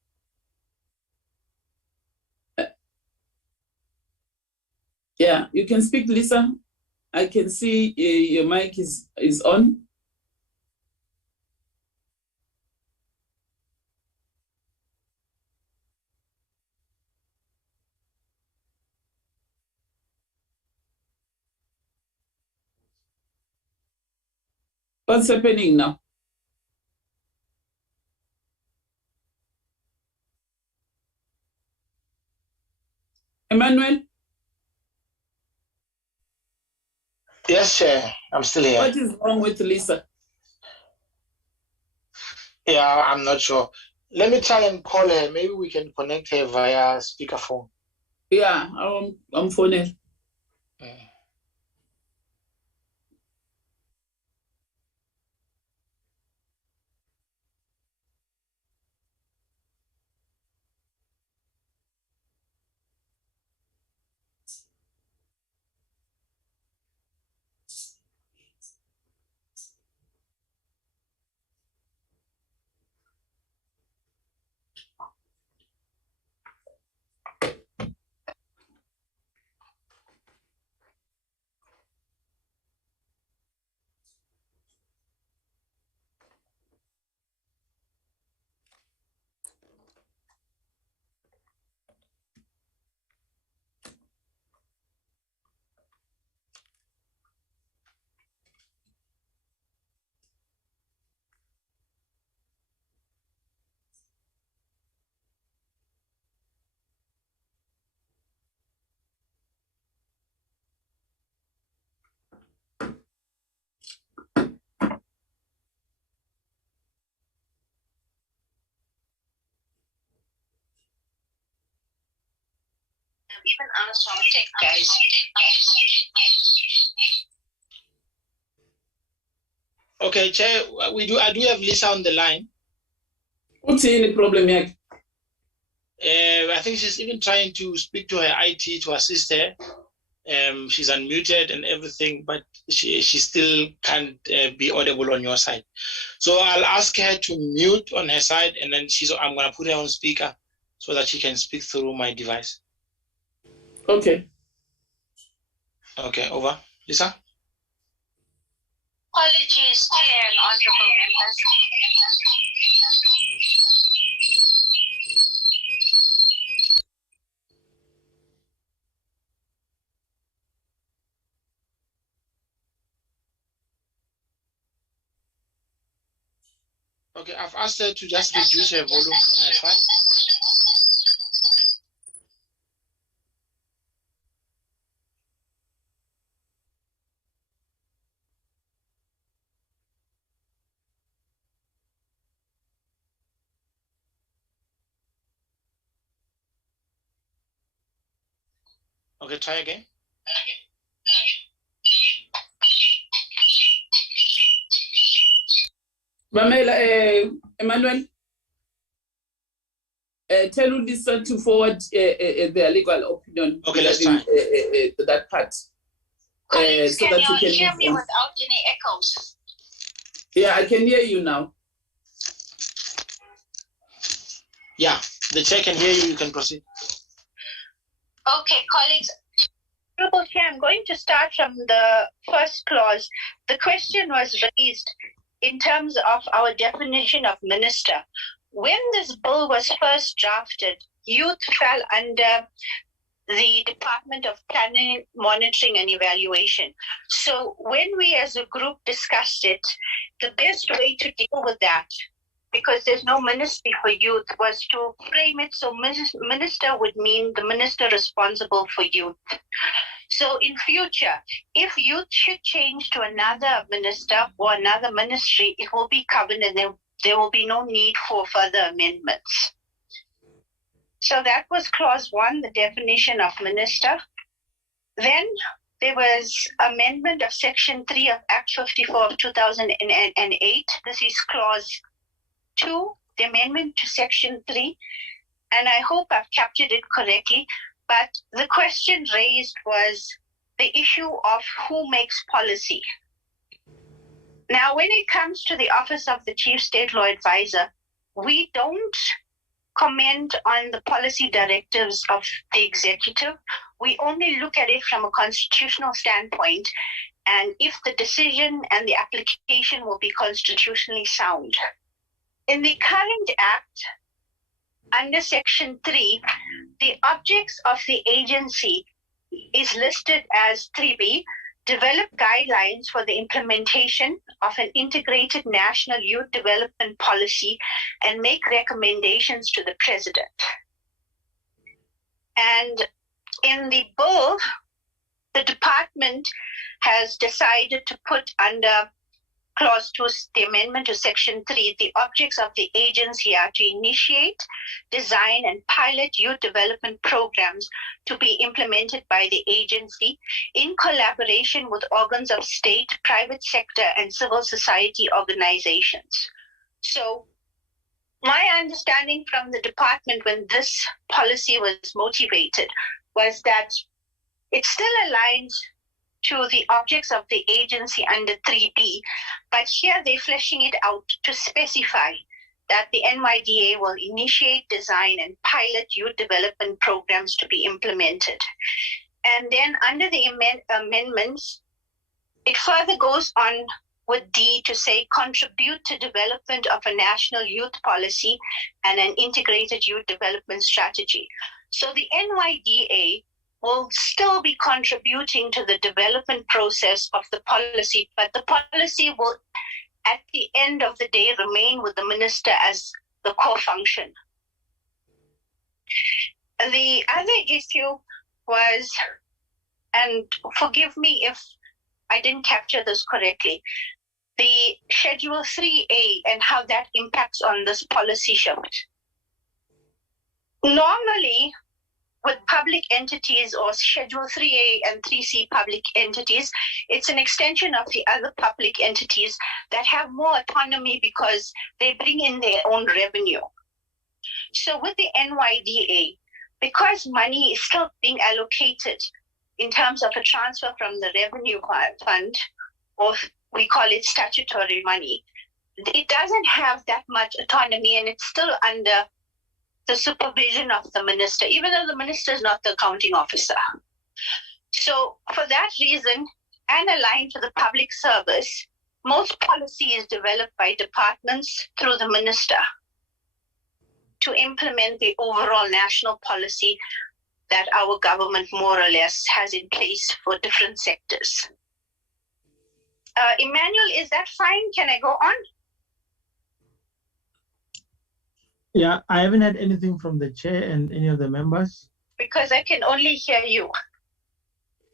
Yeah, you can speak, Lisa. I can see your mic is on. What's happening now? Emmanuel? Yes, Chair, I'm still here. What is wrong with Lisa? Yeah, I'm not sure. Let me try and call her. Maybe we can connect her via speakerphone. Yeah, I'm phoning. Even ask our tech guys. Okay, Chair, I do have Lisa on the line. What's the problem here? I think she's even trying to speak to her IT to assist her. She's unmuted and everything, but she still can't be audible on your side. So I'll ask her to mute on her side, and then I'm going to put her on speaker so that she can speak through my device. Okay. Okay, over. Lisa? Apologies, Chair and honorable members. Okay, I've asked her to just reduce her volume on her side. Okay, try again. Mamela, Emmanuel, tell Lisa to forward their legal opinion. Okay, let's try. That part. Colleagues, So can that you you can hear move me on. without any echoes? Yeah, I can hear you now. Yeah, the Chair can hear you. You can proceed. Okay, colleagues. Honorable Chair, I'm going to start from the first clause. The question was raised in terms of our definition of minister. When this bill was first drafted, youth fell under the Department of Planning, Monitoring and Evaluation. So when we as a group discussed it, the best way to deal with that, because there's no ministry for youth, was to frame it so minister would mean the minister responsible for youth. So in future, if youth should change to another minister or another ministry, it will be covered and there will be no need for further amendments. So that was clause 1, the definition of minister. Then there was amendment of section 3 of Act 54 of 2008. This is clause 2, the amendment to section 3. And I hope I've captured it correctly. But the question raised was the issue of who makes policy. Now, when it comes to the Office of the Chief State Law Advisor, we don't comment on the policy directives of the executive. We only look at it from a constitutional standpoint, and if the decision and the application will be constitutionally sound. In the current Act, under Section 3, the objects of the agency is listed as 3B, develop guidelines for the implementation of an integrated national youth development policy and make recommendations to the President. And in the bill, the department has decided to put under Clause 2, the amendment to Section 3, the objects of the agency are to initiate, design, and pilot youth development programs to be implemented by the agency in collaboration with organs of state, private sector, and civil society organizations. So my understanding from the department when this policy was motivated was that it still aligns to the objects of the agency under 3B, but here they're fleshing it out to specify that the NYDA will initiate, design, and pilot youth development programs to be implemented. And then under the amendments, it further goes on with D to say contribute to development of a national youth policy and an integrated youth development strategy. So the NYDA will still be contributing to the development process of the policy, but the policy will, at the end of the day, remain with the minister as the core function. The other issue was, and forgive me if I didn't capture this correctly, the Schedule 3A and how that impacts on this policy shift. Normally, with public entities or Schedule 3A and 3C public entities, it's an extension of the other public entities that have more autonomy because they bring in their own revenue. So with the NYDA, because money is still being allocated in terms of a transfer from the revenue fund, or we call it statutory money, it doesn't have that much autonomy and it's still under the supervision of the minister, even though the minister is not the accounting officer. So for that reason, and aligned to the public service, most policy is developed by departments through the minister to implement the overall national policy that our government more or less has in place for different sectors. Emmanuel, is that fine? Can I go on? Yeah, I haven't had anything from the chair and any of the members. Because I can only hear you.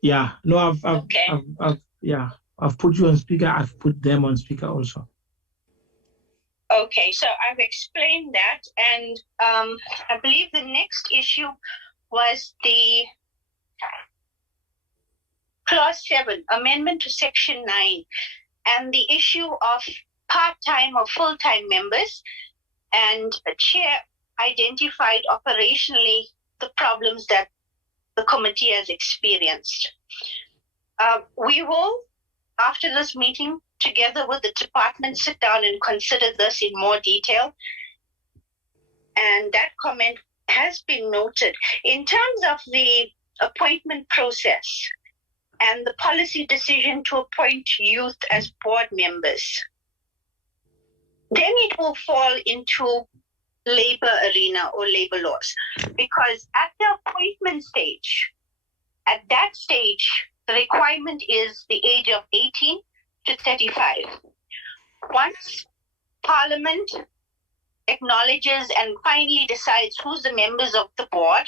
Yeah, no, I've put you on speaker. I've put them on speaker also. Okay, so I've explained that, and I believe the next issue was the Clause 7, Amendment to Section 9, and the issue of part-time or full-time members. And the chair identified operationally the problems that the committee has experienced. We will, after this meeting, together with the department, sit down and consider this in more detail. And that comment has been noted. In terms of the appointment process and the policy decision to appoint youth as board members, then it will fall into labor arena or labor laws, because at the appointment stage, at that stage, the requirement is the age of 18 to 35. Once Parliament acknowledges and finally decides who's the members of the board,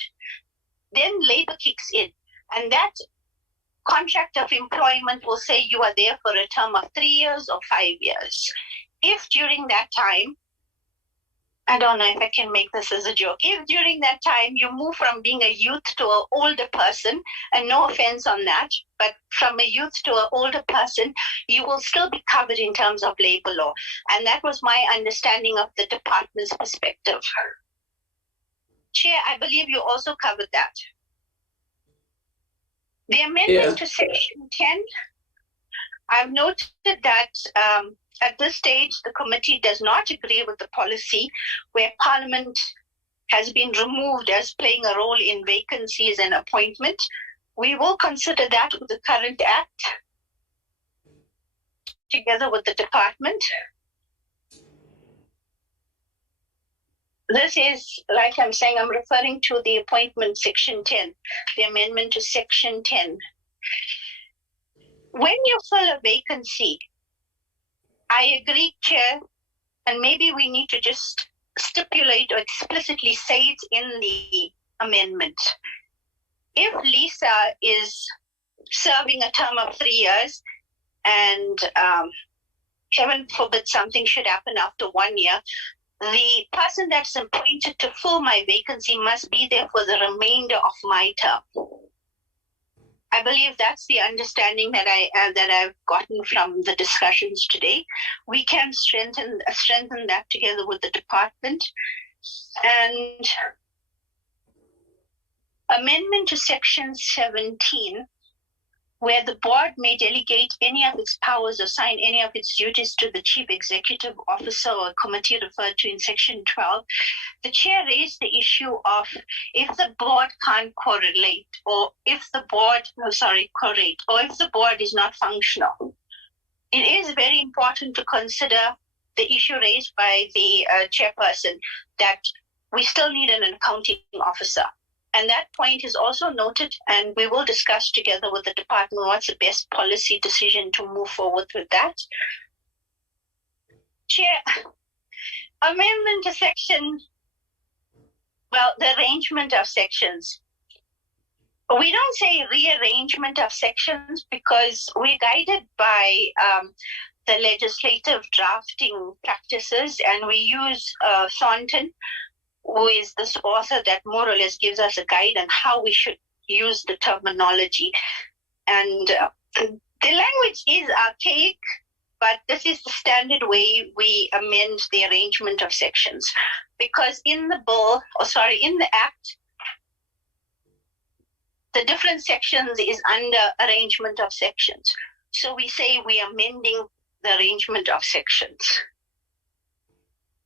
then labor kicks in. And that contract of employment will say you are there for a term of 3 years or 5 years. If during that time, I don't know if I can make this as a joke, if during that time you move from being a youth to an older person, and no offense on that, but from a youth to an older person, you will still be covered in terms of labor law. And that was my understanding of the department's perspective. Chair, I believe you also covered that. The amendment to section 10, I've noted that at this stage, the committee does not agree with the policy where Parliament has been removed as playing a role in vacancies and appointment. We will consider that with the current act, together with the department. This is, like I'm saying, I'm referring to the appointment section 10, the amendment to section 10. When you fill a vacancy, I agree, Chair, and maybe we need to just stipulate or explicitly say it in the amendment. If Lisa is serving a term of 3 years and heaven forbid something should happen after 1 year, the person that's appointed to fill my vacancy must be there for the remainder of my term. I believe that's the understanding that I've gotten from the discussions today. We can strengthen that together with the department. And amendment to section 17, where the board may delegate any of its powers or assign any of its duties to the chief executive officer or committee referred to in section 12, the chair raised the issue of if the board can't correlate, or if the board, correlate, or if the board is not functional. It is very important to consider the issue raised by the chairperson that we still need an accounting officer. And that point is also noted, and we will discuss together with the department what's the best policy decision to move forward with that. Chair, amendment to section, well, the arrangement of sections. We don't say rearrangement of sections because we're guided by the legislative drafting practices, and we use Thornton, who is this author that more or less gives us a guide on how we should use the terminology. And the language is archaic, but this is the standard way we amend the arrangement of sections. Because in the bill, in the act, the different sections is under arrangement of sections. So we say we are amending the arrangement of sections.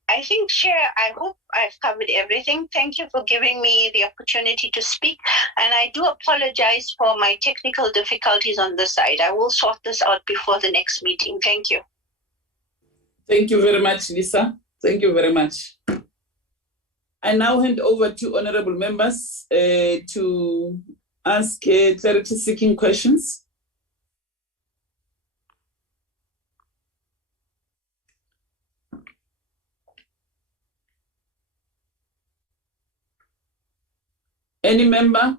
I think, Chair, I hope I've covered everything. Thank you for giving me the opportunity to speak. And I do apologize for my technical difficulties on this side. I will sort this out before the next meeting. Thank you. Thank you very much, Lisa. Thank you very much. I now hand over to honorable members to ask clarity-seeking questions. Any member?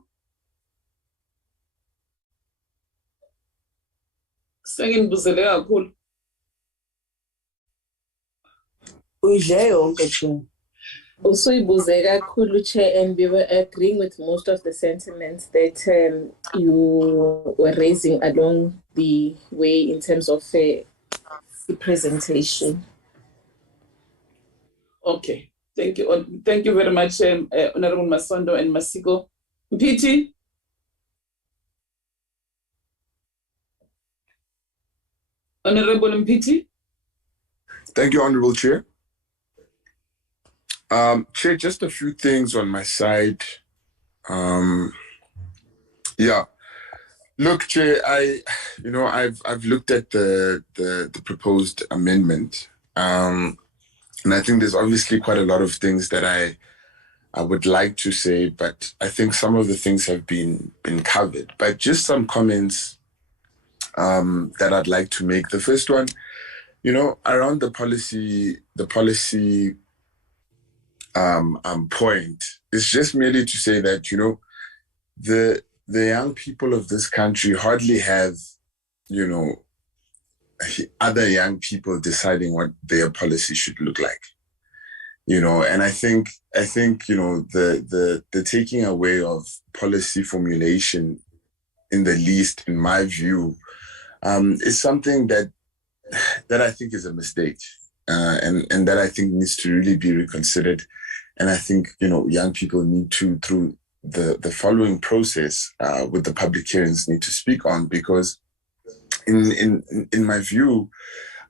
Sengibuzele kakhulu. Uyidle yonke Chair. Usuyibuze kakhulu, Chair, and we were agreeing with most of the sentiments that you were raising along the way in terms of the presentation. Okay. Thank you. Thank you very much, Honorable Masondo and Masiko. Mpiti? Honorable Mpiti? Thank you, Honorable Chair. Chair, just a few things on my side. Yeah. Look, Chair, I've looked at the proposed amendment. And I think there's obviously quite a lot of things that I would like to say, but I think some of the things have been covered. But just some comments that I'd like to make. The first one, around the policy point is just merely to say that, the young people of this country hardly have, other young people deciding what their policy should look like. And I think the taking away of policy formulation, in the least, in my view, is something that I think is a mistake, and that I think needs to really be reconsidered. And I think young people need to, through the following process with the public hearings, need to speak on, because in my view,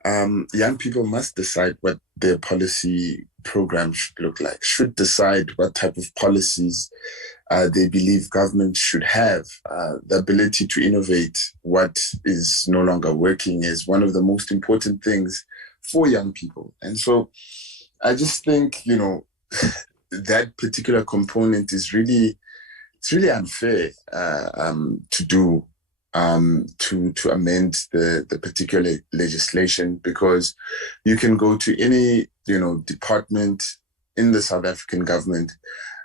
young people must decide what their policy program should look like, should decide what type of policies they believe government should have. The ability to innovate what is no longer working is one of the most important things for young people. And so I just think, that particular component is really unfair to do, to amend the particular legislation, because you can go to any department in the South African government.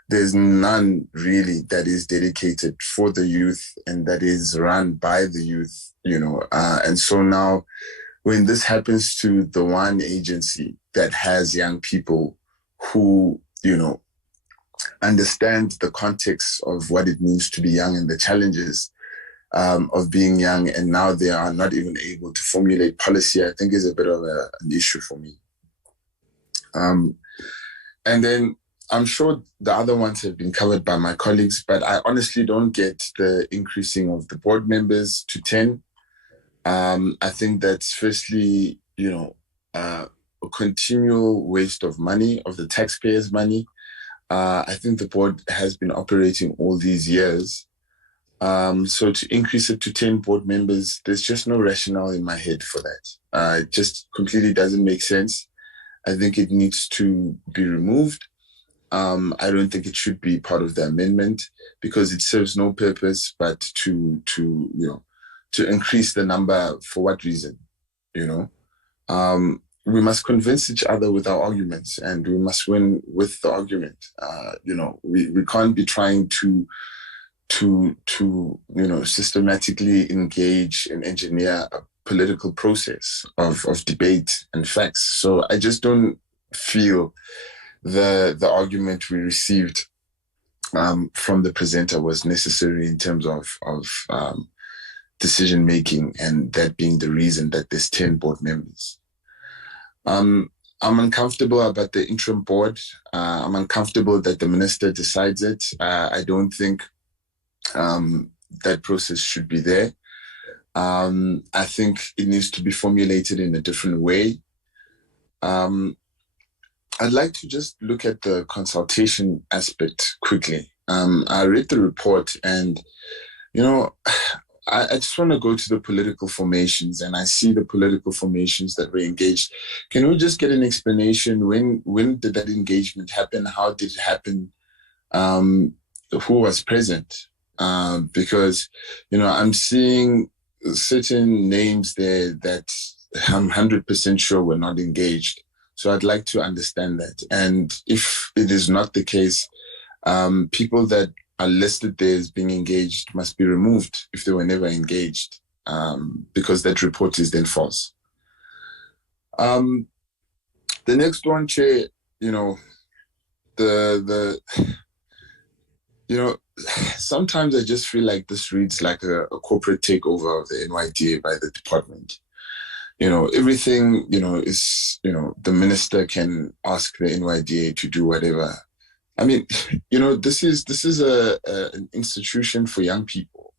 There's none really that is dedicated for the youth and that is run by the youth, and so now when this happens to the one agency that has young people who understand the context of what it means to be young and the challenges of being young, and now they are not even able to formulate policy, I think is a bit of an issue for me. And then I'm sure the other ones have been covered by my colleagues, but I honestly don't get the increasing of the board members to 10. I think that's firstly, a continual waste of money, of the taxpayers' money. I think the board has been operating all these years. So to increase it to 10 board members, there's just no rationale in my head for that. It just completely doesn't make sense. I think it needs to be removed. I don't think it should be part of the amendment, because it serves no purpose but to increase the number. For what reason? We must convince each other with our arguments, and we must win with the argument. We can't be trying to systematically engage and engineer a political process of debate and facts. So I just don't feel the argument we received from the presenter was necessary in terms of decision making, and that being the reason that there's 10 board members. I'm uncomfortable about the interim board. I'm uncomfortable that the minister decides it. I don't think that process should be there. I think it needs to be formulated in a different way. I'd like to just look at the consultation aspect quickly. I read the report, and I just want to go to the political formations, and I see the political formations that were engaged. Can we just get an explanation? When did that engagement happen? How did it happen? Who was present? Because, I'm seeing certain names there that I'm 100% sure were not engaged. So I'd like to understand that. And if it is not the case, people that are listed there as being engaged must be removed if they were never engaged, because that report is then false. The next one, Chair, sometimes I just feel like this reads like a corporate takeover of the NYDA by the department. Everything, is, the minister can ask the NYDA to do whatever. I mean, this is an institution for young people.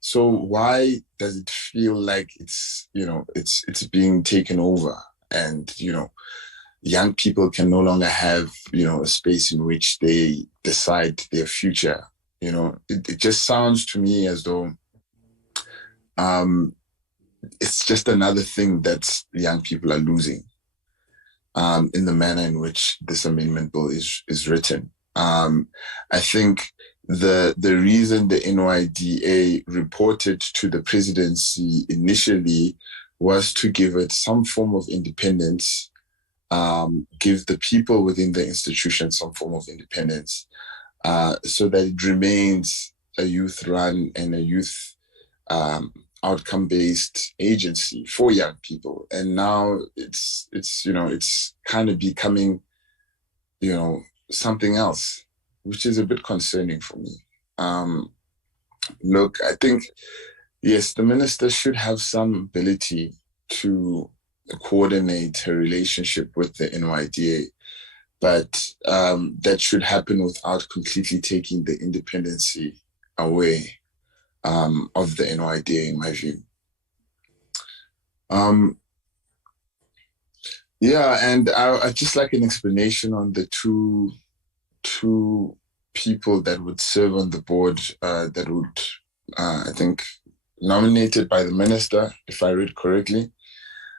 So why does it feel like it's being taken over, and, young people can no longer have, a space in which they decide their future? It just sounds to me as though it's just another thing that young people are losing. in the manner in which this amendment bill is written. I think the reason the NYDA reported to the presidency initially was to give it some form of independence, give the people within the institution some form of independence, so that it remains a youth-run and a youth outcome-based agency for young people. And now it's kind of becoming, something else, which is a bit concerning for me. Look, I think, yes, the minister should have some ability to coordinate her relationship with the NYDA, but that should happen without completely taking the independency away of the NYDA, in my view. And I'd just like an explanation on the two people that would serve on the board that would, I think, nominated by the minister, if I read correctly.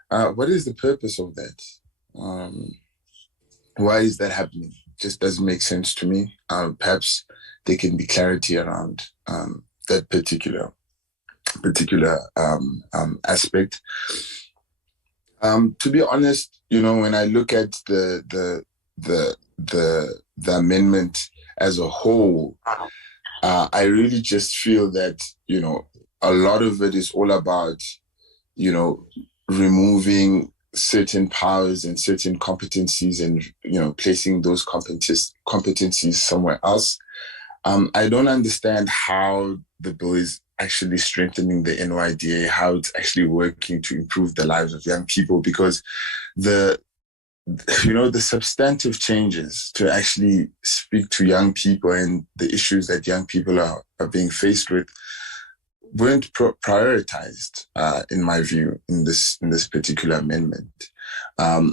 What is the purpose of that? Why is that happening? Just doesn't make sense to me. Perhaps there can be clarity around that particular aspect. To be honest, when I look at the amendment as a whole, I really just feel that a lot of it is all about removing certain powers and certain competencies and placing those competencies somewhere else. I don't understand how the bill is actually strengthening the NYDA, how it's actually working to improve the lives of young people, because the substantive changes to actually speak to young people and the issues that young people are being faced with weren't prioritized, in my view, in this particular amendment.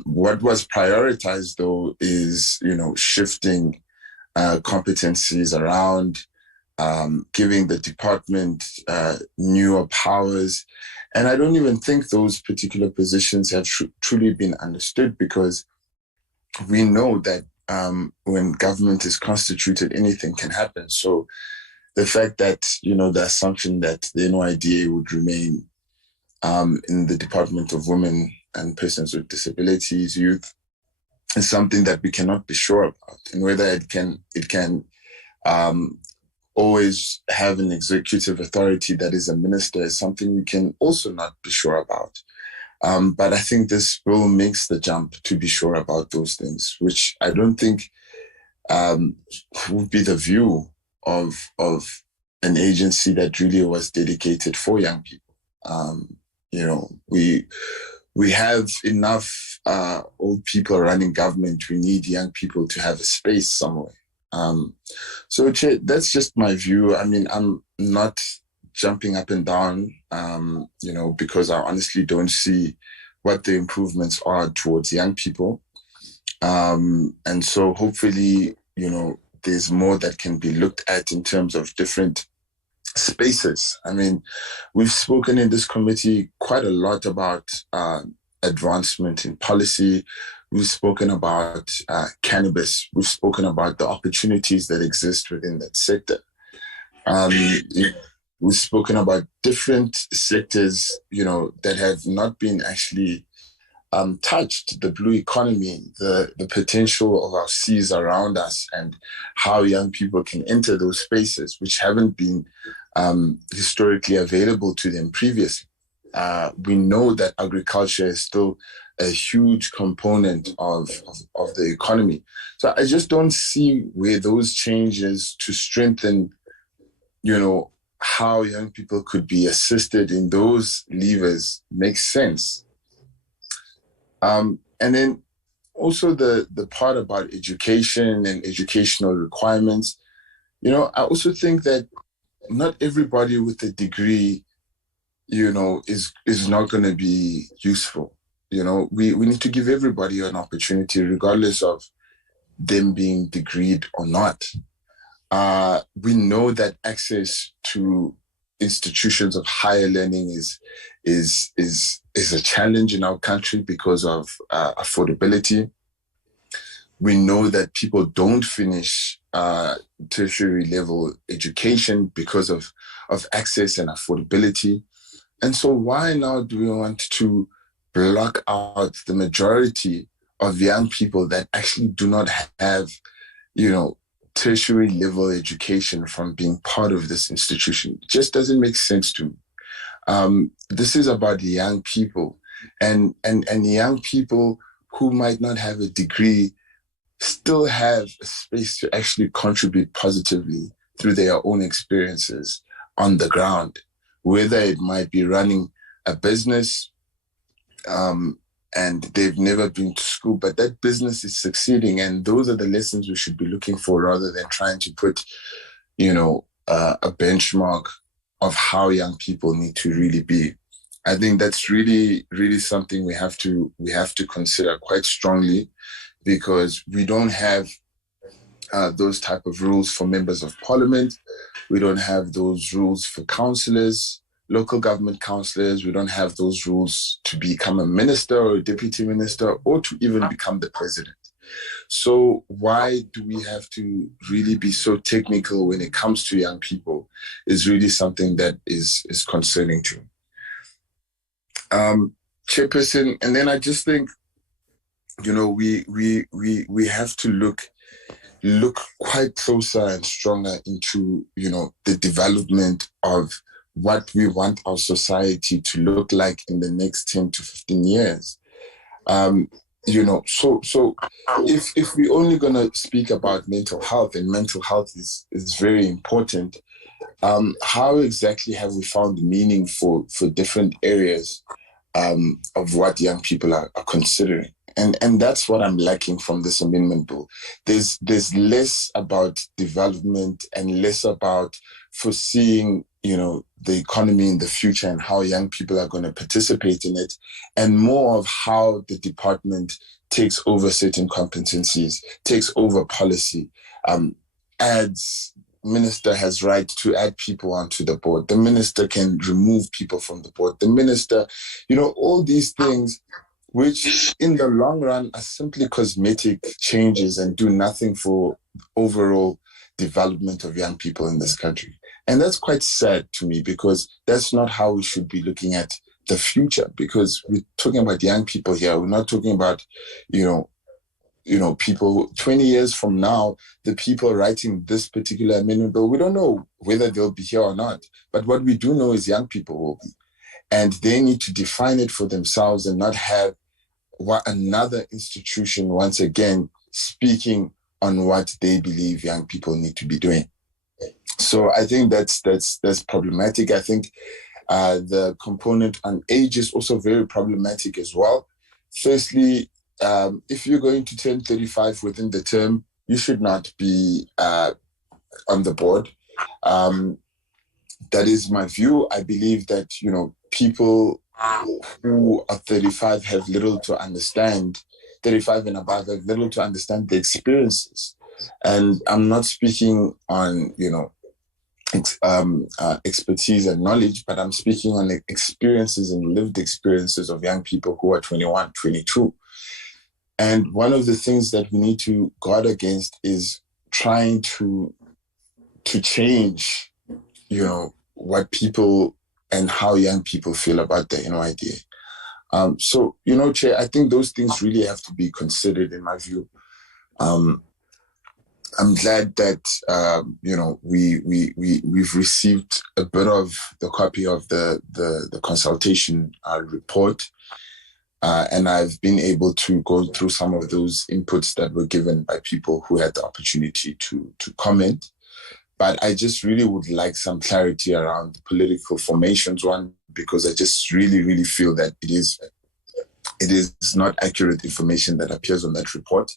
What was prioritized, though, is shifting competencies around, giving the department newer powers. And I don't even think those particular positions have truly been understood, because we know that when government is constituted, anything can happen. So the fact that, the assumption that the NYDA would remain in the Department of Women and Persons with Disabilities, Youth, is something that we cannot be sure about. And whether it can always have an executive authority that is a minister is something we can also not be sure about. But I think this bill makes the jump to be sure about those things, which I don't think would be the view of an agency that really was dedicated for young people. We have enough old people running government. We need young people to have a space somewhere. So that's just my view. I mean, I'm not jumping up and down, because I honestly don't see what the improvements are towards young people. And so hopefully, there's more that can be looked at in terms of different spaces. I mean, we've spoken in this committee quite a lot about advancement in policy. We've spoken about cannabis. We've spoken about the opportunities that exist within that sector. We've spoken about different sectors, that have not been actually touched: the blue economy, the potential of our seas around us, and how young people can enter those spaces, which haven't been historically available to them previously. We know that agriculture is still a huge component of the economy. So I just don't see where those changes to strengthen, how young people could be assisted in those levers makes sense. And then also the part about education and educational requirements. I also think that not everybody with a degree, is not going to be useful. We need to give everybody an opportunity, regardless of them being degreed or not. We know that access to institutions of higher learning is a challenge in our country because of affordability. We know that people don't finish tertiary level education because of access and affordability. And so why now do we want to block out the majority of young people that actually do not have, tertiary level education from being part of this institution? It just doesn't make sense to me. This is about young people, and young people who might not have a degree still have a space to actually contribute positively through their own experiences on the ground, whether it might be running a business, and they've never been to school, but that business is succeeding. And those are the lessons we should be looking for, rather than trying to put, a benchmark of how young people need to really be. I think that's really, really something we have to consider quite strongly, because we don't have those type of rules for members of parliament. We don't have those rules for councillors, local government councillors. We don't have those rules to become a minister or a deputy minister, or to even become the president. So why do we have to really be so technical when it comes to young people is really something that is concerning to me. Chairperson, and then I just think, we have to look quite closer and stronger into, the development of what we want our society to look like in the next 10 to 15 years. So if we're only going to speak about mental health, and mental health is very important, how exactly have we found meaning for different areas of what young people are considering? And that's what I'm lacking from this amendment bill. There's less about development and less about foreseeing, the economy in the future and how young people are going to participate in it, and more of how the department takes over certain competencies, takes over policy, minister has right to add people onto the board. The minister can remove people from the board. The minister, all these things, which in the long run are simply cosmetic changes and do nothing for overall development of young people in this country. And that's quite sad to me, because that's not how we should be looking at the future, because we're talking about young people here. We're not talking about, people 20 years from now, the people writing this particular amendment bill, we don't know whether they'll be here or not. But what we do know is young people will be. And they need to define it for themselves and not have another institution once again speaking on what they believe young people need to be doing. So I think that's problematic. I think the component on age is also very problematic as well. Firstly, if you're going to turn 35 within the term, you should not be on the board. That is my view. I believe that, people who are 35 have little to understand, 35 and above have little to understand the experiences. And I'm not speaking on, expertise and knowledge, but I'm speaking on the experiences and lived experiences of young people who are 21, 22. And one of the things that we need to guard against is trying to change, what people and how young people feel about the NYDA. So, Chair, I think those things really have to be considered in my view. I'm glad that, we've received a bit of the copy of the consultation report. And I've been able to go through some of those inputs that were given by people who had the opportunity to comment. But I just really would like some clarity around the political formations one, because I just really, really feel that it is not accurate information that appears on that report.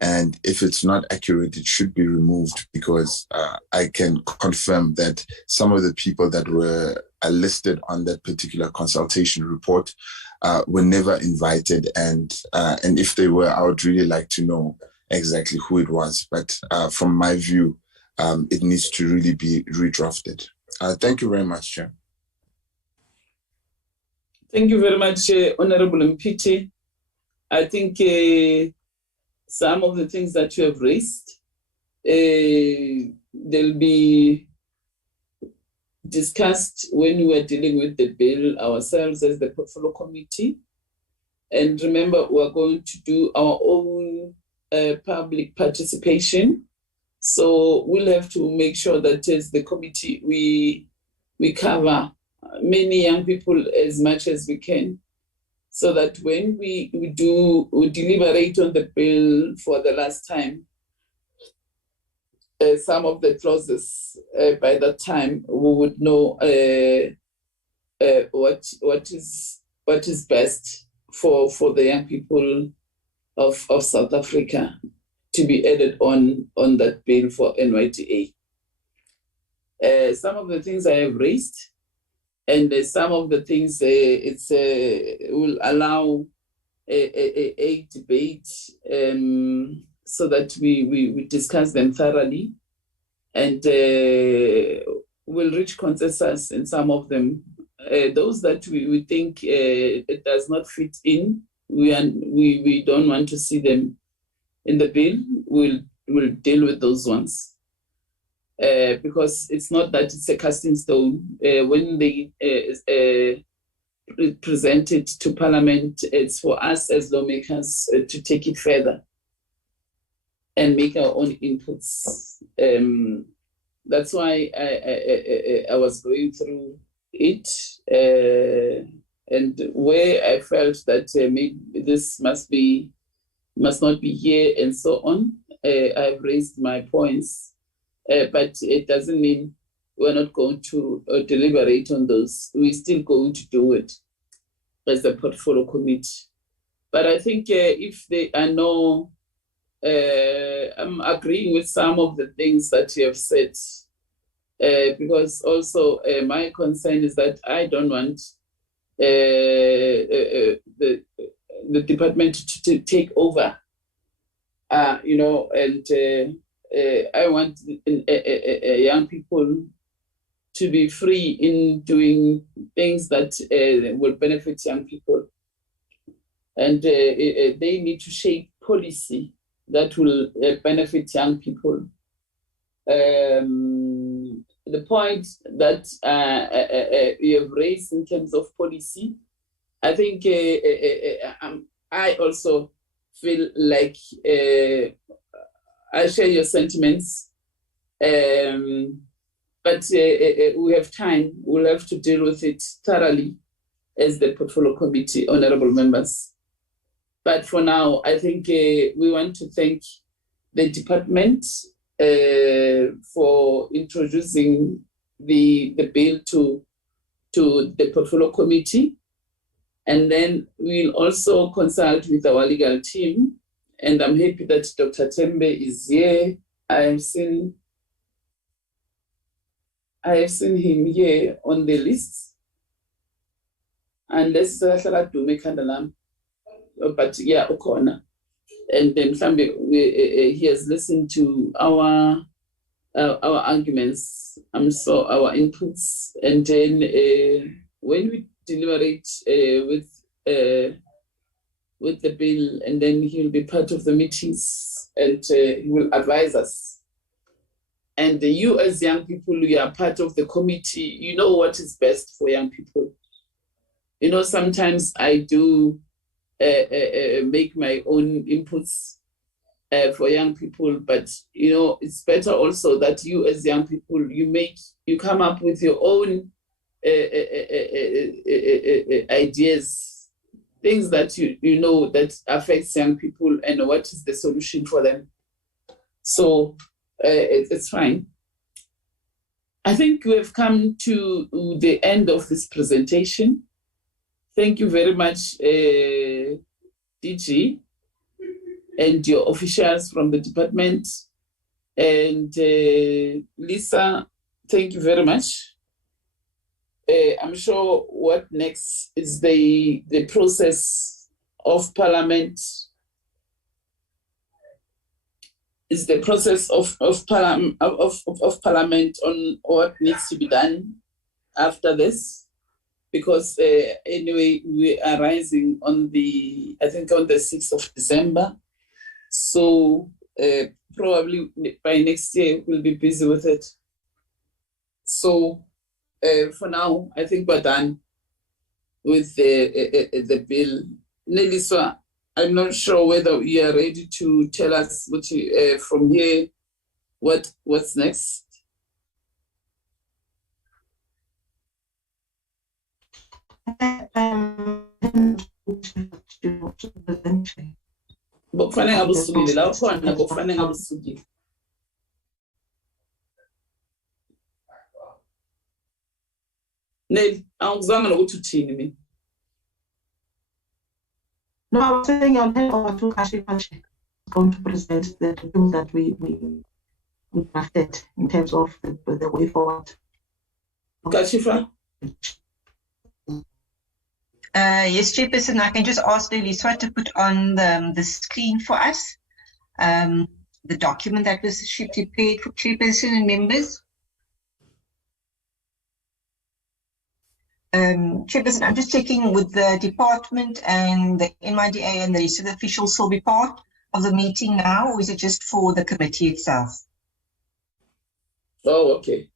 And if it's not accurate, it should be removed, because I can confirm that some of the people that were listed on that particular consultation report were never invited. And if they were, I would really like to know exactly who it was. But from my view, it needs to really be redrafted. Thank you very much, Chair. Thank you very much, Honorable Mpiti. I think some of the things that you have raised, they'll be discussed when we are dealing with the bill ourselves as the portfolio committee. And remember, we're going to do our own public participation. So we'll have to make sure that as the committee, we cover many young people as much as we can, so that when we deliberate on the bill for the last time, some of the clauses, by that time, we would know what is best for the young people of South Africa to be added on that bill for NYDA. Some of the things I have raised, and some of the things will allow a debate, so that we discuss them thoroughly, and we'll reach consensus in some of them. Those that we think it does not fit in, we don't want to see them in the bill, we'll deal with those ones. Because it's not that it's a casting stone. When they present it to Parliament, it's for us as lawmakers to take it further and make our own inputs. That's why I was going through it, and where I felt that maybe this must not be here and so on. I've raised my points, but it doesn't mean we're not going to deliberate on those. We're still going to do it as a portfolio committee. But I think if there are no, I'm agreeing with some of the things that you have said, because also my concern is that I don't want the department to take over, and I want young people to be free in doing things that will benefit young people. And they need to shape policy that will benefit young people. The point that you have raised in terms of policy, I think I also feel like I share your sentiments, but we have time. We'll have to deal with it thoroughly as the portfolio committee, honorable members. But for now, I think we want to thank the department for introducing the bill to the portfolio committee. And then we'll also consult with our legal team. And I'm happy that Dr. Tembe is here. I have seen him here on the list. Unless but yeah, Okona. And then he has listened to our arguments, our inputs, and then when we deliberate with the bill, and then he'll be part of the meetings, and he will advise us. And you as young people, you are part of the committee, you know what is best for young people. Sometimes I do make my own inputs for young people, but it's better also that you as young people, you come up with your own ideas, things that you know that affects young people, and what is the solution for them. So it's fine. I think we have come to the end of this presentation. Thank you very much, DG, and your officials from the department. And Lisa, thank you very much. I'm sure what next is the process of Parliament. Is the process of Parliament on what needs to be done after this. because anyway, we are rising on the, I think on the 6th of December. So probably by next year, we'll be busy with it. So for now, I think we're done with the bill. Neliswa, I'm not sure whether you are ready to tell us what you, from here, what's next. Bokufanele ngabe usukile la ukhona, bokufanele ngabe usukile. Neli, angizange nokuthi uthini mina. No, I was saying I'll hand over to Kashifa, going to present the document that we drafted in terms of the way forward. Kashifa? Yes, Chairperson, I can just ask Lisa to put on the screen for us the document that was prepared for Chairperson and members. Chairperson, I'm just checking with the department and the NYDA and the rest of the officials will be part of the meeting now, or is it just for the committee itself? Oh, okay.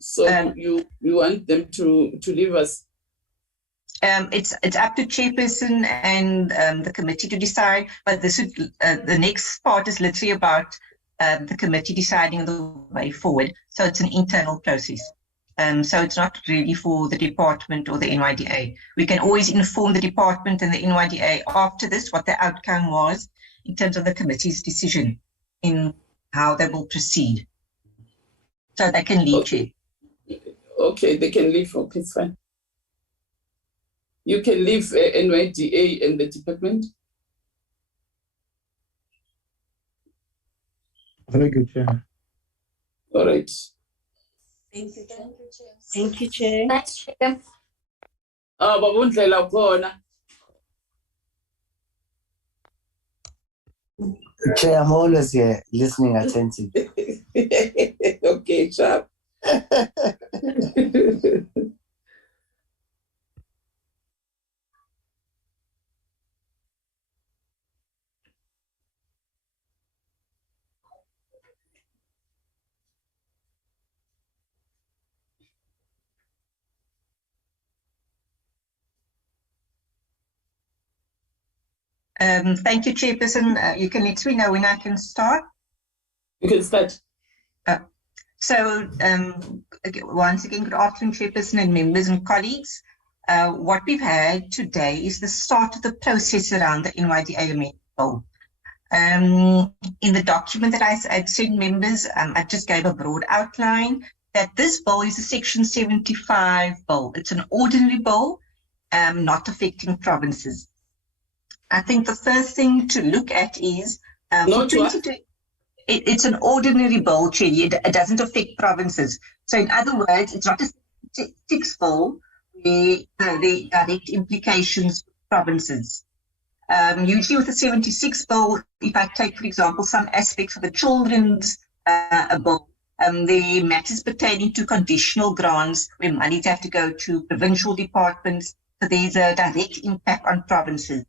So you want them to leave us? It's up to Chairperson and the committee to decide, but this would, the next part is literally about the committee deciding the way forward. So it's an internal process. So it's not really for the department or the NYDA. We can always inform the department and the NYDA after this what the outcome was in terms of the committee's decision in how they will proceed. So they can leave, Chair. Okay, they can leave. Okay, it's fine. You can leave NYDA and the department. Very good, Chair. All right. Thank you, Chair. Thank you, Chair. Thanks, Chair. Babundlela ukhona. Chair, I'm always here listening attentively. Okay, sharp. Thank you, Chairperson. You can let me know when I can start. You can start. So once again, good afternoon, Chairperson and members and colleagues. What we've had today is the start of the process around the NYDA amendment bill. In the document that I sent members, I just gave a broad outline that this bill is a Section 75 bill. It's an ordinary bill, not affecting provinces. I think the first thing to look at is it's an ordinary bill, Chair. It doesn't affect provinces. So in other words, it's not a 6 bill where the direct implications for provinces. Usually with the 76 bill, if I take, for example, some aspects of the children's bill, the matters pertaining to conditional grants where monies have to go to provincial departments, so there's a direct impact on provinces.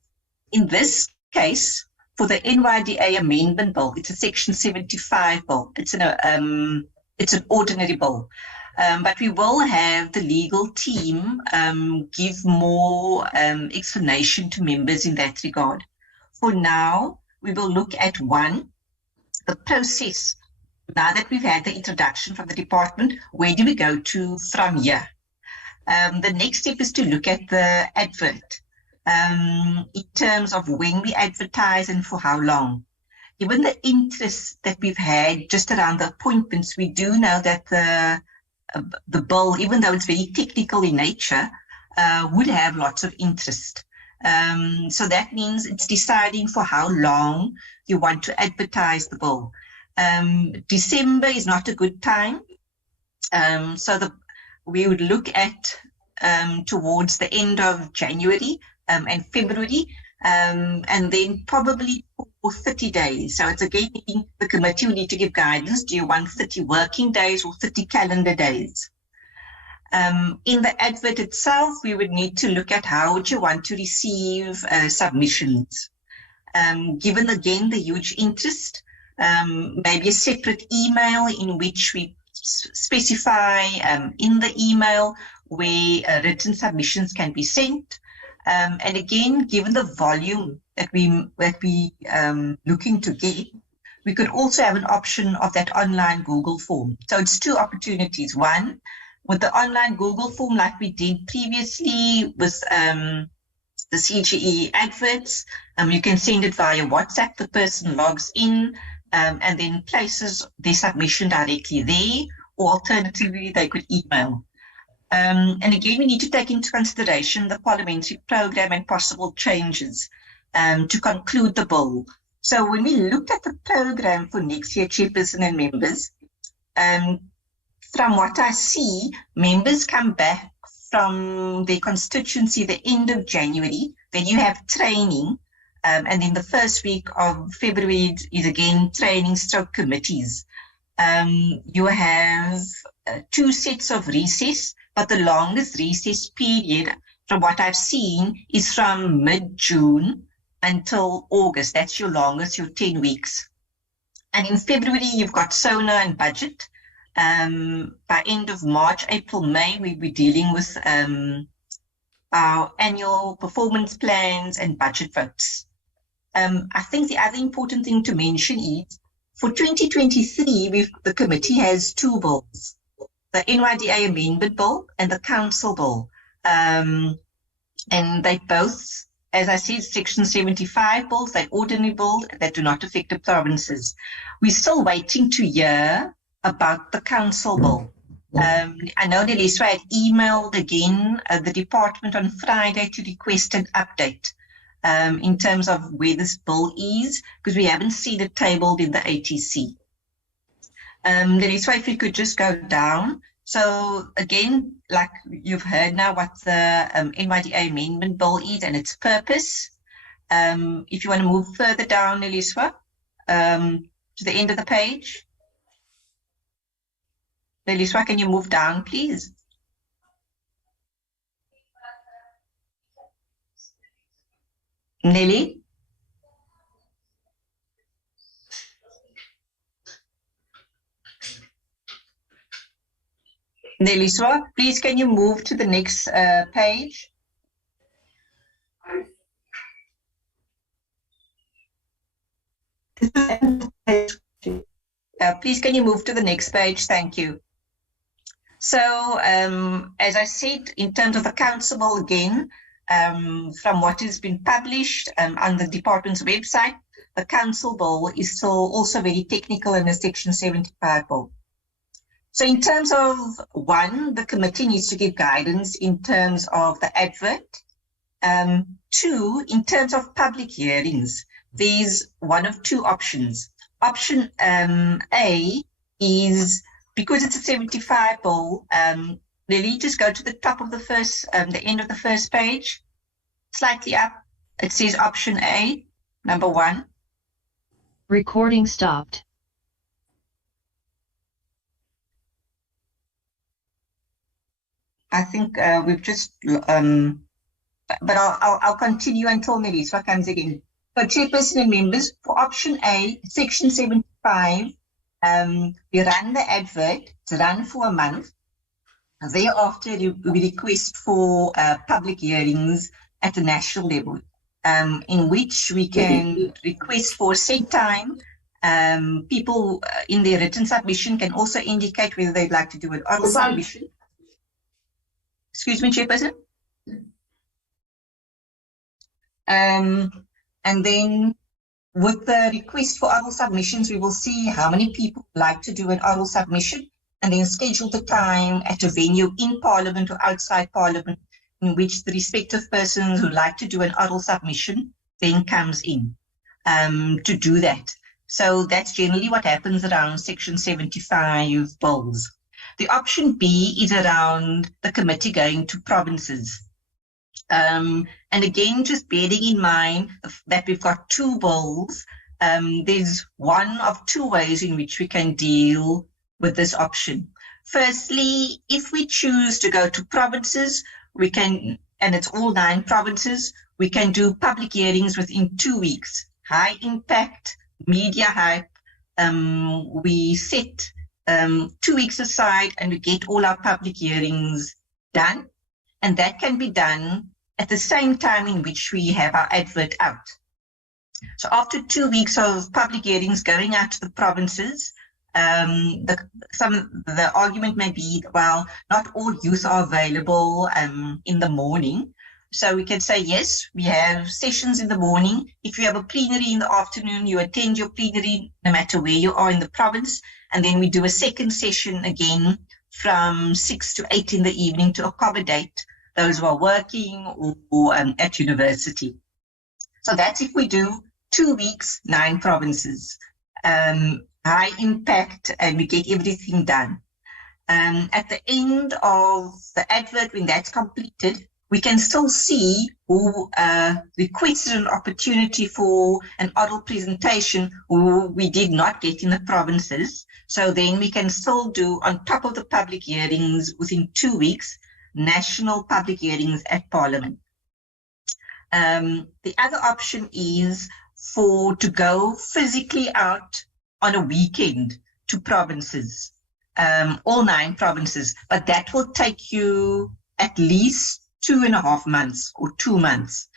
In this case, for the NYDA amendment bill, it's a Section 75 bill. It's an ordinary bill. But we will have the legal team give more explanation to members in that regard. For now, we will look at one, the process. Now that we've had the introduction from the department, where do we go to from here? The next step is to look at the advert. In terms of when we advertise and for how long. Given the interest that we've had just around the appointments, we do know that the bill, even though it's very technical in nature, would have lots of interest. So that means it's deciding for how long you want to advertise the bill. December is not a good time. So we would look at towards the end of January and February, and then probably for 30 days. So it's again, the committee will need to give guidance. Do you want 30 working days or 30 calendar days? In the advert itself, we would need to look at how would you want to receive submissions. Given again the huge interest, maybe a separate email in which we specify in the email where written submissions can be sent. And again, given the volume that we looking to get, we could also have an option of that online Google form. So it's two opportunities. One, with the online Google form like we did previously with the CGE adverts, you can send it via WhatsApp. The person logs in and then places their submission directly there, or alternatively, they could email. And again, we need to take into consideration the parliamentary program and possible changes to conclude the bill. So when we looked at the program for next year, Chairperson and members, from what I see, members come back from their constituency the end of January, then you have training, and then the first week of February is again training stroke committees. You have 2 sets of recess, but the longest recess period from what I've seen is from mid-June until August. That's your longest, your 10 weeks. And in February, you've got SONA and budget. By end of March, April, May, we'll be dealing with our annual performance plans and budget votes. I think the other important thing to mention is for 2023, the committee has 2 bills, the NYDA Amendment Bill and the Council Bill. And they both, as I said, Section 75 bills, they're ordinary bills that do not affect the provinces. We're still waiting to hear about the Council Bill. I know Nelisa had emailed again the department on Friday to request an update in terms of where this bill is, because we haven't seen it tabled in the ATC. Nelisa, if you could just go down. So again, like you've heard now what the NYDA Amendment Bill is and its purpose. If you want to move further down, Nelisa, to the end of the page. Nelisa, can you move down, please? Nelly? Nelisa, please can you move to the next page? Please can you move to the next page? Thank you. So, as I said, in terms of the Council Bill again, from what has been published on the department's website, the Council Bill is still also very technical in the Section 75 bill. So in terms of 1, the committee needs to give guidance in terms of the advert. 2, in terms of public hearings, there's one of 2 options. Option A is, because it's a 75 bill, Lily, just go to the top of the first, the end of the first page, slightly up. It says option A, number 1. Recording stopped. I think we've just, but I'll continue until Melissa comes again. For Chairperson and members, for option A, Section 75, we run the advert, it's run for a month. Thereafter, we request for public hearings at the national level, in which we can request for a set time. People in their written submission can also indicate whether they'd like to do an oral submission. Excuse me, Chairperson. And then with the request for oral submissions, we will see how many people would like to do an oral submission and then schedule the time at a venue in Parliament or outside Parliament in which the respective persons who like to do an oral submission then comes in to do that. So that's generally what happens around Section 75 bills. The option B is around the committee going to provinces. And again, just bearing in mind that we've got 2 bills, there's one of 2 ways in which we can deal with this option. Firstly, if we choose to go to provinces, we can, and it's all 9 provinces, we can do public hearings within 2 weeks. High impact, media hype. We set 2 weeks aside and we get all our public hearings done. And that can be done at the same time in which we have our advert out. So after 2 weeks of public hearings going out to the provinces, the argument may be, well, not all youth are available in the morning. So we can say, yes, we have sessions in the morning. If you have a plenary in the afternoon, you attend your plenary no matter where you are in the province. And then we do a second session again from 6 to 8 in the evening to accommodate those who are working or at university. So that's if we do 2 weeks, 9 provinces. High impact, and we get everything done. At the end of the advert, when that's completed, we can still see who requested an opportunity for an oral presentation who we did not get in the provinces. So then we can still do, on top of the public hearings within 2 weeks, national public hearings at Parliament. The other option is to go physically out on a weekend to provinces, all 9 provinces, but that will take you at least 2.5 months or 2 months.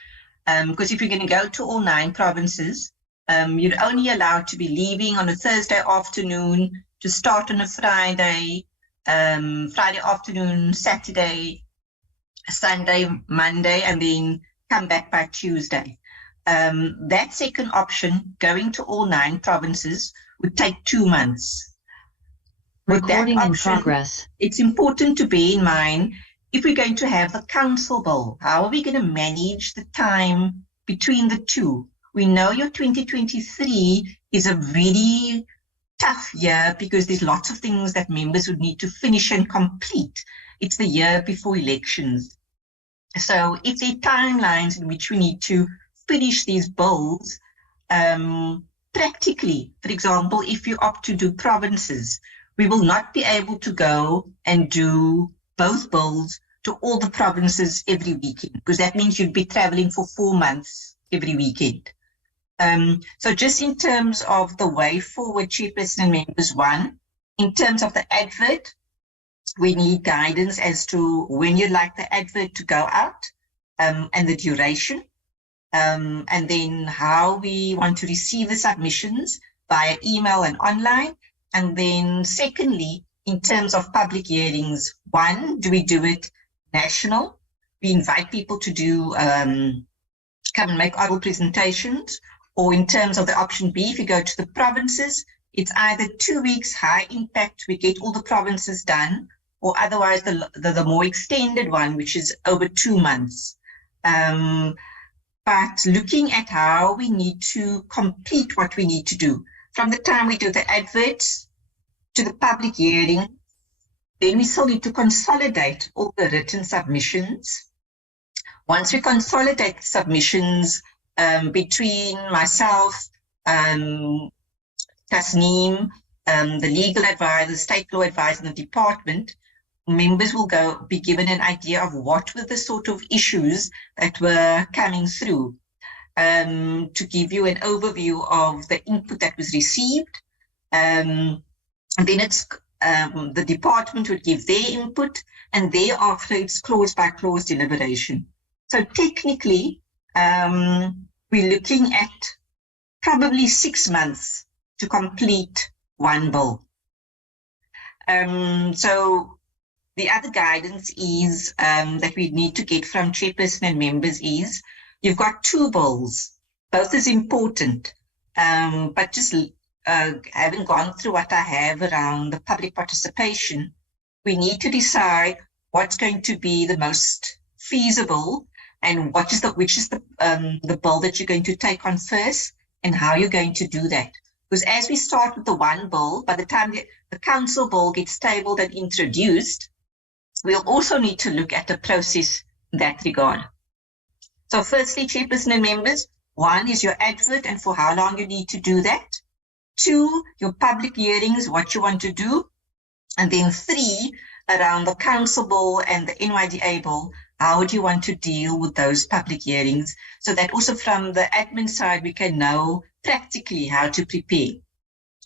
Because if you're going to go to all 9 provinces, you're only allowed to be leaving on a Thursday afternoon to start on a Friday, Friday afternoon, Saturday, Sunday, Monday, and then come back by Tuesday. That second option, going to all 9 provinces, would take 2 months. With Recording that in option, progress. it's important to bear in mind, if we're going to have the council bill, how are we going to manage the time between the two? We know your 2023 is a very tough year because there's lots of things that members would need to finish and complete. It's the year before elections. So if there are timelines in which we need to finish these bills, practically, for example, if you opt to do provinces, we will not be able to go and do both bills to all the provinces every weekend, because that means you'd be traveling for 4 months every weekend. So just in terms of the way forward, Chairperson and members, 1, in terms of the advert, we need guidance as to when you'd like the advert to go out and the duration, and then how we want to receive the submissions via email and online. And then secondly, in terms of public hearings, 1, do we do it national? We invite people to do come and make oral presentations, or in terms of the option B, if you go to the provinces, it's either 2 weeks high impact, we get all the provinces done, or otherwise the more extended one, which is over 2 months. But looking at how we need to complete what we need to do, from the time we do the adverts to the public hearing, then we still need to consolidate all the written submissions. Once we consolidate submissions between myself, Tasneem, the legal advisor, state law advisor, and the department, members will be given an idea of what were the sort of issues that were coming through, to give you an overview of the input that was received. And then it's the department would give their input, and thereafter it's clause by clause deliberation. So technically, we're looking at probably 6 months to complete one bill. So the other guidance is that we need to get from Chairperson and members is, you've got 2 bills, both is important, but just having gone through what I have around the public participation, we need to decide what's going to be the most feasible and which is the bill that you're going to take on first and how you're going to do that. Because as we start with the one bill, by the time the council bill gets tabled and introduced, we'll also need to look at the process in that regard. So firstly, Chairperson and members, 1 is your advert and for how long you need to do that. 2, your public hearings, what you want to do. And then 3, around the council bill and the NYDA bill, how would you want to deal with those public hearings so that also from the admin side, we can know practically how to prepare.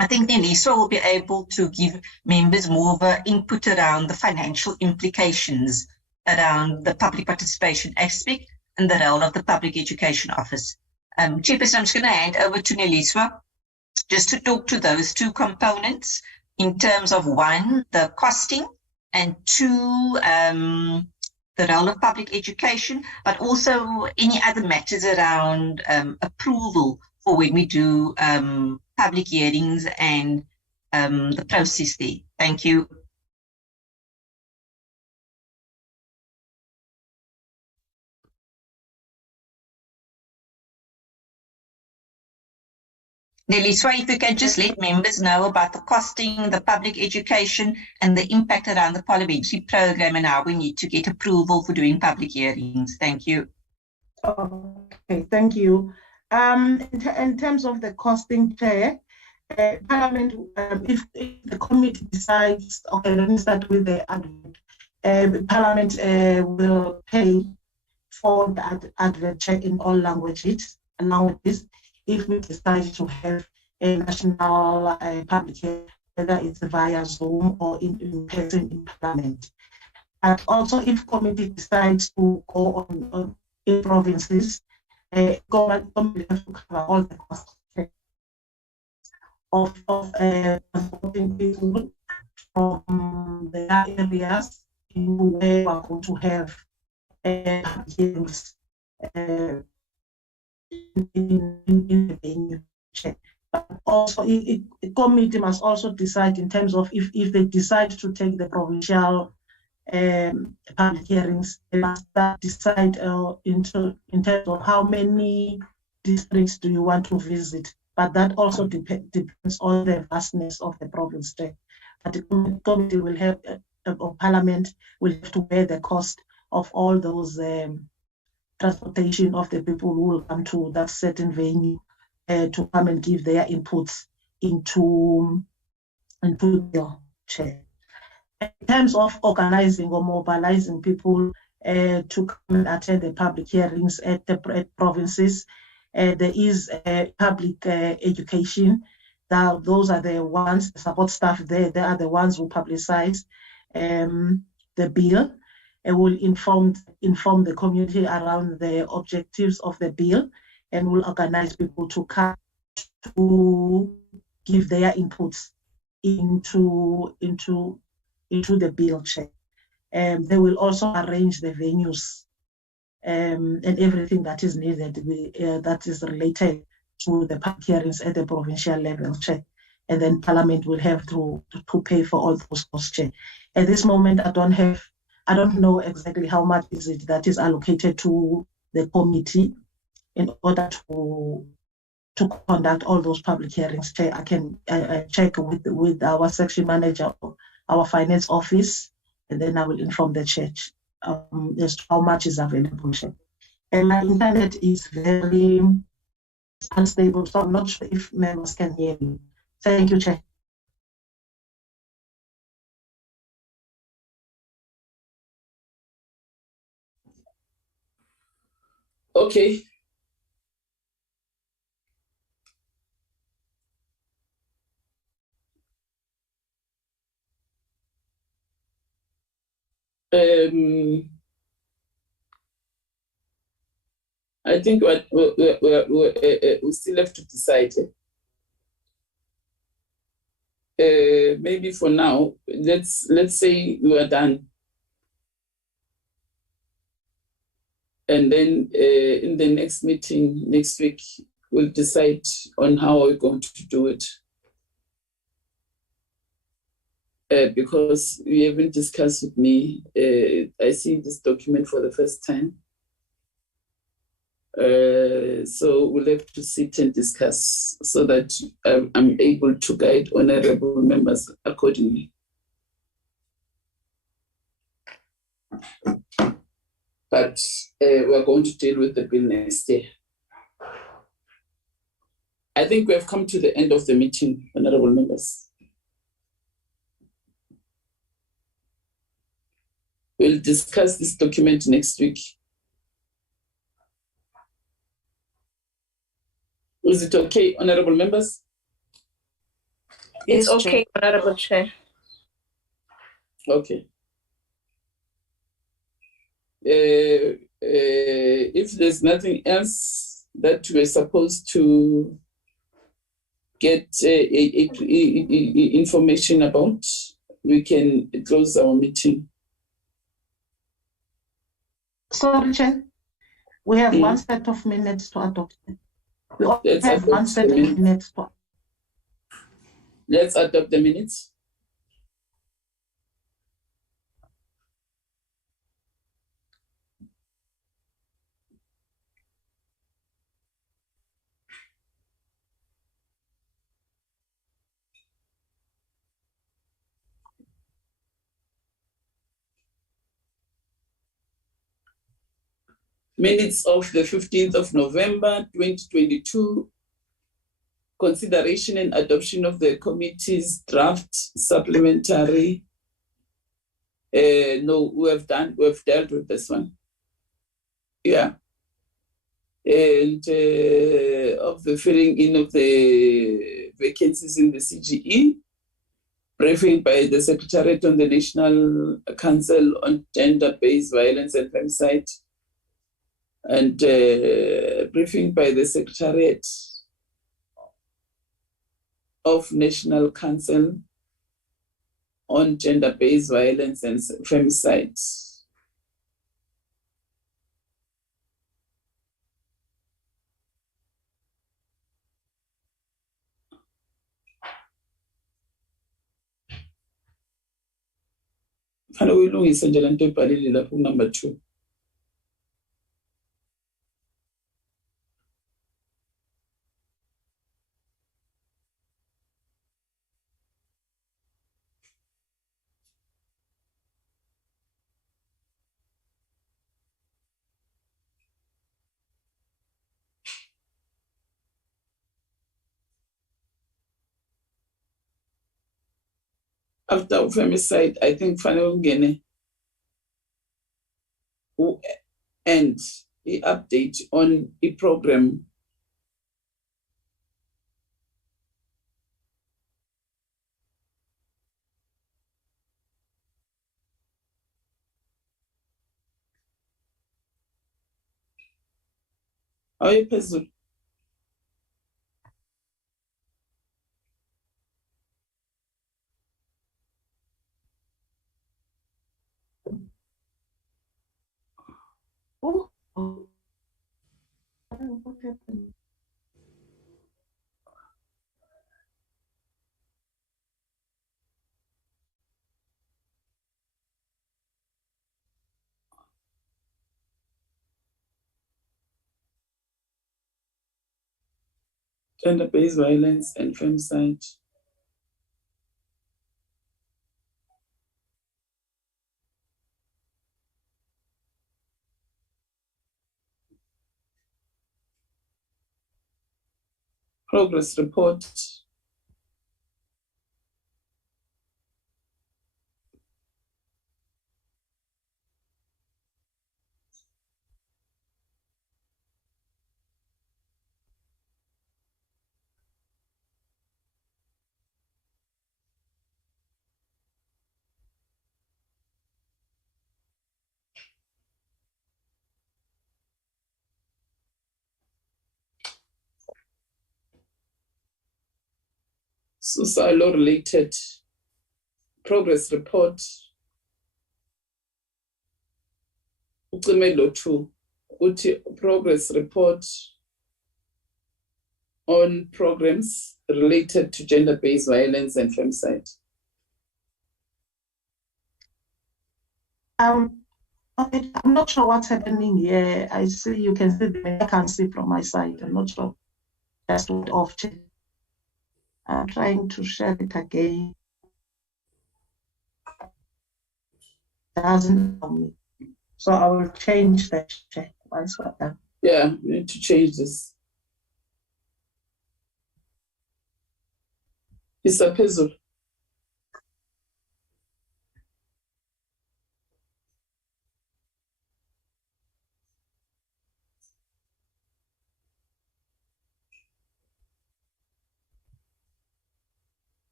I think Nelisa will be able to give members more of an input around the financial implications around the public participation aspect and the role of the Public Education Office. Chairperson, I'm just going to hand over to Nelisa just to talk to those 2 components in terms of 1, the costing, and 2, the role of public education, but also any other matters around approval for when we do public hearings and the process there. Thank you. Nelisa, if you can just let members know about the costing, the public education, and the impact around the parliamentary program and how we need to get approval for doing public hearings. Thank you. Okay, thank you. In terms of the costing, Chair, Parliament, if the committee decides, okay, let me start with the advert. Parliament will pay for the advert check in all languages. And nowadays, if we decide to have a national public hearing, whether it's via Zoom or in person in Parliament. And also, if committee decides to go on in provinces, government has to cover all the costs of transporting people from their areas in where we are going to have hearings in the venue. But also, the committee must also decide in terms of if they decide to take the provincial public hearings, they must decide in terms of how many districts do you want to visit. But that also depends on the vastness of the province. But the committee will have, or Parliament will have to bear the cost of all those transportation of the people who will come to that certain venue to come and give their inputs into the chair. In terms of organizing or mobilizing people to come and attend the public hearings at the provinces, there is public education. Now, those are the ones, the support staff there, they are the ones who publicize the bill and will inform the community around the objectives of the bill and will organize people to come to give their inputs into the bill check. They will also arrange the venues and everything that is needed that is related to the public hearings at the provincial level check. And then Parliament will have to pay for all those costs. At this moment, I don't know exactly how much is it that is allocated to the committee in order to conduct all those public hearings. I can check with our section manager, our finance office, and then I will inform the church as to how much is available. And my internet is very unstable, so I'm not sure if members can hear me. Thank you, Chair. Okay. I think we still have to decide. Maybe for now, let's say we are done. And then in the next meeting next week, we'll decide on how we're going to do it. Because you haven't discussed with me, I see this document for the first time. So we'll have to sit and discuss so that I'm able to guide honorable members accordingly. But we're going to deal with the bill next year. I think we have come to the end of the meeting, honorable members. We'll discuss this document next week. Is it okay, honorable members? It's Yes, okay, Honorable Chair. Okay. If there's nothing else that we're supposed to get information about, we can close our meeting. Sorry, Chair. We have one set of minutes to adopt. We Let's have one adopt set the of minutes. minutes to Let's adopt the minutes. Minutes of the 15th of November, 2022. Consideration and adoption of the committee's draft supplementary. No, we've dealt with this one. Yeah. And of the filling in of the vacancies in the CGE, briefing by the Secretariat on the National Council on Gender-Based Violence and Femicide, and briefing by the Secretariat of National Council on Gender-Based Violence and Femicide. Fanele uyilungise nje lento ebhalile lapho number 2. After femicide, I think fanele ungene and the update on the program. Awuye phezulu. Oh. What happened? Gender-based violence and femicide. Progress report. Suicide related progress report. Ucimelo 2, uthi progress report on programs related to gender-based violence and femicide. Okay, I'm not sure what's happening here. I see you can see I can't see from my side. I'm not sure. Just went off. I'm trying to share it again. It hasn't for me. So I will change that check once we're done. Yeah, we need to change this. It's a puzzle.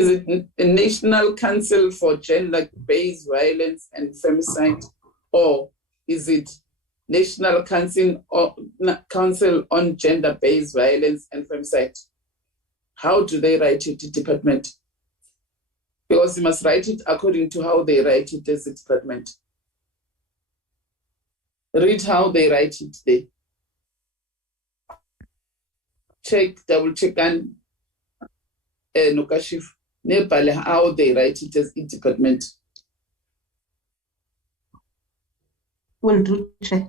Is it a National Council for Gender-Based Violence and Femicide, or is it National Council on Gender-Based Violence and Femicide? How do they write it, the department? Because you must write it according to how they write it as a department. Read how they write it there. Check, double check, and Nokashif, Nepal, how they write it as a department. Will do, Chair.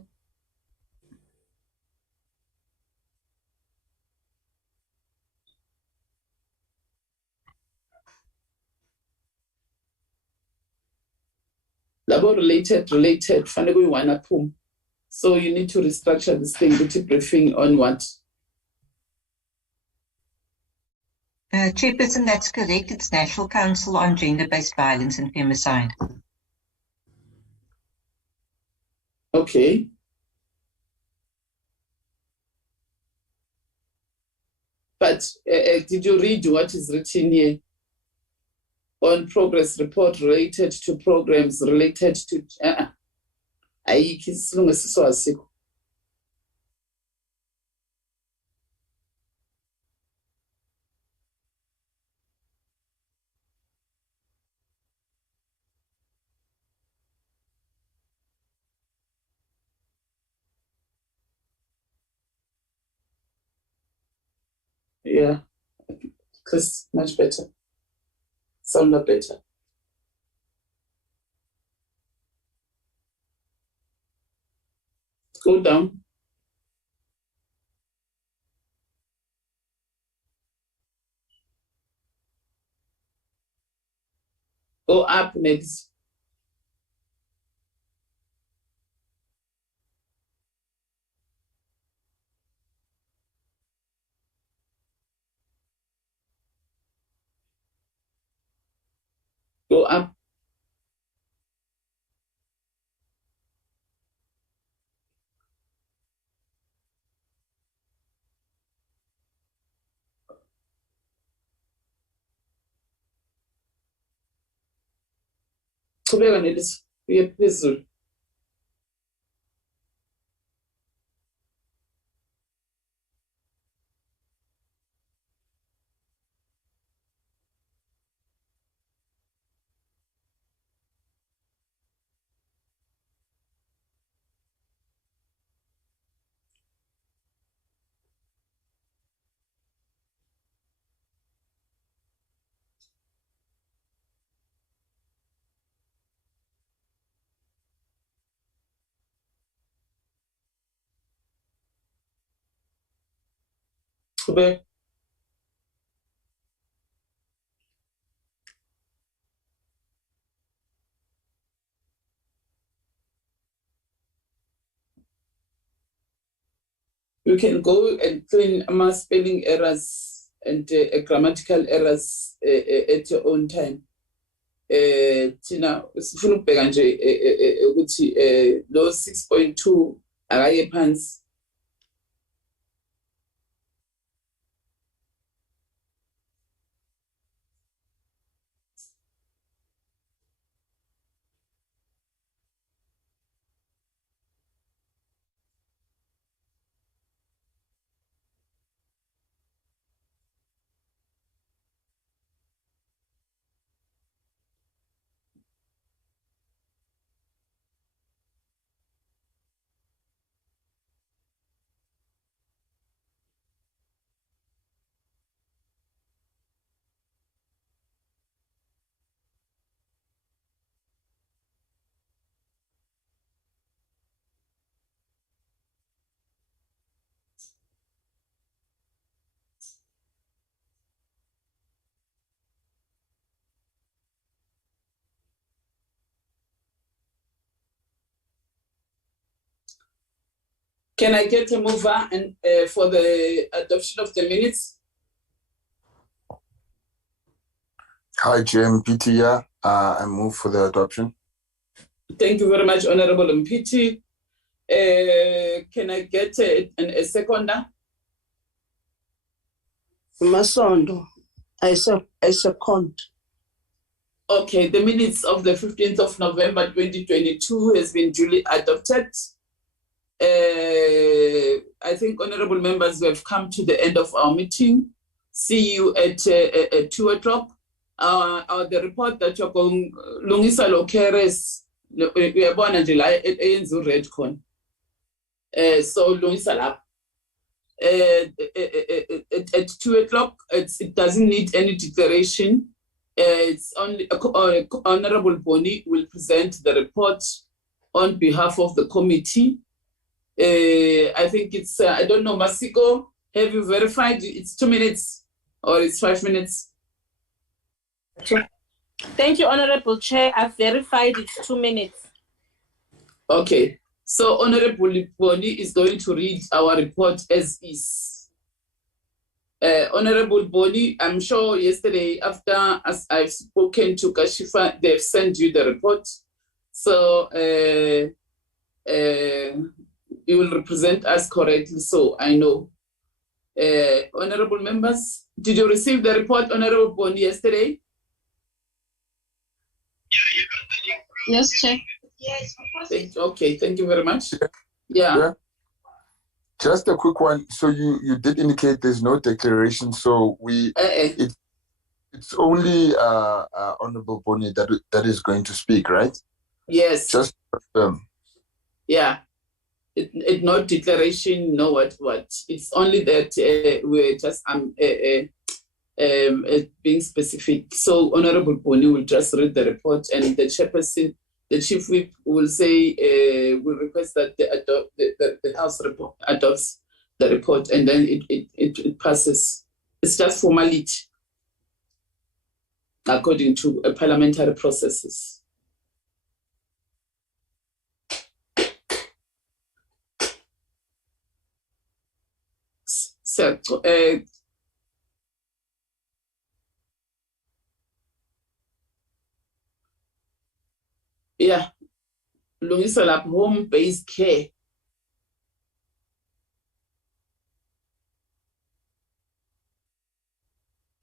Labo related, finally we want to pum. So you need to restructure this thing, which is briefing on what? Chairperson, that's correct. It's National Council on Gender-Based Violence and Femicide. Okay. But did you read what is written here? On progress report related to programs related to... Yeah, because much better. Sound better. Go down. Go up next. Go up. Qhubeka nelisi uye phezulu. Qhubeka. You can go and clean spelling errors and grammatical errors at your own time. Tina, sifuna ukubheka nje ukuthi lo 6.2 akaye phansi. Can I get a mover and for the adoption of the minutes? Hi, Jim Peter. I move for the adoption. Thank you very much, Honorable Mpiti. Can I get a seconder? Masondo. I second. Okay, the minutes of the 15th of November 2022 has been duly adopted. I think honorable members, we have come to the end of our meeting. See you at 2 o'clock. The report that you're going, Lungisa Lokeres, we are born in July at ANZ Redcon. So Lungisa Lab. At 2 o'clock, it doesn't need any declaration. It's only Honorable Boni will present the report on behalf of the committee. I think it's, I don't know, Masiko, have you verified it's 2 minutes or it's 5 minutes? Thank you, Honorable Chair. I've verified it's 2 minutes. Okay, so Honorable Boni is going to read our report as is. Honorable Boni, I'm sure yesterday after as I've spoken to Kashifa, they've sent you the report. So you will represent us correctly, so I know. Honorable members, did you receive the report, Honorable Boni, yesterday? Yes, Chair. Yes. Okay, thank you very much. Yeah. Just a quick one. So you did indicate there's no declaration. So it's only Honorable Boni that is going to speak, right? Yes. Just yeah. It no declaration, no what. It's only that we're just being specific. So Honorable Boni will just read the report, and the chairperson, the chief whip, will say will request that the House report adopts the report, and then it passes. It's just formality according to parliamentary processes. So, yeah, Lungisa Lab home-based care.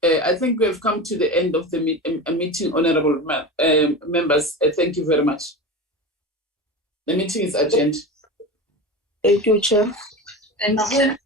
I think we have come to the end of the meeting, honorable members. Thank you very much. The meeting is adjourned. Thank you, Chair. Thank you.